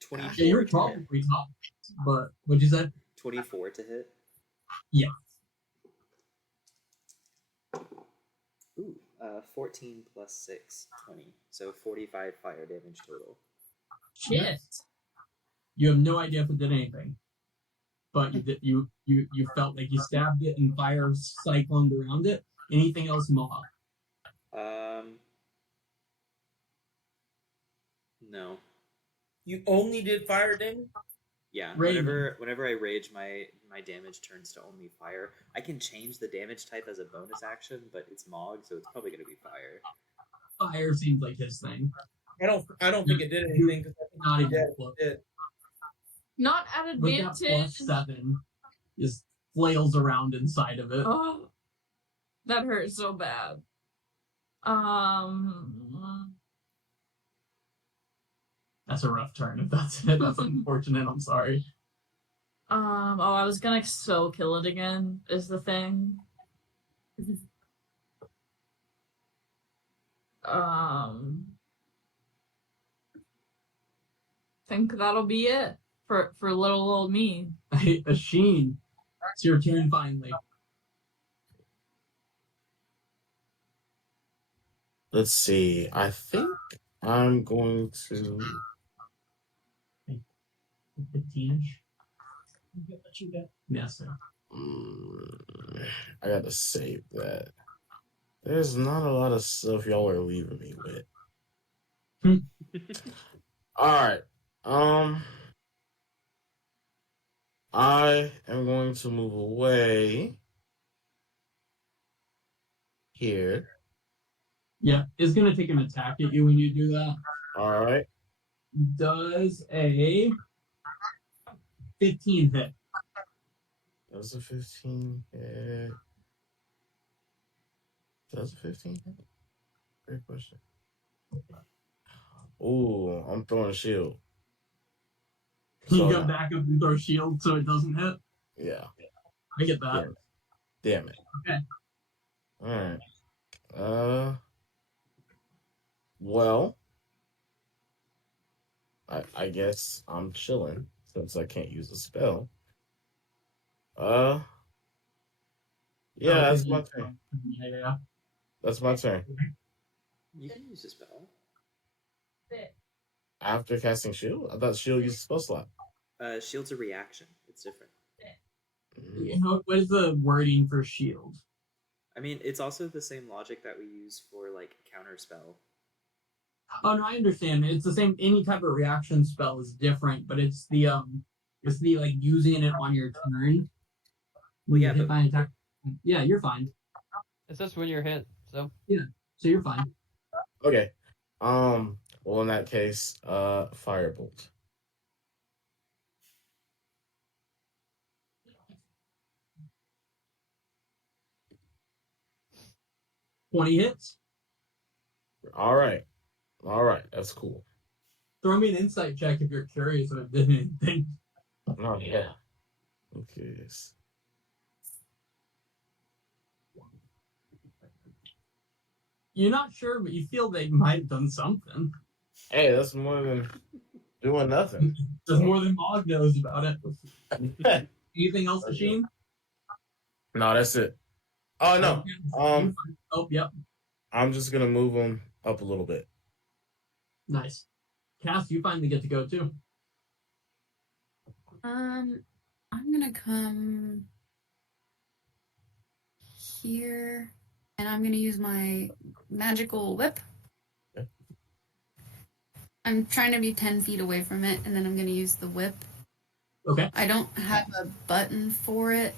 24. yeah, you're to hit. probably top. But what'd you say? 24 to hit. Yeah. Ooh, 14 plus 6, 20. So 45 fire damage total. Shit. You have no idea if it did anything, but you did. You felt like you stabbed it and fire cycloned around it. Anything else, mob? No. You only did fire damage? Yeah. Raven. Whenever I rage, my damage turns to only fire. I can change the damage type as a bonus action, but it's Mog, so it's probably gonna be fire. Fire seems like his thing. I don't think it did anything because I think Not even it close. did. Not at With that advantage. +7, just flails around inside of it. Oh, that hurt so bad. That's a rough turn. If that's it, that's unfortunate. I'm sorry. Oh, I was gonna so kill it again, is the thing. Think that'll be it for little old me. Hey, Asheen, it's your turn finally. Let's see. I think I'm going to. 15-ish. Yes, sir. I gotta save that. There's not a lot of stuff y'all are leaving me with. Alright. I am going to move away here. Yeah, it's gonna take an attack at you when you do that. Alright. Does a 15 hit? Does a 15 hit? Does a 15 hit? Great question. Ooh, I'm throwing a shield. You So- go back up and throw shield so it doesn't hit? Yeah. I get that. Damn it. Okay. Alright. Well, I guess I'm chilling since I can't use a spell. Yeah, that's my turn. Yeah. That's my turn. You can use a spell. After casting shield? I thought shield used a spell slot. Shield's a reaction. It's different. What is the wording for shield? I mean, it's also the same logic that we use for like counter spell. Oh no, I understand. It's the same. Any type of reaction spell is different, but it's the like using it on your turn. Well, yeah, hit by an attack. Yeah, you're fine. It's just when you're hit, so. Yeah, so you're fine. Okay. Well, in that case, firebolt. $20 hits. All right. That's cool. Throw me an insight check if you're curious if it did anything. Oh yeah. Okay. You're not sure, but you feel they might have done something. Hey, that's more than doing nothing. There's more than Mog knows about it. Anything else, Machine? No, that's it. Oh no. Oh, yep. I'm just gonna move them up a little bit. Nice. Cass, you finally get to go too. I'm gonna come here, and I'm gonna use my magical whip. Okay. I'm trying to be 10 feet away from it, and then I'm gonna use the whip. Okay. I don't have a button for it.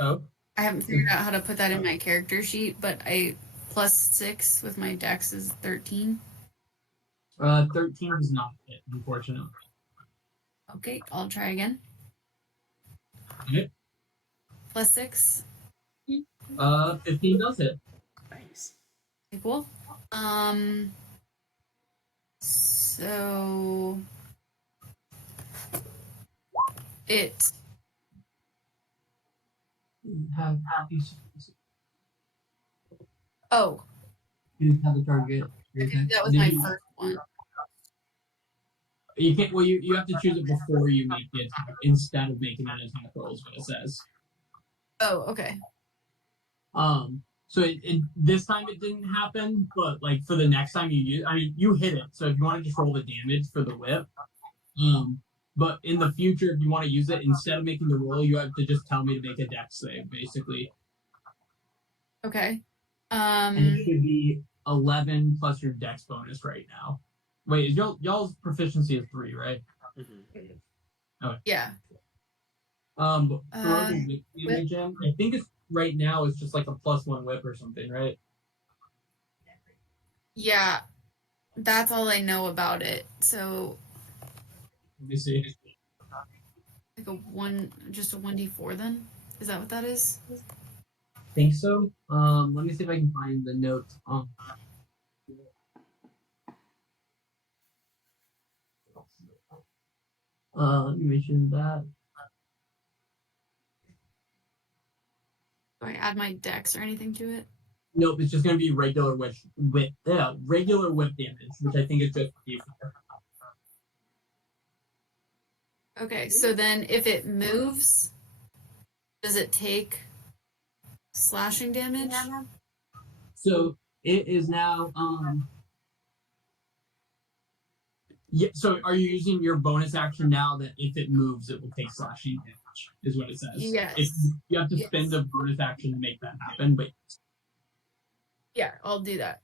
Oh. I haven't figured out how to put that in my character sheet, but I +6 with my dex is 13. 13 is not it, unfortunately. Okay, I'll try again. Okay. +6. 15 does hit. Nice. Okay, cool. So it Have oh you have a target. okay, that was my first one. You can't. Well, you have to choose it before you make the attack instead of making an attack roll. Is what it says. Oh, okay. So this time it didn't happen, but like for the next time you use, I mean, you hit it. So if you want to just roll the damage for the whip, but in the future, if you want to use it instead of making the roll, you have to just tell me to make a dex save, basically. Okay. And it should be 11 plus your dex bonus right now. Wait, is y'all's proficiency is 3, right? Mm-hmm. Okay. Yeah. But for the damage, I think it's right now it's just like a +1 whip or something, right? Yeah. That's all I know about it. So Let me see. like just a 1d4 then? Is that what that is? I think so. Let me see if I can find the notes. Let me mention that. Do I add my dex or anything to it? Nope, it's just going to be regular whip damage, which I think is just D4. Okay, so then if it moves, does it take slashing damage? So it is now. Yeah. So are you using your bonus action now that if it moves, it will take slashing damage? Is what it says. Yes. You have to spend a bonus action to make that happen, but yeah, I'll do that.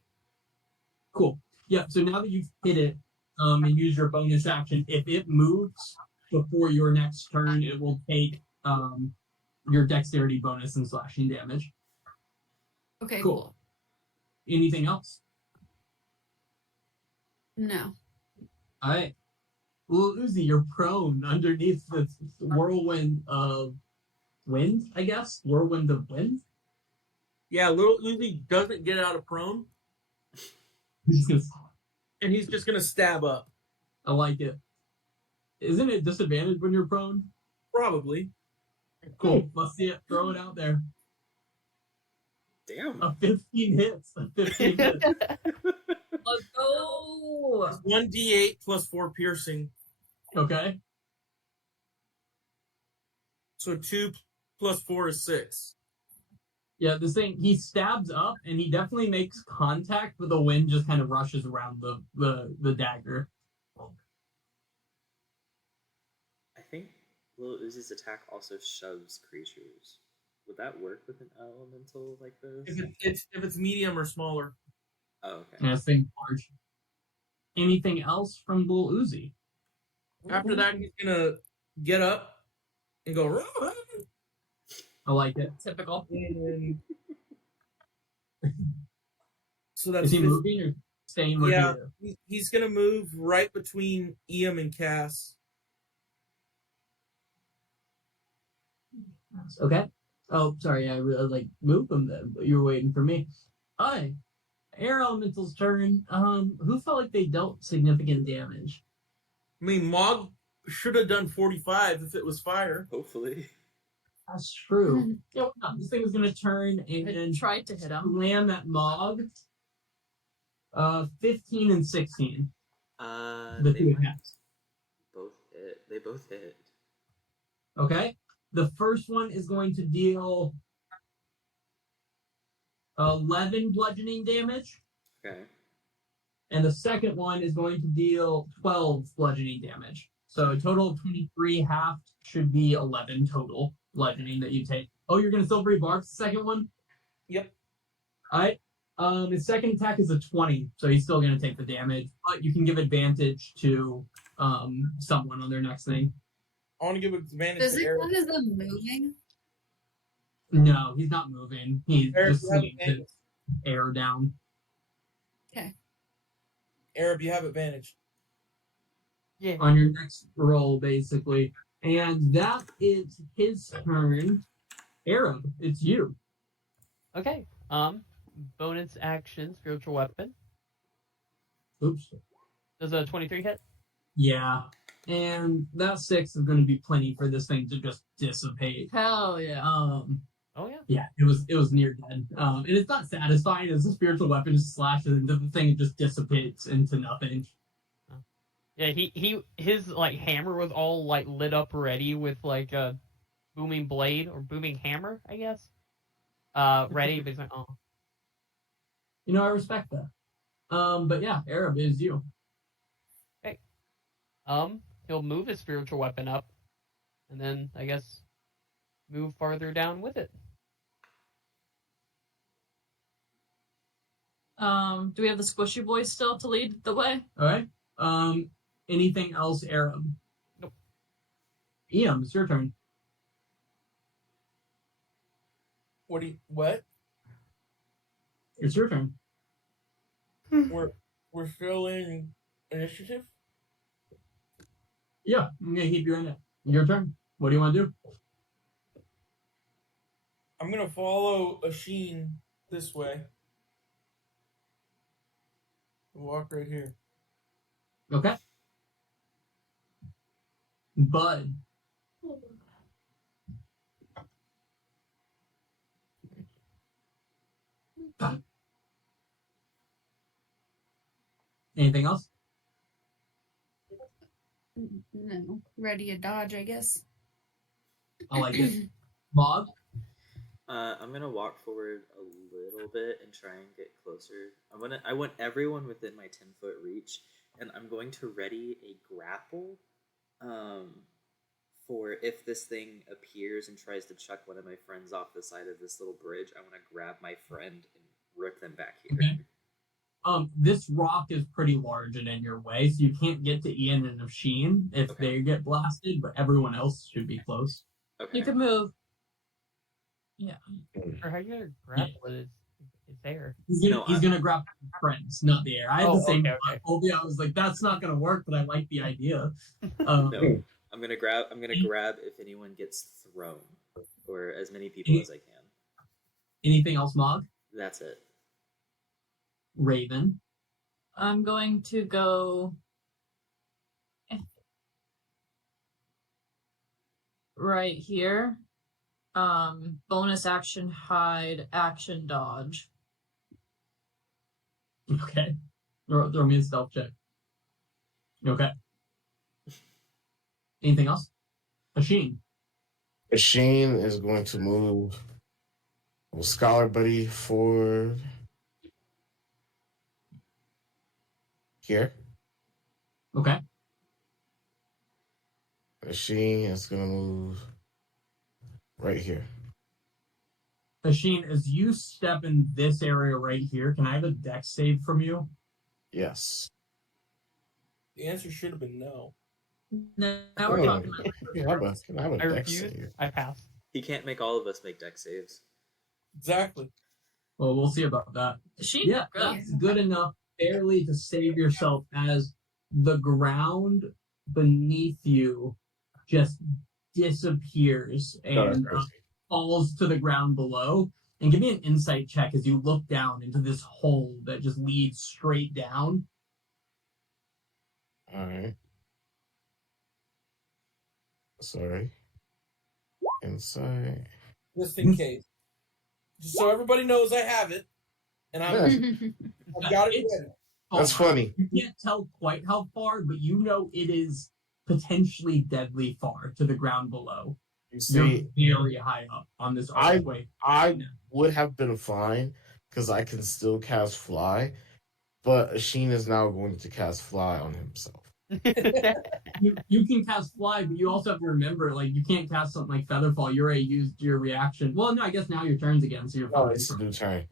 Cool. Yeah. So now that you've hit it, and use your bonus action, if it moves before your next turn, it will take your dexterity bonus and slashing damage. Okay, cool. Anything else? No. All right. Well, Uzi, you're prone underneath the whirlwind of wind, I guess? Whirlwind of wind? Yeah, little Uzi doesn't get out of prone. And he's just going to stab up. I like it. Isn't it disadvantaged when you're prone? Probably. Cool. Let's see it. Throw it out there. Damn. A 15 hits. A 15 hits. Let's go. 1d8 plus 4 piercing. Okay. So 2 plus 4 is 6. Yeah, the thing, he stabs up and he definitely makes contact, but the wind just kind of rushes around the dagger. I think Lil Uzi's attack also shoves creatures. Would that work with an elemental like this? If it's medium or smaller. Oh, okay. And this thing large. Anything else from Bull Uzi? After that, he's gonna get up and go. I like it. Typical. And so that's Is he 50. moving or staying where Yeah, he is? he's gonna move right between Iam and Cass. Okay. Oh, sorry. I really move them. You were waiting for me. Hi. Air Elemental's turn. Who felt like they dealt significant damage? I mean, Mog should have done 45 if it was fire. Hopefully. That's true. Yeah, no, this thing is gonna turn I and tried to hit him. land at Mog. 15 and 16. The They two might attacks. both hit. They both hit. Okay. The first one is going to deal 11 bludgeoning damage, Okay. and the second one is going to deal 12 bludgeoning damage. So a total of 23, half should be 11 total bludgeoning that you take. Oh, you're going to Silvery Bark the second one? Yep. All right. His second attack is a 20, so he's still going to take the damage, but you can give advantage to someone on their next thing. I want to give advantage Does to it Eric. count as them moving? No, he's not moving. He's Eric, just you have seeing advantage. his air down. Arab, you have advantage. Yeah. On your next roll, basically. And that is his turn. Arab, it's you. Okay. Bonus action, spiritual weapon. Oops. Does a 23 hit? Yeah. And that 6 is going to be plenty for this thing to just dissipate. Hell yeah. Oh yeah. Yeah, it was near dead. And it's not satisfying as a spiritual weapon just slashes into the thing and just dissipates into nothing. Yeah, his hammer was all lit up already with a booming blade or booming hammer, I guess. Ready, but he's like, oh. You know, I respect that. But yeah, Arab is you. Okay. He'll move his spiritual weapon up, and then I guess move farther down with it. Do we have the squishy boys still to lead the way? All right. Anything else, Arab? Nope. Ian, it's your turn. What? It's your turn. We're still in initiative? Yeah, I'm gonna keep you in it. Your turn. What do you want to do? I'm gonna follow Asheen this way. Walk right here. Okay. Bud. Anything else? No. Ready to dodge, I guess. I like it. Bob? I'm gonna walk forward a little bit and try and get closer. I want everyone within my 10-foot reach, and I'm going to ready a grapple. For if this thing appears and tries to chuck one of my friends off the side of this little bridge, I want to grab my friend and rip them back here. Okay. This rock is pretty large and in your way, so you can't get to Ian and Sheen if they get blasted, but everyone else should be close. Okay. You can move. Yeah. Or how you gonna grapple it? It's there. He's gonna grab friends, not the air. I had the same okay. phobia. I was like, that's not gonna work, but I like the idea. No, I'm gonna grab if anyone gets thrown, or as many people as I can. Anything else, Mog? That's it. Raven. I'm going to go right here. Bonus action hide, action dodge. Okay. Throw me a stealth check. Okay. Anything else? Asheen. Asheen is going to move Scholar Buddy forward here. Okay. Asheen is going to move right here. Asheen, as you step in this area right here, can I have a dex save from you? Yes. The answer should have been no. Now we're talking about Can I have a I dex refuse. save? I pass. He can't make all of us make deck saves. Exactly. Well, we'll see about that. She Yeah, that's good enough, barely to save yourself as the ground beneath you just disappears and falls to the ground below. And give me an insight check as you look down into this hole that just leads straight down. All right. Sorry. Insight. Just in case. Just so everybody knows I have it. And I've got it ready. That's funny. You can't tell quite how far, but you know it is potentially deadly far to the ground below. You see, you're very high up on this archway. I would have been fine because I can still cast fly, but Asheen is now going to cast fly on himself. You can cast fly, but you also have to remember, like, you can't cast something like Featherfall. You already used your reaction. Well, no, I guess now your turn's again, so you're fine. Oh, it's a new turn.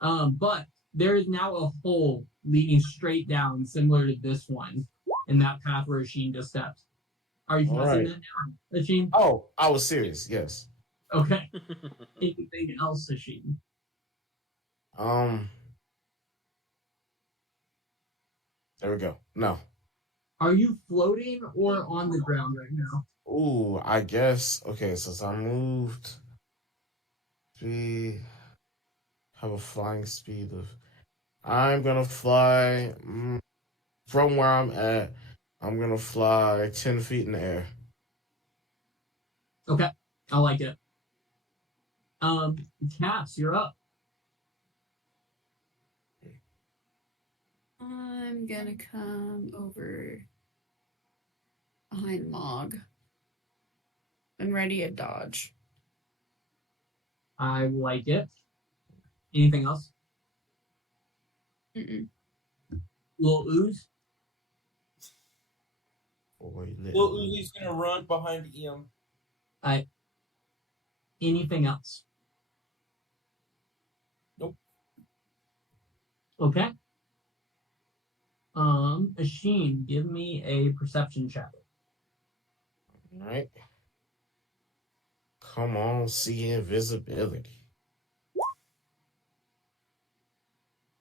But there is now a hole leading straight down, similar to this one, in that path where Asheen just stepped. Are you passing that now, Asheen? Oh, I was serious. Yes. Okay. Anything else, Asheen? There we go. No. Are you floating or on the ground right now? Ooh, I guess. Okay, since I moved, we have a flying speed of. I'm gonna fly from where I'm at. I'm gonna fly 10 feet in the air. Okay, I like it. Cass, you're up. I'm gonna come over behind Mog and ready to dodge. I like it. Anything else? Mm-mm. Little ooze? Lil Uzi's gonna run behind Ian. Anything else? Nope. Okay. Asheen, give me a perception check. All right. Come on, see invisibility.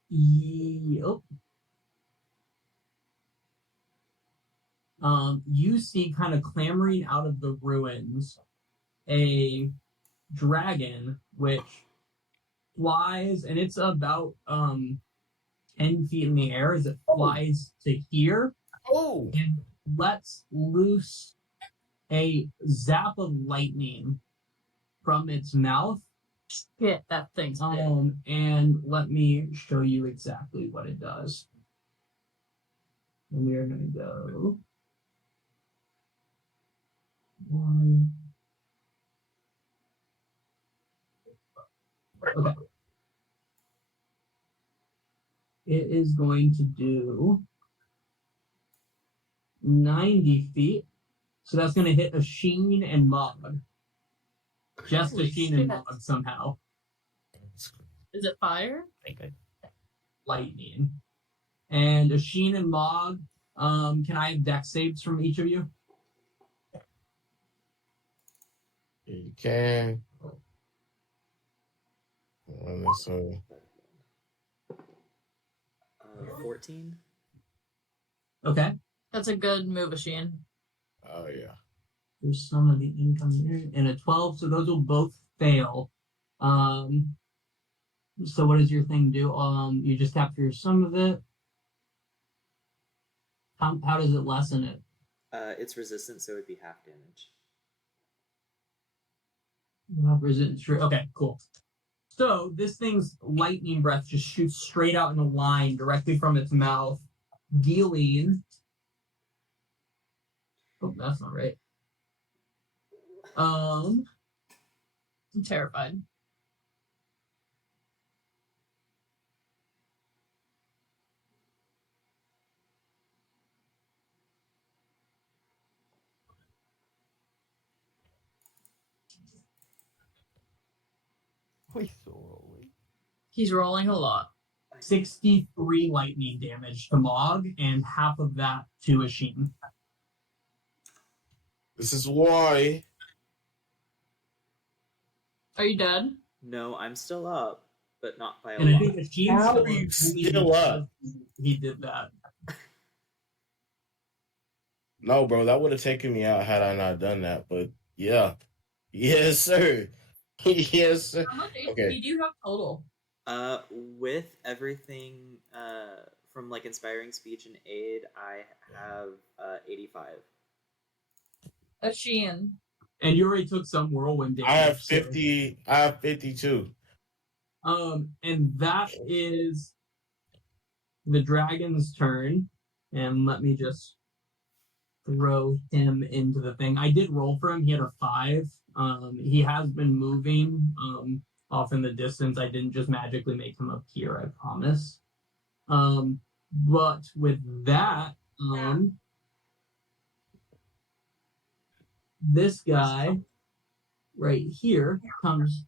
Yep. You see kind of clambering out of the ruins a dragon which flies, and it's about 10 feet in the air as it flies to here. Oh! And lets loose a zap of lightning from its mouth. Shit, that thing's big. And let me show you exactly what it does. And we are going to go 1. Okay. It is going to do 90 feet. So that's going to hit Asheen and Mog. Just Holy Asheen shit. and Mog somehow. Is it fire? Okay. Lightning. And Asheen and Mog, can I have dex saves from each of you? You can. Run this over. 14. Okay. That's a good move, Asheen. Oh, yeah. There's some of the incoming and a 12, so those will both fail. So what does your thing do? You just capture some of it. How does it lessen it? It's resistant, so it'd be half damage. Resistance. Okay, cool. So this thing's lightning breath just shoots straight out in a line directly from its mouth, dealing. Oh, that's not right. I'm terrified. He's so rolling. He's rolling a lot. 63 lightning damage to Mog, and half of that to Ashin. This is why. Are you dead? No, I'm still up, but not by a And I lot. think Ashin's How still are you up, still up? He did that. No, bro, that would have taken me out had I not done that. But yeah, yes, sir. Yes, sir. How much HP Okay. do you have total? With everything from like inspiring speech and aid, I have 85. Ashian. And you already took some whirlwind damage. I have so- 50. I have 52. And that is the dragon's turn. And let me just throw him into the thing. I did roll for him. He had a 5. He has been moving off in the distance. I didn't just magically make him appear, I promise. But with that, this guy right here comes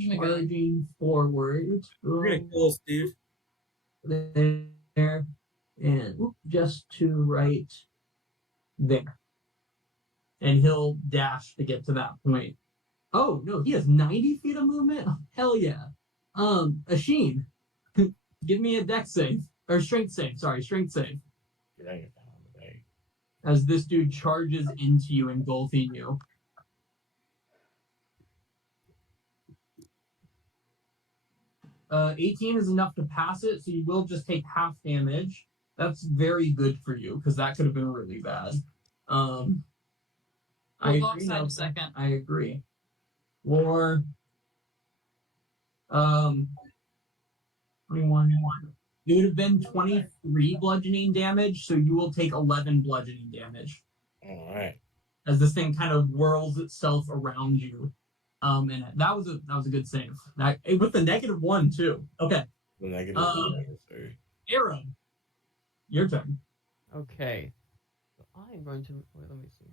Oh my God. charging forward. You're gonna kill us, dude. There and just to right there. And he'll dash to get to that point. Oh no, he has 90 feet of movement? Oh, hell yeah. Ashin, give me a dex save. Or strength save, strength save. As this dude charges into you, engulfing you. 18 is enough to pass it, so you will just take half damage. That's very good for you, because that could have been really bad. Hold offside a second. I agree. Or 21. It would have been 23 bludgeoning damage, so you will take 11 bludgeoning damage. All right. As this thing kind of whirls itself around you. And that was a good save. With the -1 too. Okay. The negative one, sorry. Aaron, your turn. Okay. So I'm going to wait, let me see.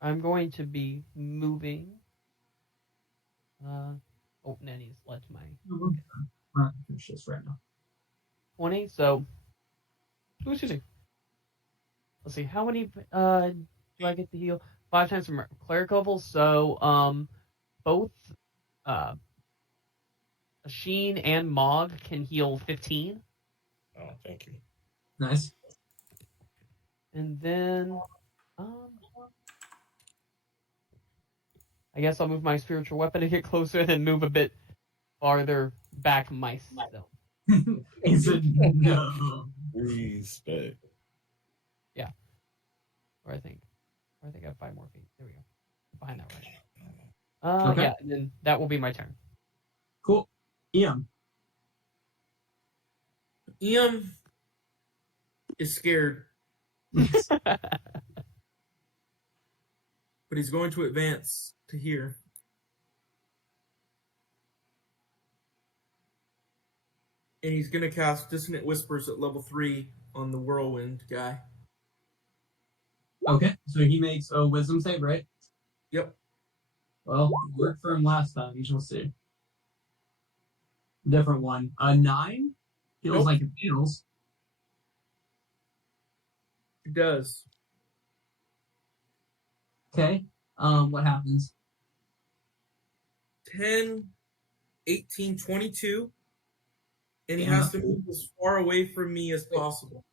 I'm going to be moving. Nanny's left my We're not gonna finish this right now. 20. So, excuse me. Let's see. How many do I get to heal? 5 times from cleric level. So, both Sheen and Mog can heal 15. Oh, thank you. Nice. And then, I guess I'll move my spiritual weapon to get closer and then move a bit farther back myself. He said no. Respect. Yeah. Or I think I have 5 more feet. There we go. Behind that right. Okay. Yeah, and then that will be my turn. Cool. Ian. Ian is scared, but he's going to advance to here. And he's going to cast Dissonant Whispers at level 3 on the Whirlwind guy. Okay, so he makes a wisdom save, right? Yep. Well, it worked for him last time. You shall see. Different one. A 9 feels Nope. like it feels. It does. Okay. What happens? 10, 18, 22. And he Yeah. has to move as far away from me as possible.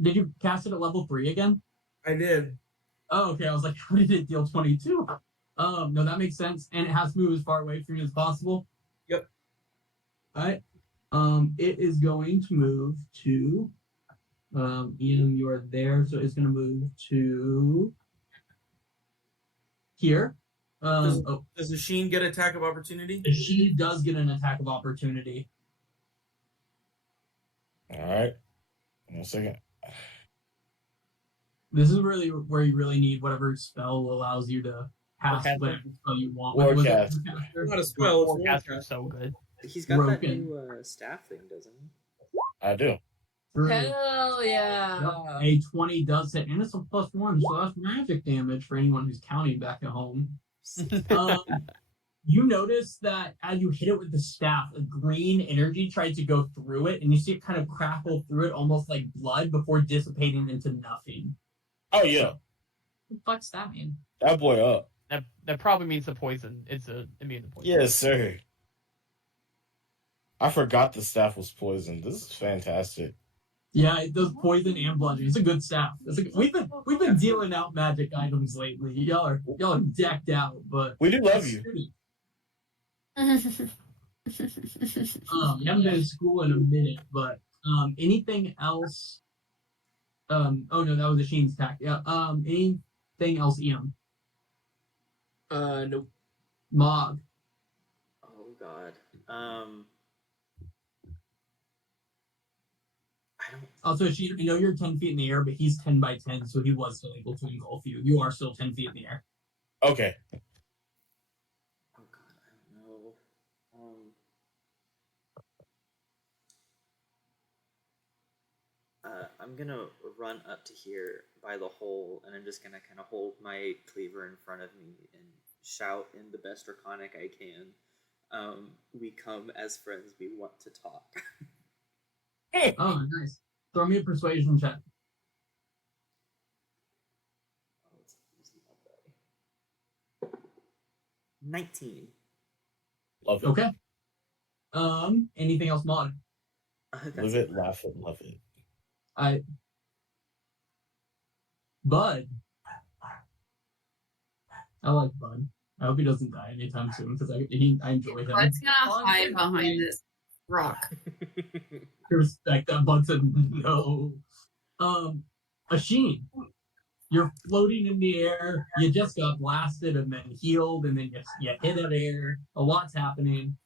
Did you cast it at level 3 again? I did. Oh, okay. I was like, how did it deal 22? No, that makes sense. And it has to move as far away from you as possible. Yep. All right. It is going to move to Ian, you are there, so it's gonna move to here. Does the Sheen get attack of opportunity? She does get an attack of opportunity. All right. 1 second. This is really where you really need whatever spell allows you to cast Warcaster. whatever spell you want. Warcast. Not a spell. It's a Warcaster warcast. is so good. He's got that new staff thing, doesn't he? I do. Hell yeah. A 20 does hit, and it's a +1, so that's magic damage for anyone who's counting back at home. You notice that as you hit it with the staff, a green energy tries to go through it, and you see it kind of crackle through it, almost like blood, before dissipating into nothing. Oh yeah. What the fuck's that mean? That boy up. That probably means the poison. It's immune to poison. Yes, sir. I forgot the staff was poisoned. This is fantastic. Yeah, it does poison and bludgeoning. It's a good staff. We've been dealing out magic items lately. Y'all are decked out, but we do love you. We haven't been in school in a minute, but anything else? Oh no, that was a Sheen's attack. Yeah. Anything else, Ian? Nope. Mog. Oh God. I don't. Also, Sheen, I know you're 10 feet in the air, but he's 10 by 10, so he was still able to engulf you. You are still 10 feet in the air. Okay. Oh God, I don't know. I'm gonna run up to here by the hole, and I'm just gonna kind of hold my cleaver in front of me and shout in the best Draconic I can. We come as friends. We want to talk. Oh, nice. Throw me a persuasion check. Oh, it's easy all day. 19. Love it. Okay. Anything else, Mod? Live it, laugh it, love it. Bud. I like Bud. I hope he doesn't die anytime soon because I enjoy him. Bud's gonna hide behind this rock. I respect that. Bud said no. Asheen, you're floating in the air. You just got blasted and then healed, and then you hit at air. A lot's happening.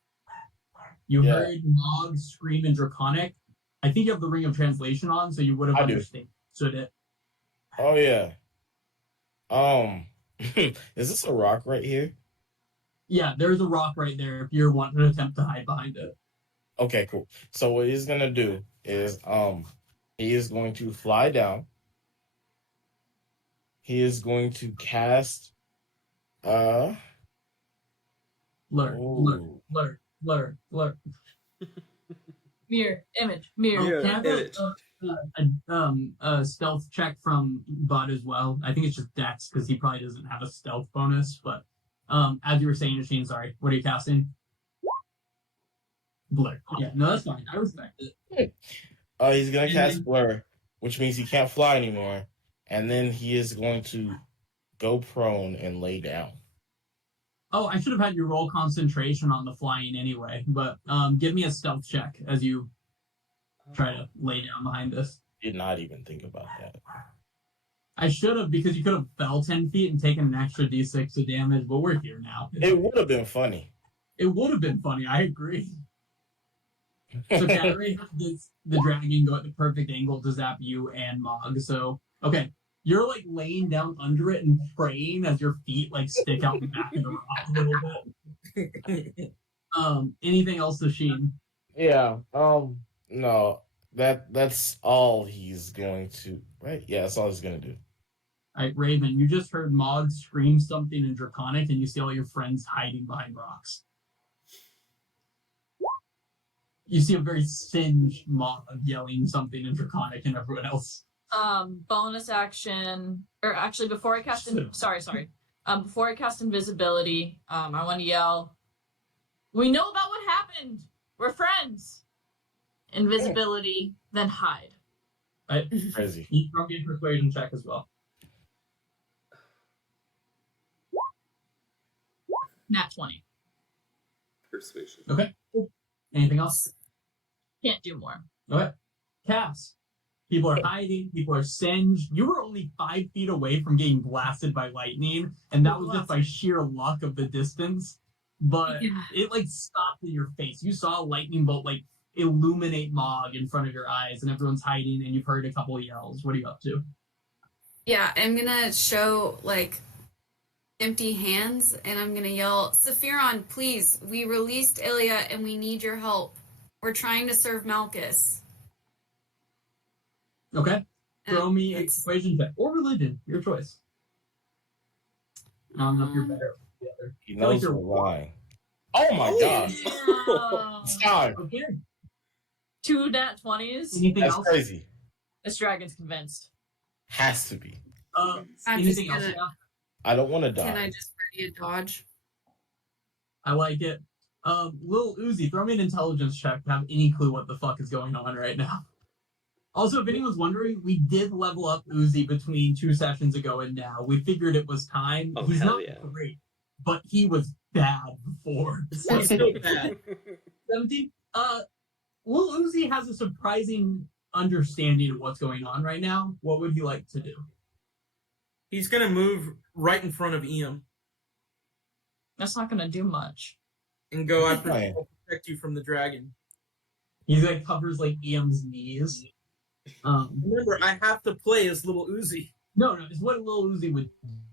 You heard Mog scream in Draconic. I think you have the Ring of Translation on, so you would have understood it. Oh yeah. Is this a rock right here? Yeah, there's a rock right there if you're wanting to attempt to hide behind it. Okay, cool. So what he's gonna do is he is going to fly down. He is going to cast Blur. Mirror, image, mirror. A stealth check from Bud as well. I think it's just Dex because he probably doesn't have a stealth bonus. But as you were saying, Machine, sorry, what are you casting? Blur. Yeah, no, that's fine. I respect it. He's gonna cast Blur, which means he can't fly anymore, and then he is going to go prone and lay down. Oh, I should have had you roll concentration on the flying anyway, but give me a stealth check as you try to lay down behind this. Did not even think about that. I should have, because you could have fell 10 feet and taken an extra d6 of damage, but we're here now. It would have been funny. It would have been funny, I agree. So Cattery has the dragon go at the perfect angle to zap you and Mog. So, okay. You're like laying down under it and praying as your feet like stick out the back of the rock a little bit. Anything else, Sheen? Yeah. No. That's all he's going to. Right? Yeah, that's all he's gonna do. All right, Raven. You just heard Mog scream something in Draconic, and you see all your friends hiding behind rocks. You see a very singed Mog yelling something in Draconic, and everyone else. Bonus action, or actually before I cast before I cast invisibility, I want to yell, we know about what happened, we're friends. Invisibility, then hide. Crazy. You can get a persuasion check as well. Nat 20. Persuasion. Okay. Anything else? Can't do more. Okay. Cass. People are hiding. People are singed. You were only 5 feet away from getting blasted by lightning, and that was just by sheer luck of the distance. But it like stopped in your face. You saw a lightning bolt like illuminate Mog in front of your eyes, and everyone's hiding, and you've heard a couple of yells. What are you up to? Yeah, I'm gonna show like empty hands, and I'm gonna yell, Sephiron, please, we released Ilya, and we need your help. We're trying to serve Malchus. Okay. Throw me a persuasion check or religion, your choice. I don't know if you're better. together. He knows like we're lying. Oh my god! Yeah. It's time. Okay. 2 nat 20s. Anything That's else? crazy. This dragon's convinced. Has to be. I'm Anything just else? gonna- Yeah? I don't want to Can I die. just ready a dodge? I like it. Lil Uzi, throw me an intelligence check to have any clue what the fuck is going on right now. Also, if anyone's wondering, we did level up Uzi between 2 sessions ago and now. We figured it was time. Oh, He's hell not yeah. great, but he was bad before. It's still bad. 17. Lil Uzi has a surprising understanding of what's going on right now. What would he like to do? He's gonna move right in front of Ian That's not gonna do much. and go after Right. to protect you from the dragon. He's like covers like Iam's knees. Remember, I have to play as little Uzi. No, it's what Lil Uzi would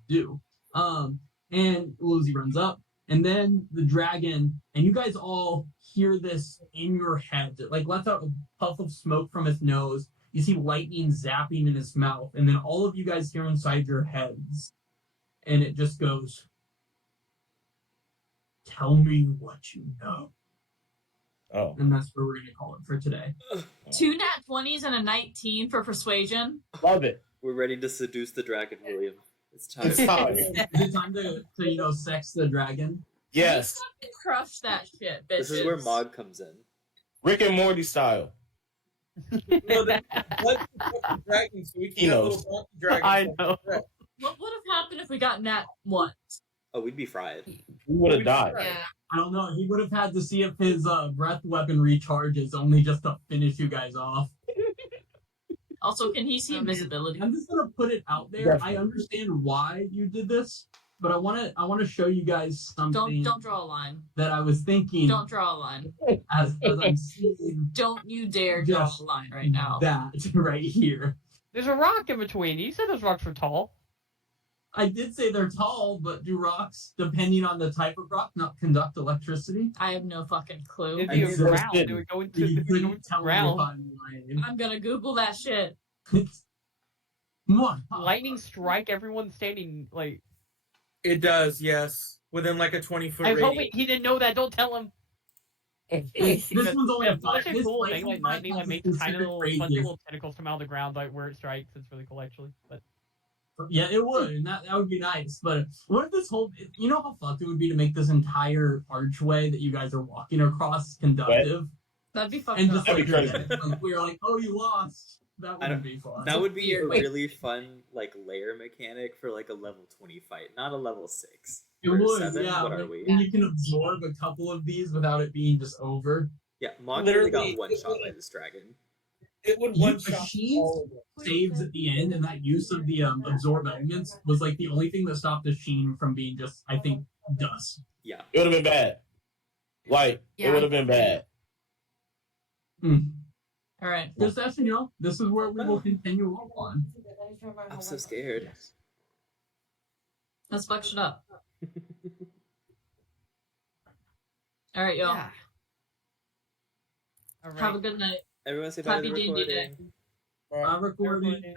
do. And Lil Uzi runs up, and then the dragon, and you guys all hear this in your head. It like lets out a puff of smoke from his nose. You see lightning zapping in his mouth, and then all of you guys hear inside your heads, and it just goes, "Tell me what you know." Oh, And that's where we're gonna call it for today. 2 nat 20s and a 19 for persuasion. love it. We're ready to seduce the dragon, William. It's time. It's time. Is it time to sex the dragon? Yes, Crush that shit, bitches. This is where Mog comes in. Rick and Morty style. No, let's protect the dragon so we He can have knows. little donkey dragons. I know. What would have happened if we got nat 1? Oh, we'd be fried. We would have died. Yeah. I don't know. He would have had to see if his breath weapon recharges, only just to finish you guys off. Also, can he see invisibility? I'm just gonna put it out there. Definitely. I understand why you did this, but I wanna show you guys something Don't draw a line. that I was thinking Don't draw a line. as I'm seeing Don't you dare draw Just a line right now. that right here. There's a rock in between. You said those rocks were tall. I did say they're tall, but do rocks, depending on the type of rock, not conduct electricity? I have no fucking clue. It'd I be just a said ground. it. It would go into You the couldn't tell me if ground. I'm lying. I'm gonna Google that shit. Lightning strike everyone standing like. It does, yes. Within like a 20-foot I was radius. hoping he didn't know that. Don't tell him. This one's only Yeah, five. such a This cool lightning thing, like strike lightning, has like a makes tiny specific little, radius. funny little tentacles come out of the ground, like where it strikes. It's really cool, actually. But Yeah, it would, and that would be nice. But what if this whole, you know how fucked it would be to make this entire archway that you guys are walking across conductive? That'd be fucked And up. just That'd like, be crazy. like we're like, oh, you lost. That I would don't- be fun. That would be a Wait. really fun like layer mechanic for like a level 20 fight, not a level 6. It Or would, 7? yeah. What are like, we? and you can absorb a couple of these without it being just over. Yeah, Mog literally Literally, got one shot by this dragon. It would You- one-shot machines all of them. saves at the end, and that use of the absorb elements was like the only thing that stopped the sheen from being just, I think, dust. Yeah. It would have been bad. Like, Yeah. it would have been bad. All right. This session, this is where we will continue on. I'm so scared. Let's fuck shit up. All right, y'all. Yeah. all right. Have a good night. Everyone say bye to Happy the D&D day. recording. I'm recording. Everybody-